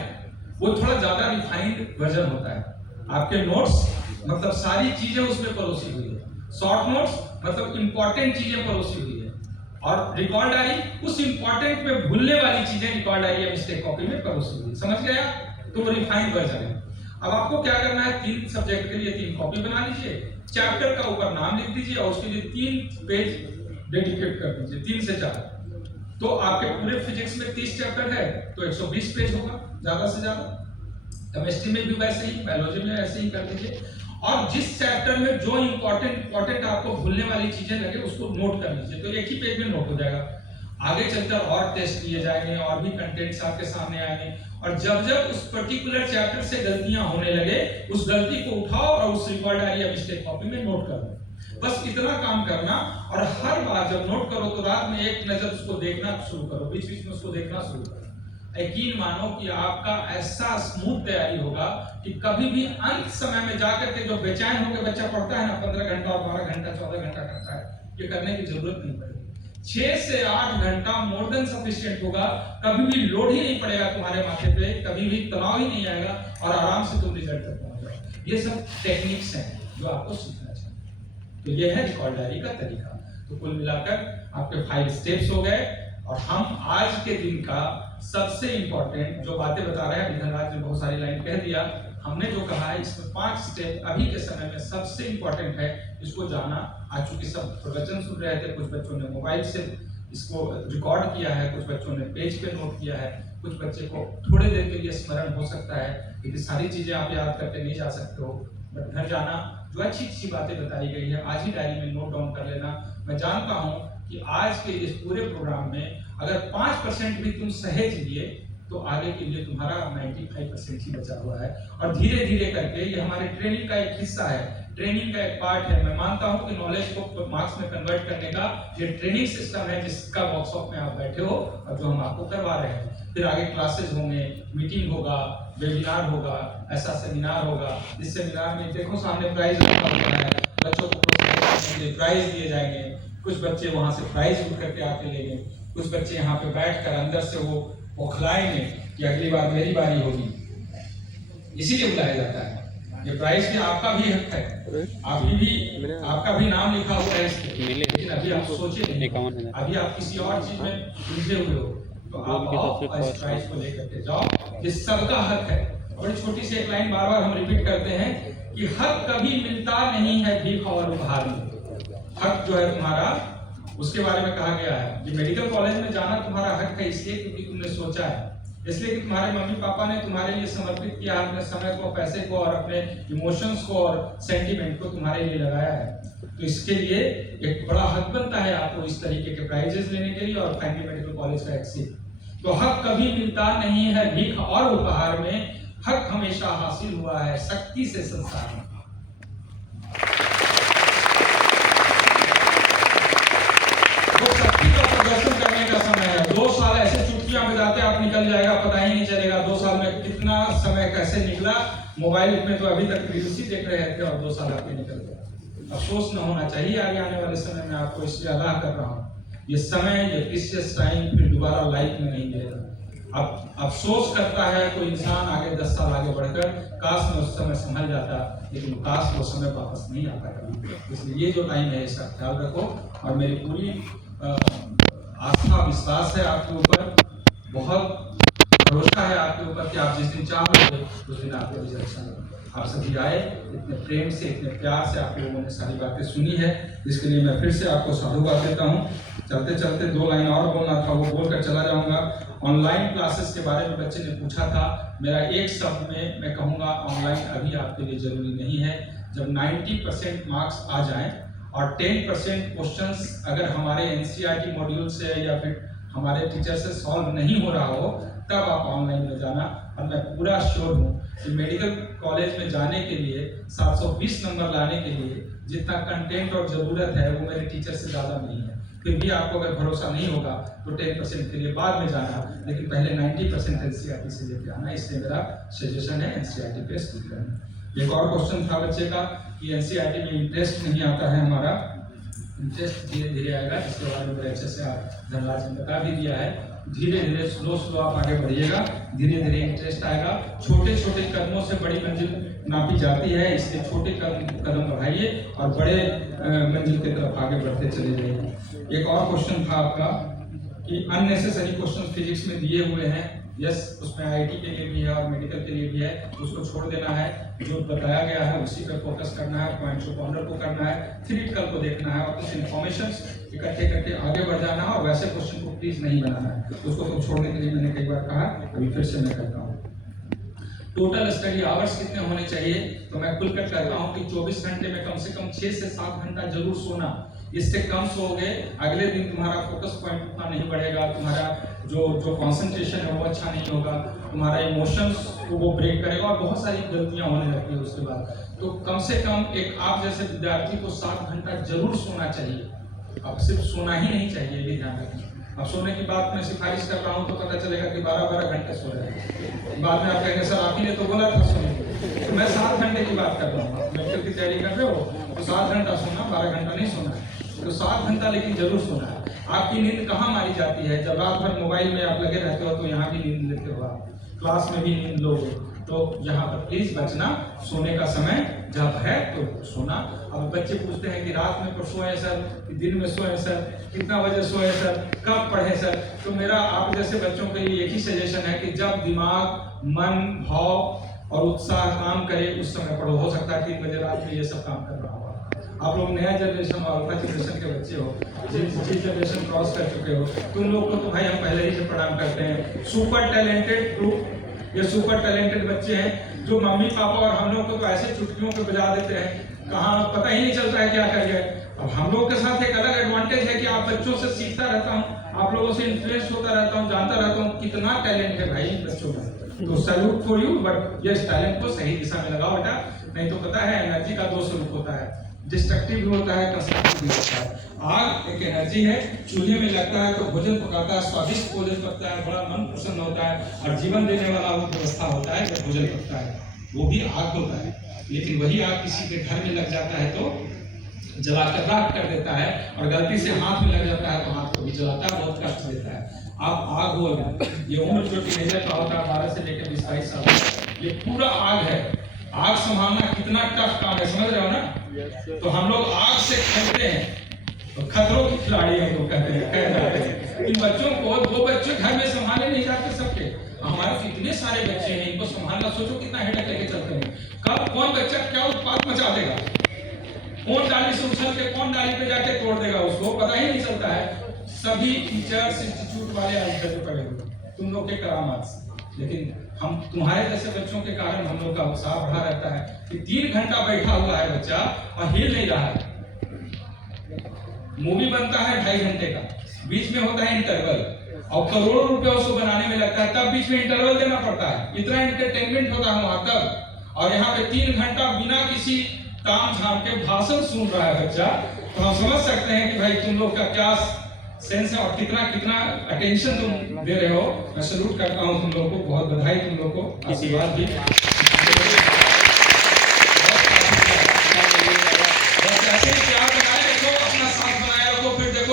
वो थोड़ा ज्यादा रिफाइंड वर्जन होता है। आपके नोट्स मतलब सारी चीजें उसमें परोसी हुई है, शॉर्ट नोट्स मतलब इंपॉर्टेंट चीजें परोसी हुई है, और रिकॉर्ड डायरी उस इंपॉर्टेंट में भूलने वाली चीजें रिकॉर्ड डायरी या मिस्टेक कॉपी में परोसी हुई। समझ गया? तो वो रिफाइंड वर्जन है। अब आपको क्या करना है, 3 सब्जेक्ट के लिए 3 कॉपी बना लीजिए, चैप्टर का ऊपर नाम लिख दीजिए और उसके लिए 3 पेज डेडिकेट कर दीजिए, 3 से 4। तो आपके पूरे फिजिक्स में 30 चैप्टर है तो 120 पेज होगा ज्यादा से ज्यादा। केमिस्ट्री में भी वैसे ही, बायोलॉजी में ऐसे ही कर दीजिए। और जिस चैप्टर में जो इंपॉर्टेंट आपको भूलने वाली चीजें लगे उसको नोट कर लीजिए, तो एक ही पेज में नोट हो जाएगा। आगे चलकर और टेस्ट लिए जाएंगे और भी कंटेंट्स आपके सामने आएंगे, और जब जब उस पर्टिकुलर चैप्टर से गलतियां होने लगे उस गलती को उठाओ और उस रिकॉर्ड डायरी या मिस्टेक कॉपी में नोट कर लो। बस इतना काम करना, और हर बार जब नोट करो तो रात में एक नजर उसको देखना शुरू करो, बीच बीच में उसको देखना शुरू करो। यकीन मानो कि आपका ऐसा स्मूथ तैयारी होगा कि कभी भी अंत समय में जाकर के जो बेचैन होकर बच्चा पढ़ता है ना, 15 घंटा और 12 घंटा 14 घंटा करता है, ये करने की जरूरत नहीं पड़ेगी। 6 से 8 घंटा मोर देन सफिशिएंट होगा। कभी भी लोड ही नहीं पड़ेगा तुम्हारे माथे पे, कभी भी तनाव ही नहीं आएगा, और आराम से तुम रिजल्ट तक पहुंच जाओगे। ये सब टेक्निक्स हैं जो आपको सीखना चाहिए। तो ये है रिकॉर्ड डायरी का तरीका। तो कुल मिलाकर आपके 5 स्टेप्स हो गए, और हम आज के दिन का सबसे इंपॉर्टेंट जो बातें बता रहे हैं, धनराज ने बहुत सारी लाइन कह दिया। हमने जो कहा है इसमें 5 स्टेप अभी के समय में सबसे इंपॉर्टेंट है, इसको जाना। आज चूंकि सब प्रवचन सुन रहे थे, कुछ बच्चों ने मोबाइल से इसको रिकॉर्ड किया है, कुछ बच्चों ने पेज पे नोट किया है, कुछ बच्चे को थोड़े देर के लिए स्मरण हो सकता है, लेकिन सारी चीजें आप याद करके नहीं जा सकते हो। बट घर जाना जो अच्छी अच्छी बातें बताई गई है आज ही डायरी में नोट डाउन कर लेना। मैं जानता हूँ कि आज के इस पूरे प्रोग्राम में अगर 5% भी तुम सहेज लिए तो आगे के लिए तुम्हारा 95% ही बचा हुआ है। और धीरे धीरे करके ये हमारे ट्रेनिंग का एक हिस्सा है, ट्रेनिंग का एक पार्ट है। मैं मानता हूं कि नॉलेज को मार्क्स में कन्वर्ट करने का ये ट्रेनिंग सिस्टम है जिसका वर्कशॉप में आप बैठे हो और जो हम आपको करवा रहे हैं। फिर आगे क्लासेस होंगे, मीटिंग होगा, वेबिनार होगा, ऐसा सेमिनार होगा। इस सेमिनार में देखो सामने प्राइज रखा हुआ है, बच्चों को प्राइज दिए जाएंगे। कुछ बच्चे वहां से प्राइज उठ करके आके ले गए, कुछ बच्चे यहाँ पे बैठकर अंदर से वो बौखलाएंगे कि अगली बार मेरी बारी होगी, इसीलिए बुलाया जाता है। ये प्राइज भी आपका भी हक है, आपका भी नाम लिखा हुआ है इसमें, लेकिन अभी आप सोचे नहीं, अभी आप किसी और चीज में उलझे हुए हो, तो आप आओ और इस प्राइज को लेकर के जाओ। ये सबका हक है। बड़ी छोटी सी एक लाइन बार बार हम रिपीट करते हैं कि हक कभी मिलता नहीं है भीख और उपहार में। हक जो है तुम्हारा, उसके बारे में कहा गया है कि मेडिकल कॉलेज में जाना तुम्हारा हक है, इसलिए क्योंकि तुमने सोचा है, इसलिए कि तुम्हारे मम्मी पापा ने तुम्हारे लिए समर्पित किया, अपने समय को, पैसे को और अपने इमोशंस को और सेंटीमेंट को तुम्हारे लिए लगाया है। तो इसके लिए एक बड़ा हक बनता है आपको इस तरीके के प्राइजेस लेने के लिए और फैमिली मेडिकल कॉलेज का एक्सिट। तो हक कभी मिलता नहीं है भीख और उपहार में, हक हमेशा हासिल हुआ है शक्ति से संसार में। प्रदर्शन करने का समय है। 2 साल ऐसे चुटकियां बजाते आप निकल जाएगा, पता ही नहीं चलेगा 2 साल में कितना समय कैसे निकला। मोबाइल में तो अभी तक रील्स ही देख रहे थे और 2 साल आपके निकल गए। अफसोस न होना चाहिए आगे आने वाले समय में, आपको इसलिए आगाह कर रहा हूँ। ये समय, ये प्रीशियस टाइम फिर दोबारा लाइफ में नहीं मिलेगा। अब अफसोस करता है कोई इंसान आगे 10 साल आगे बढ़कर, काश में उस समय संभल जाता, लेकिन काश वो समय वापस नहीं आता कभी। इसलिए ये जो टाइम है इसका ख्याल रखो, और मेरी पूरी आस्था विश्वास है आपके ऊपर, बहुत भरोसा है आपके ऊपर कि आप जिस दिन चाहोगे उस दिन आपको रिजल्ट। आप सभी आए, इतने प्रेम से, इतने प्यार से आप लोगों ने सारी बातें सुनी है, इसके लिए मैं फिर से आपको साधुवाद देता हूँ। चलते चलते 2 लाइन और बोलना था, वो बोलकर चला जाऊँगा। ऑनलाइन क्लासेस के बारे में बच्चे ने पूछा था, मेरा एक शब्द में मैं कहूँगा ऑनलाइन अभी आपके लिए जरूरी नहीं है। जब 90% मार्क्स आ जाएं और 10% क्वेश्चंस अगर हमारे एनसीईआरटी मॉड्यूल से या फिर हमारे टीचर से सॉल्व नहीं हो रहा हो, तब आप ऑनलाइन में जाना। और मैं पूरा श्योर हूँ कि मेडिकल कॉलेज में जाने के लिए 720 नंबर लाने के लिए जितना कंटेंट और ज़रूरत है वो मेरे टीचर से ज़्यादा नहीं है। फिर भी आपको अगर भरोसा नहीं होगा तो 10% के लिए बाद में जाना, लेकिन पहले 90% एनसीईआरटी से लेकर आना। इसलिए मेरा सजेशन है एनसीईआरटी पे स्टिक करना। एक और क्वेश्चन था बच्चे का कि एनसीईआरटी में इंटरेस्ट नहीं आता है हमारा। इंटरेस्ट धीरे धीरे आएगा, इसके बारे में अच्छे से आप धनराज ने बता भी दिया है। धीरे धीरे स्लो आप आगे बढ़िएगा, धीरे धीरे इंटरेस्ट आएगा। छोटे छोटे कदमों से बड़ी मंजिल नापी जाती है, इसलिए छोटे कदम बढ़ाइए और बड़े मंजिल की तरफ आगे बढ़ते चले जाइए। एक और क्वेश्चन था आपका कि अननेसेसरी क्वेश्चन फिजिक्स में दिए हुए हैं, यस, उसमें आईटी के लिए भी है और मेडिकल के लिए भी है, उसको छोड़ देना है। जो बताया गया है उसी पर फोकस करना है, पॉइंट्स ऑफ ऑनर को करना है, थ्योरेटिकल को देखना है और कुछ इन्फॉर्मेशंस इकट्ठे करके आगे बढ़ जाना है और वैसे क्वेश्चन को प्लीज नहीं बनाना है। उसको तो छोड़ने के लिए मैंने कई बार कहा, अभी फिर से मैं कहता हूँ। टोटल स्टडी आवर्स कितने होने चाहिए, तो मैं कुल कर कहता हूँ कि 24 घंटे में कम से कम 6 से 7 घंटा जरूर सोना। इससे कम सोओगे अगले दिन तुम्हारा फोकस पॉइंट उतना नहीं बढ़ेगा, तुम्हारा जो कंसंट्रेशन है वो अच्छा नहीं होगा, तुम्हारा इमोशंस को वो ब्रेक करेगा और बहुत सारी गलतियां होने लगती है उसके बाद। तो कम से कम एक आप जैसे विद्यार्थी को 7 घंटा जरूर सोना चाहिए। अब सिर्फ सोना ही नहीं चाहिए, ये ध्यान रखें। अब सोने की बात मैं सिफारिश कर रहा हूँ तो पता चलेगा कि 12-12 घंटे सो रहे हैं, बाद में आप कहेंगे सर आप ही ने तो बोला था सोने को। तो मैं 7 घंटे की बात कर रहा हूँ। मेडिकल की तैयारी कर रहे हो तो 7 घंटा सोना, 12 घंटा नहीं सोना है। तो 7 घंटा लेकिन जरूर सोना है। आपकी नींद कहाँ मारी जाती है, जब रात भर मोबाइल में आप लगे रहते हो तो यहाँ भी नींद लेते हो, आप क्लास में भी नींद लोगे, तो यहाँ पर प्लीज बचना। सोने का समय जब है तो सोना। अब बच्चे पूछते हैं कि रात में सोए सर, कि दिन में सोए सर, कितना बजे सोए सर, कब पढ़े सर। तो मेरा आप जैसे बच्चों के लिए एक ही सजेशन है कि जब दिमाग, मन, भाव और उत्साह काम करे उस समय पढ़ो। हो सकता है 3 बजे रात में ये सब काम कर रहा हो। आप लोग नया जनरेशन और अल्फा जनरेशन के बच्चे हो, जिस जनरेशन क्रॉस कर चुके हो, तुम लोग को तो भाई हम पहले ही से प्रणाम करते हैं। सुपर टैलेंटेड ग्रुप, ये सुपर टैलेंटेड बच्चे हैं जो मम्मी पापा और हम लोग को तो ऐसे चुटकियों पे बजा देते हैं, कहाँ पता ही नहीं चलता है क्या करिए। अब हम लोग के साथ एक अलग एडवांटेज है कि आप बच्चों से सीखता रहता हूँ, आप लोगों से इन्फ्लुएंस होता रहता हूँ, जानता रहता हूँ कितना टैलेंट है भाई इन बच्चों में। तो सैल्यूट फॉर यू, बट ये टैलेंट को सही दिशा में लगाओ बेटा, नहीं तो पता है एनर्जी का 2 स्वरूप होता है, डिस्ट्रक्टिव भी होता है, कंस्ट्रक्टिव भी होता है। आग एक एनर्जी है, चूल्हे में लगता है तो भोजन पकाता है, स्वादिष्ट भोजन पकता है, बड़ा मन प्रसन्न होता है और जीवन देने वाला वो व्यवस्था होता है जब भोजन पकता है, वो भी आग होता है। लेकिन वही आग किसी के घर में लग जाता है तो जलाकर राख कर देता है, और गलती से हाथ में लग जाता है तो हाथ को भी जलाता है, बहुत कष्ट देता है। आप आग हो, ये उम्र जो टीनेजर का होता है 12 से लेकर 20-22 साल, ये पूरा आग है। आग संभालना कितना टफ काम है, समझ रहे हो ना। तो हम लोग आग से खेलते हैं तो खतरों की खिलाड़ी हम लोग कहते हैं। इन बच्चों को 2 बच्चे घर में संभाले नहीं जाते सबके, हमारे कितने सारे बच्चे हैं, इनको संभालना सोचो कितना हेडेक लेके चलते हैं। कब कौन बच्चा क्या उत्पात मचा देगा, कौन डाली से उछल के कौन डाली पे जाके तोड़ देगा, उसको पता ही नहीं चलता है। सभी टीचर्स इंस्टीट्यूट वाले आज तक पड़े हुए तुम लोग के करामात से, लेकिन हम तुम्हारे जैसे बच्चों के कारण हम लोग का उत्साह बढ़ा रहता है कि 3 घंटा बैठा हुआ है बच्चा और हिल नहीं रहा है। मूवी बनता है 2.5 घंटे का, बीच में होता है इंटरवल, और करोड़ों रुपए उसको बनाने में लगता है, तब बीच में इंटरवल देना पड़ता है, इतना एंटरटेनमेंट होता है वहां तब। और यहाँ पे 3 घंटा बिना किसी ताम झाम के भाषण सुन रहा है बच्चा, तो हम समझ सकते हैं कि भाई तुम लोग का क्या सेंस है और कितना कितना अटेंशन तुम दे रहे हो। मैं सैल्यूट करता हूँ तुम लोग को, बहुत बधाई तुम लोग को, आशीर्वाद भी।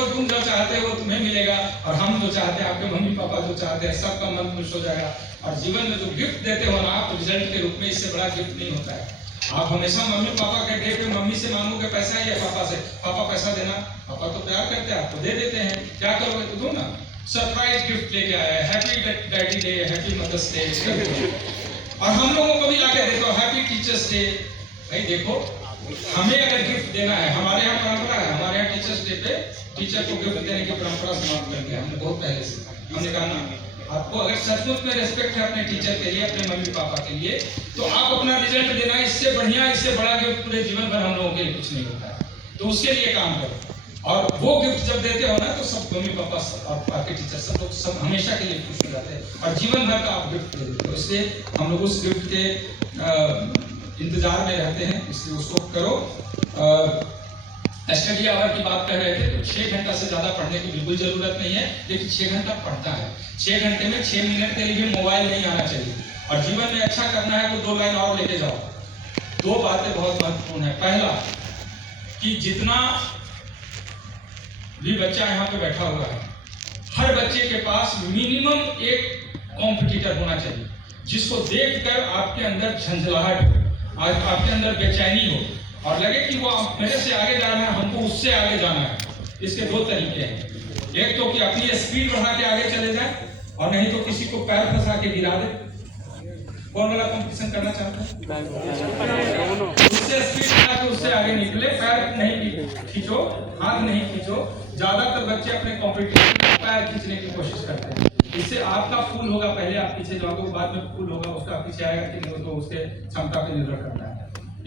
तुम जो चाहते हो तुम्हें मिलेगा, और हम जो चाहते हैं, आपके मम्मी पापा जो चाहते हैं, सबका मन खुश हो जाएगा। और जीवन में जो गिफ्ट देते हो ना आप रिजल्ट के रूप में, इससे बड़ा गिफ्ट नहीं होता है। आप हमेशा मम्मी पापा के डे पे मम्मी से मांगोगे पैसा या पापा से, पापा पैसा देना, पापा तो प्यार करते हैं आपको दे देते हैं, क्या करोगे तो दो ना। सरप्राइज गिफ्ट लेके आया है, happy daddy day, happy mother's day, और हम लोगों को भी लाके देते हो हैप्पी टीचर्स डे। भाई देखो, हमें अगर गिफ्ट देना है, हमारे यहाँ परंपरा है, हमारे यहाँ टीचर्स डे पे टीचर को गिफ्ट देने की परंपरा समाप्त कर दिया हमने बहुत पहले से। हमने कहा ना, आपको अगर सचमुच में रिस्पेक्ट है अपने टीचर के लिए, अपने मम्मी पापा के लिए, तो आप अपना रिजल्ट देना, इससे बढ़िया, इससे बड़ा गिफ्ट पूरे जीवन भर हम लोगों के लिए कुछ नहीं होता है। तो उसके लिए काम करो, और वो गिफ्ट जब देते हो ना तो सब मम्मी पापा और आपके टीचर सब लोग सब हमेशा के लिए खुश हो जाते हैं, और जीवन भर का आप गिफ्ट दे देते हो। इसलिए हम लोग उस गिफ्ट के इंतजार में रहते हैं, इसलिए उसको करो। स्टडी आवर की बात कर रहे थे, तो 6 घंटा से ज्यादा पढ़ने की बिल्कुल जरूरत नहीं है, लेकिन 6 घंटा पढ़ता है। 6 घंटे में 6 मिनट के लिए भी मोबाइल नहीं आना चाहिए, और जीवन में अच्छा करना है तो 2 लाइन और लेके जाओ। 2 बातें बहुत महत्वपूर्ण है। पहला कि जितना भी बच्चा यहाँ पे बैठा हुआ है, हर बच्चे के पास मिनिमम एक कॉम्पिटिटर होना चाहिए, जिसको देखकर आपके अंदर झंझलाहट हो, आपके अंदर बेचैनी हो, और लगे कि वो मेरे से आगे जा रहा है, हमको उससे आगे जाना है। इसके 2 तरीके हैं, एक तो कि अपनी स्पीड बढ़ा के आगे चले जाए, और नहीं तो किसी को पैर फंसा के गिरा दे। कौन वाला कंपटीशन करना चाहता है? उससे स्पीड बना के उससे आगे निकले। पैर नहीं खींचो, हाथ नहीं खींचो। ज्यादातर बच्चे अपने कॉम्पिटिशन में पैर खींचने की कोशिश करते हैं। इससे आपका फूल होगा, पहले आप पीछे जाओगे, बाद में फूल होगा, उसका पीछे आएगा कि नहीं तो उसके क्षमता पे निर्भर करता है।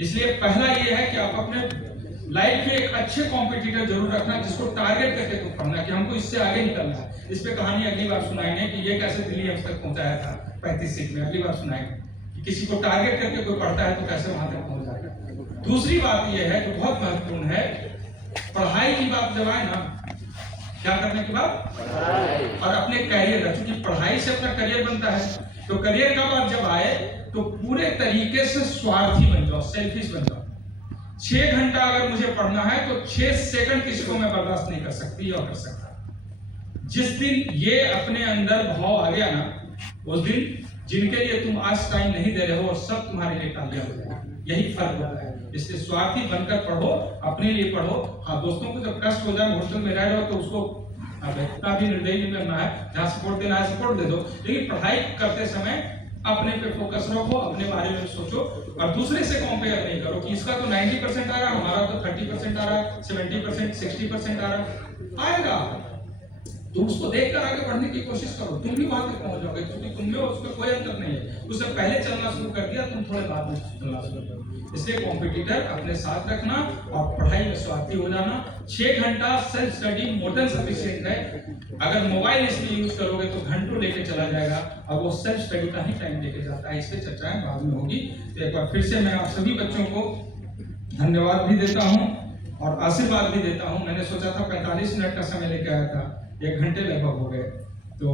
इसलिए पहला ये है कि आप अपने लाइफ में एक अच्छे कॉम्पिटिटर जरूर रखना, जिसको टारगेट करके तो पढ़ना कि हमको इससे आगे निकलना है। इस पे कहानी अगली बार सुनाएंगे कि ये कैसे दिल्ली एम्स तक पहुंचाया था 35 सीट में, अगली बार सुनाएंगे कि किसी को टारगेट करके कोई पढ़ता है तो कैसे वहां तक पहुंच जाएगा। दूसरी बात यह है जो बहुत महत्वपूर्ण है, पढ़ाई की बात जब आए ना, क्या करने के बाद और अपने करियर का, क्योंकि पढ़ाई से अपना करियर बनता है। तो करियर का बात जब आए तो पूरे तरीके से स्वार्थी बन जाओ, सेल्फिश बन जाओ। 6 घंटा अगर मुझे पढ़ना है तो 6 सेकंड किसी को मैं बर्दाश्त नहीं कर सकती और कर सकता। जिस दिन ये अपने अंदर भाव आ गया ना, उस दिन जिनके लिए तुम आज टाइम नहीं दे रहे हो और सब तुम्हारे लिए तालियां हो जाएगी। यही फर्क होता है। इसलिए स्वार्थी बनकर पढ़ो, अपने लिए पढ़ो। हाँ, दोस्तों को जब कष्ट हो जाए, हॉस्टल में रह रहे हो तो उसको इतना भी निर्दयी नहीं करना है। जहाँ सपोर्ट देना है सपोर्ट दे दो, लेकिन पढ़ाई करते समय अपने पे फोकस रखो, अपने बारे में सोचो और दूसरे से कंपेयर नहीं करो कि इसका तो 90% आ रहा है, हमारा तो 30% आ रहा है, 70%, 60% आ रहा है। आएगा तो उसको देखकर आगे बढ़ने की कोशिश करो, तुम भी वहां तक पहुंच जाओगे, क्योंकि तुम में उसमें कोई अंतर नहीं है। उससे पहले चलना शुरू कर दिया, तुम थोड़े बाद में चलना शुरू करो। इसलिए कॉम्पिटिटर अपने साथ रखना और पढ़ाई में स्वार्थी हो जाना। 6 घंटा सेल्फ स्टडी मोर सफिशिएंट है। अगर मोबाइल इसमें यूज करोगे तो घंटों लेके चला जाएगा और वो सेल्फ स्टडी का ही टाइम लेके जाता है। इस पे चर्चाएं बाद में होगी। तो एक बार फिर से मैं आप सभी बच्चों को धन्यवाद भी देता हूँ और आशीर्वाद भी देता हूँ। मैंने सोचा था 45 मिनट का समय लेके आया था, 1 घंटे लगभग हो गए, तो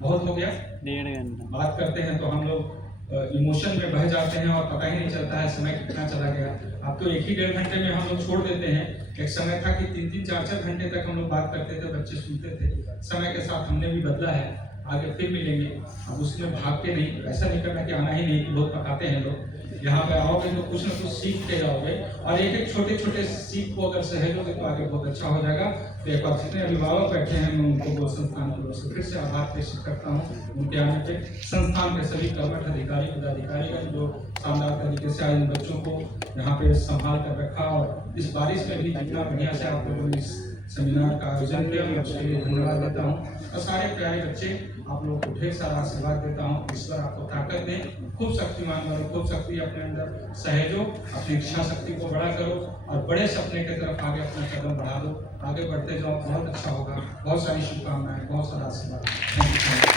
बहुत हो गया। 1.5 घंटा बात करते हैं तो हम लोग इमोशन में बह जाते हैं और पता ही नहीं चलता है समय कितना चला गया। अब तो 1-1.5 घंटे में हम लोग छोड़ देते हैं। एक समय था कि 3-3, 4-4 घंटे तक हम लोग बात करते थे, बच्चे सुनते थे। समय के साथ हमने भी बदला है, आगे फिर मिलेंगे। अब उसमें भाग के नहीं, ऐसा नहीं करना कि आना ही नहीं, बहुत पकाते हैं लोग। यहाँ पे आओगे तो कुछ ना कुछ सीखते जाओगे और एक-एक छोटे-छोटे सीख को अगर सहेजोगे तो आगे बहुत अच्छा हो जाएगा। तो एक बार जितने अभिभावक बैठे हैं मैं उनको वो संस्थान की ओर से फिर से आभार प्रेषित करता हूँ उनके आने पे। संस्थान के सभी कर्मठ अधिकारी पदाधिकारीगण जो शानदार तरीके से आज बच्चों को यहाँ पे संभाल कर रखा और इस बारिश में भी जितना बढ़िया से आप लोगों ने इस सेमिनार का आयोजन किया, मैं उसके लिए धन्यवाद देता हूँ। और सारे प्यारे बच्चे, आप लोगों को ढेर सारा आशीर्वाद देता हूँ। ईश्वर आपको ताकत दे, खूब शक्तिमान बनो, खूब शक्ति अपने अंदर सहेजो, अपनी इच्छा शक्ति को बड़ा करो और बड़े सपने की तरफ आगे अपना कदम बढ़ा दो। आगे बढ़ते जाओ, बहुत अच्छा होगा। बहुत सारी शुभकामनाएं, बहुत सारा आशीर्वाद। Thank you.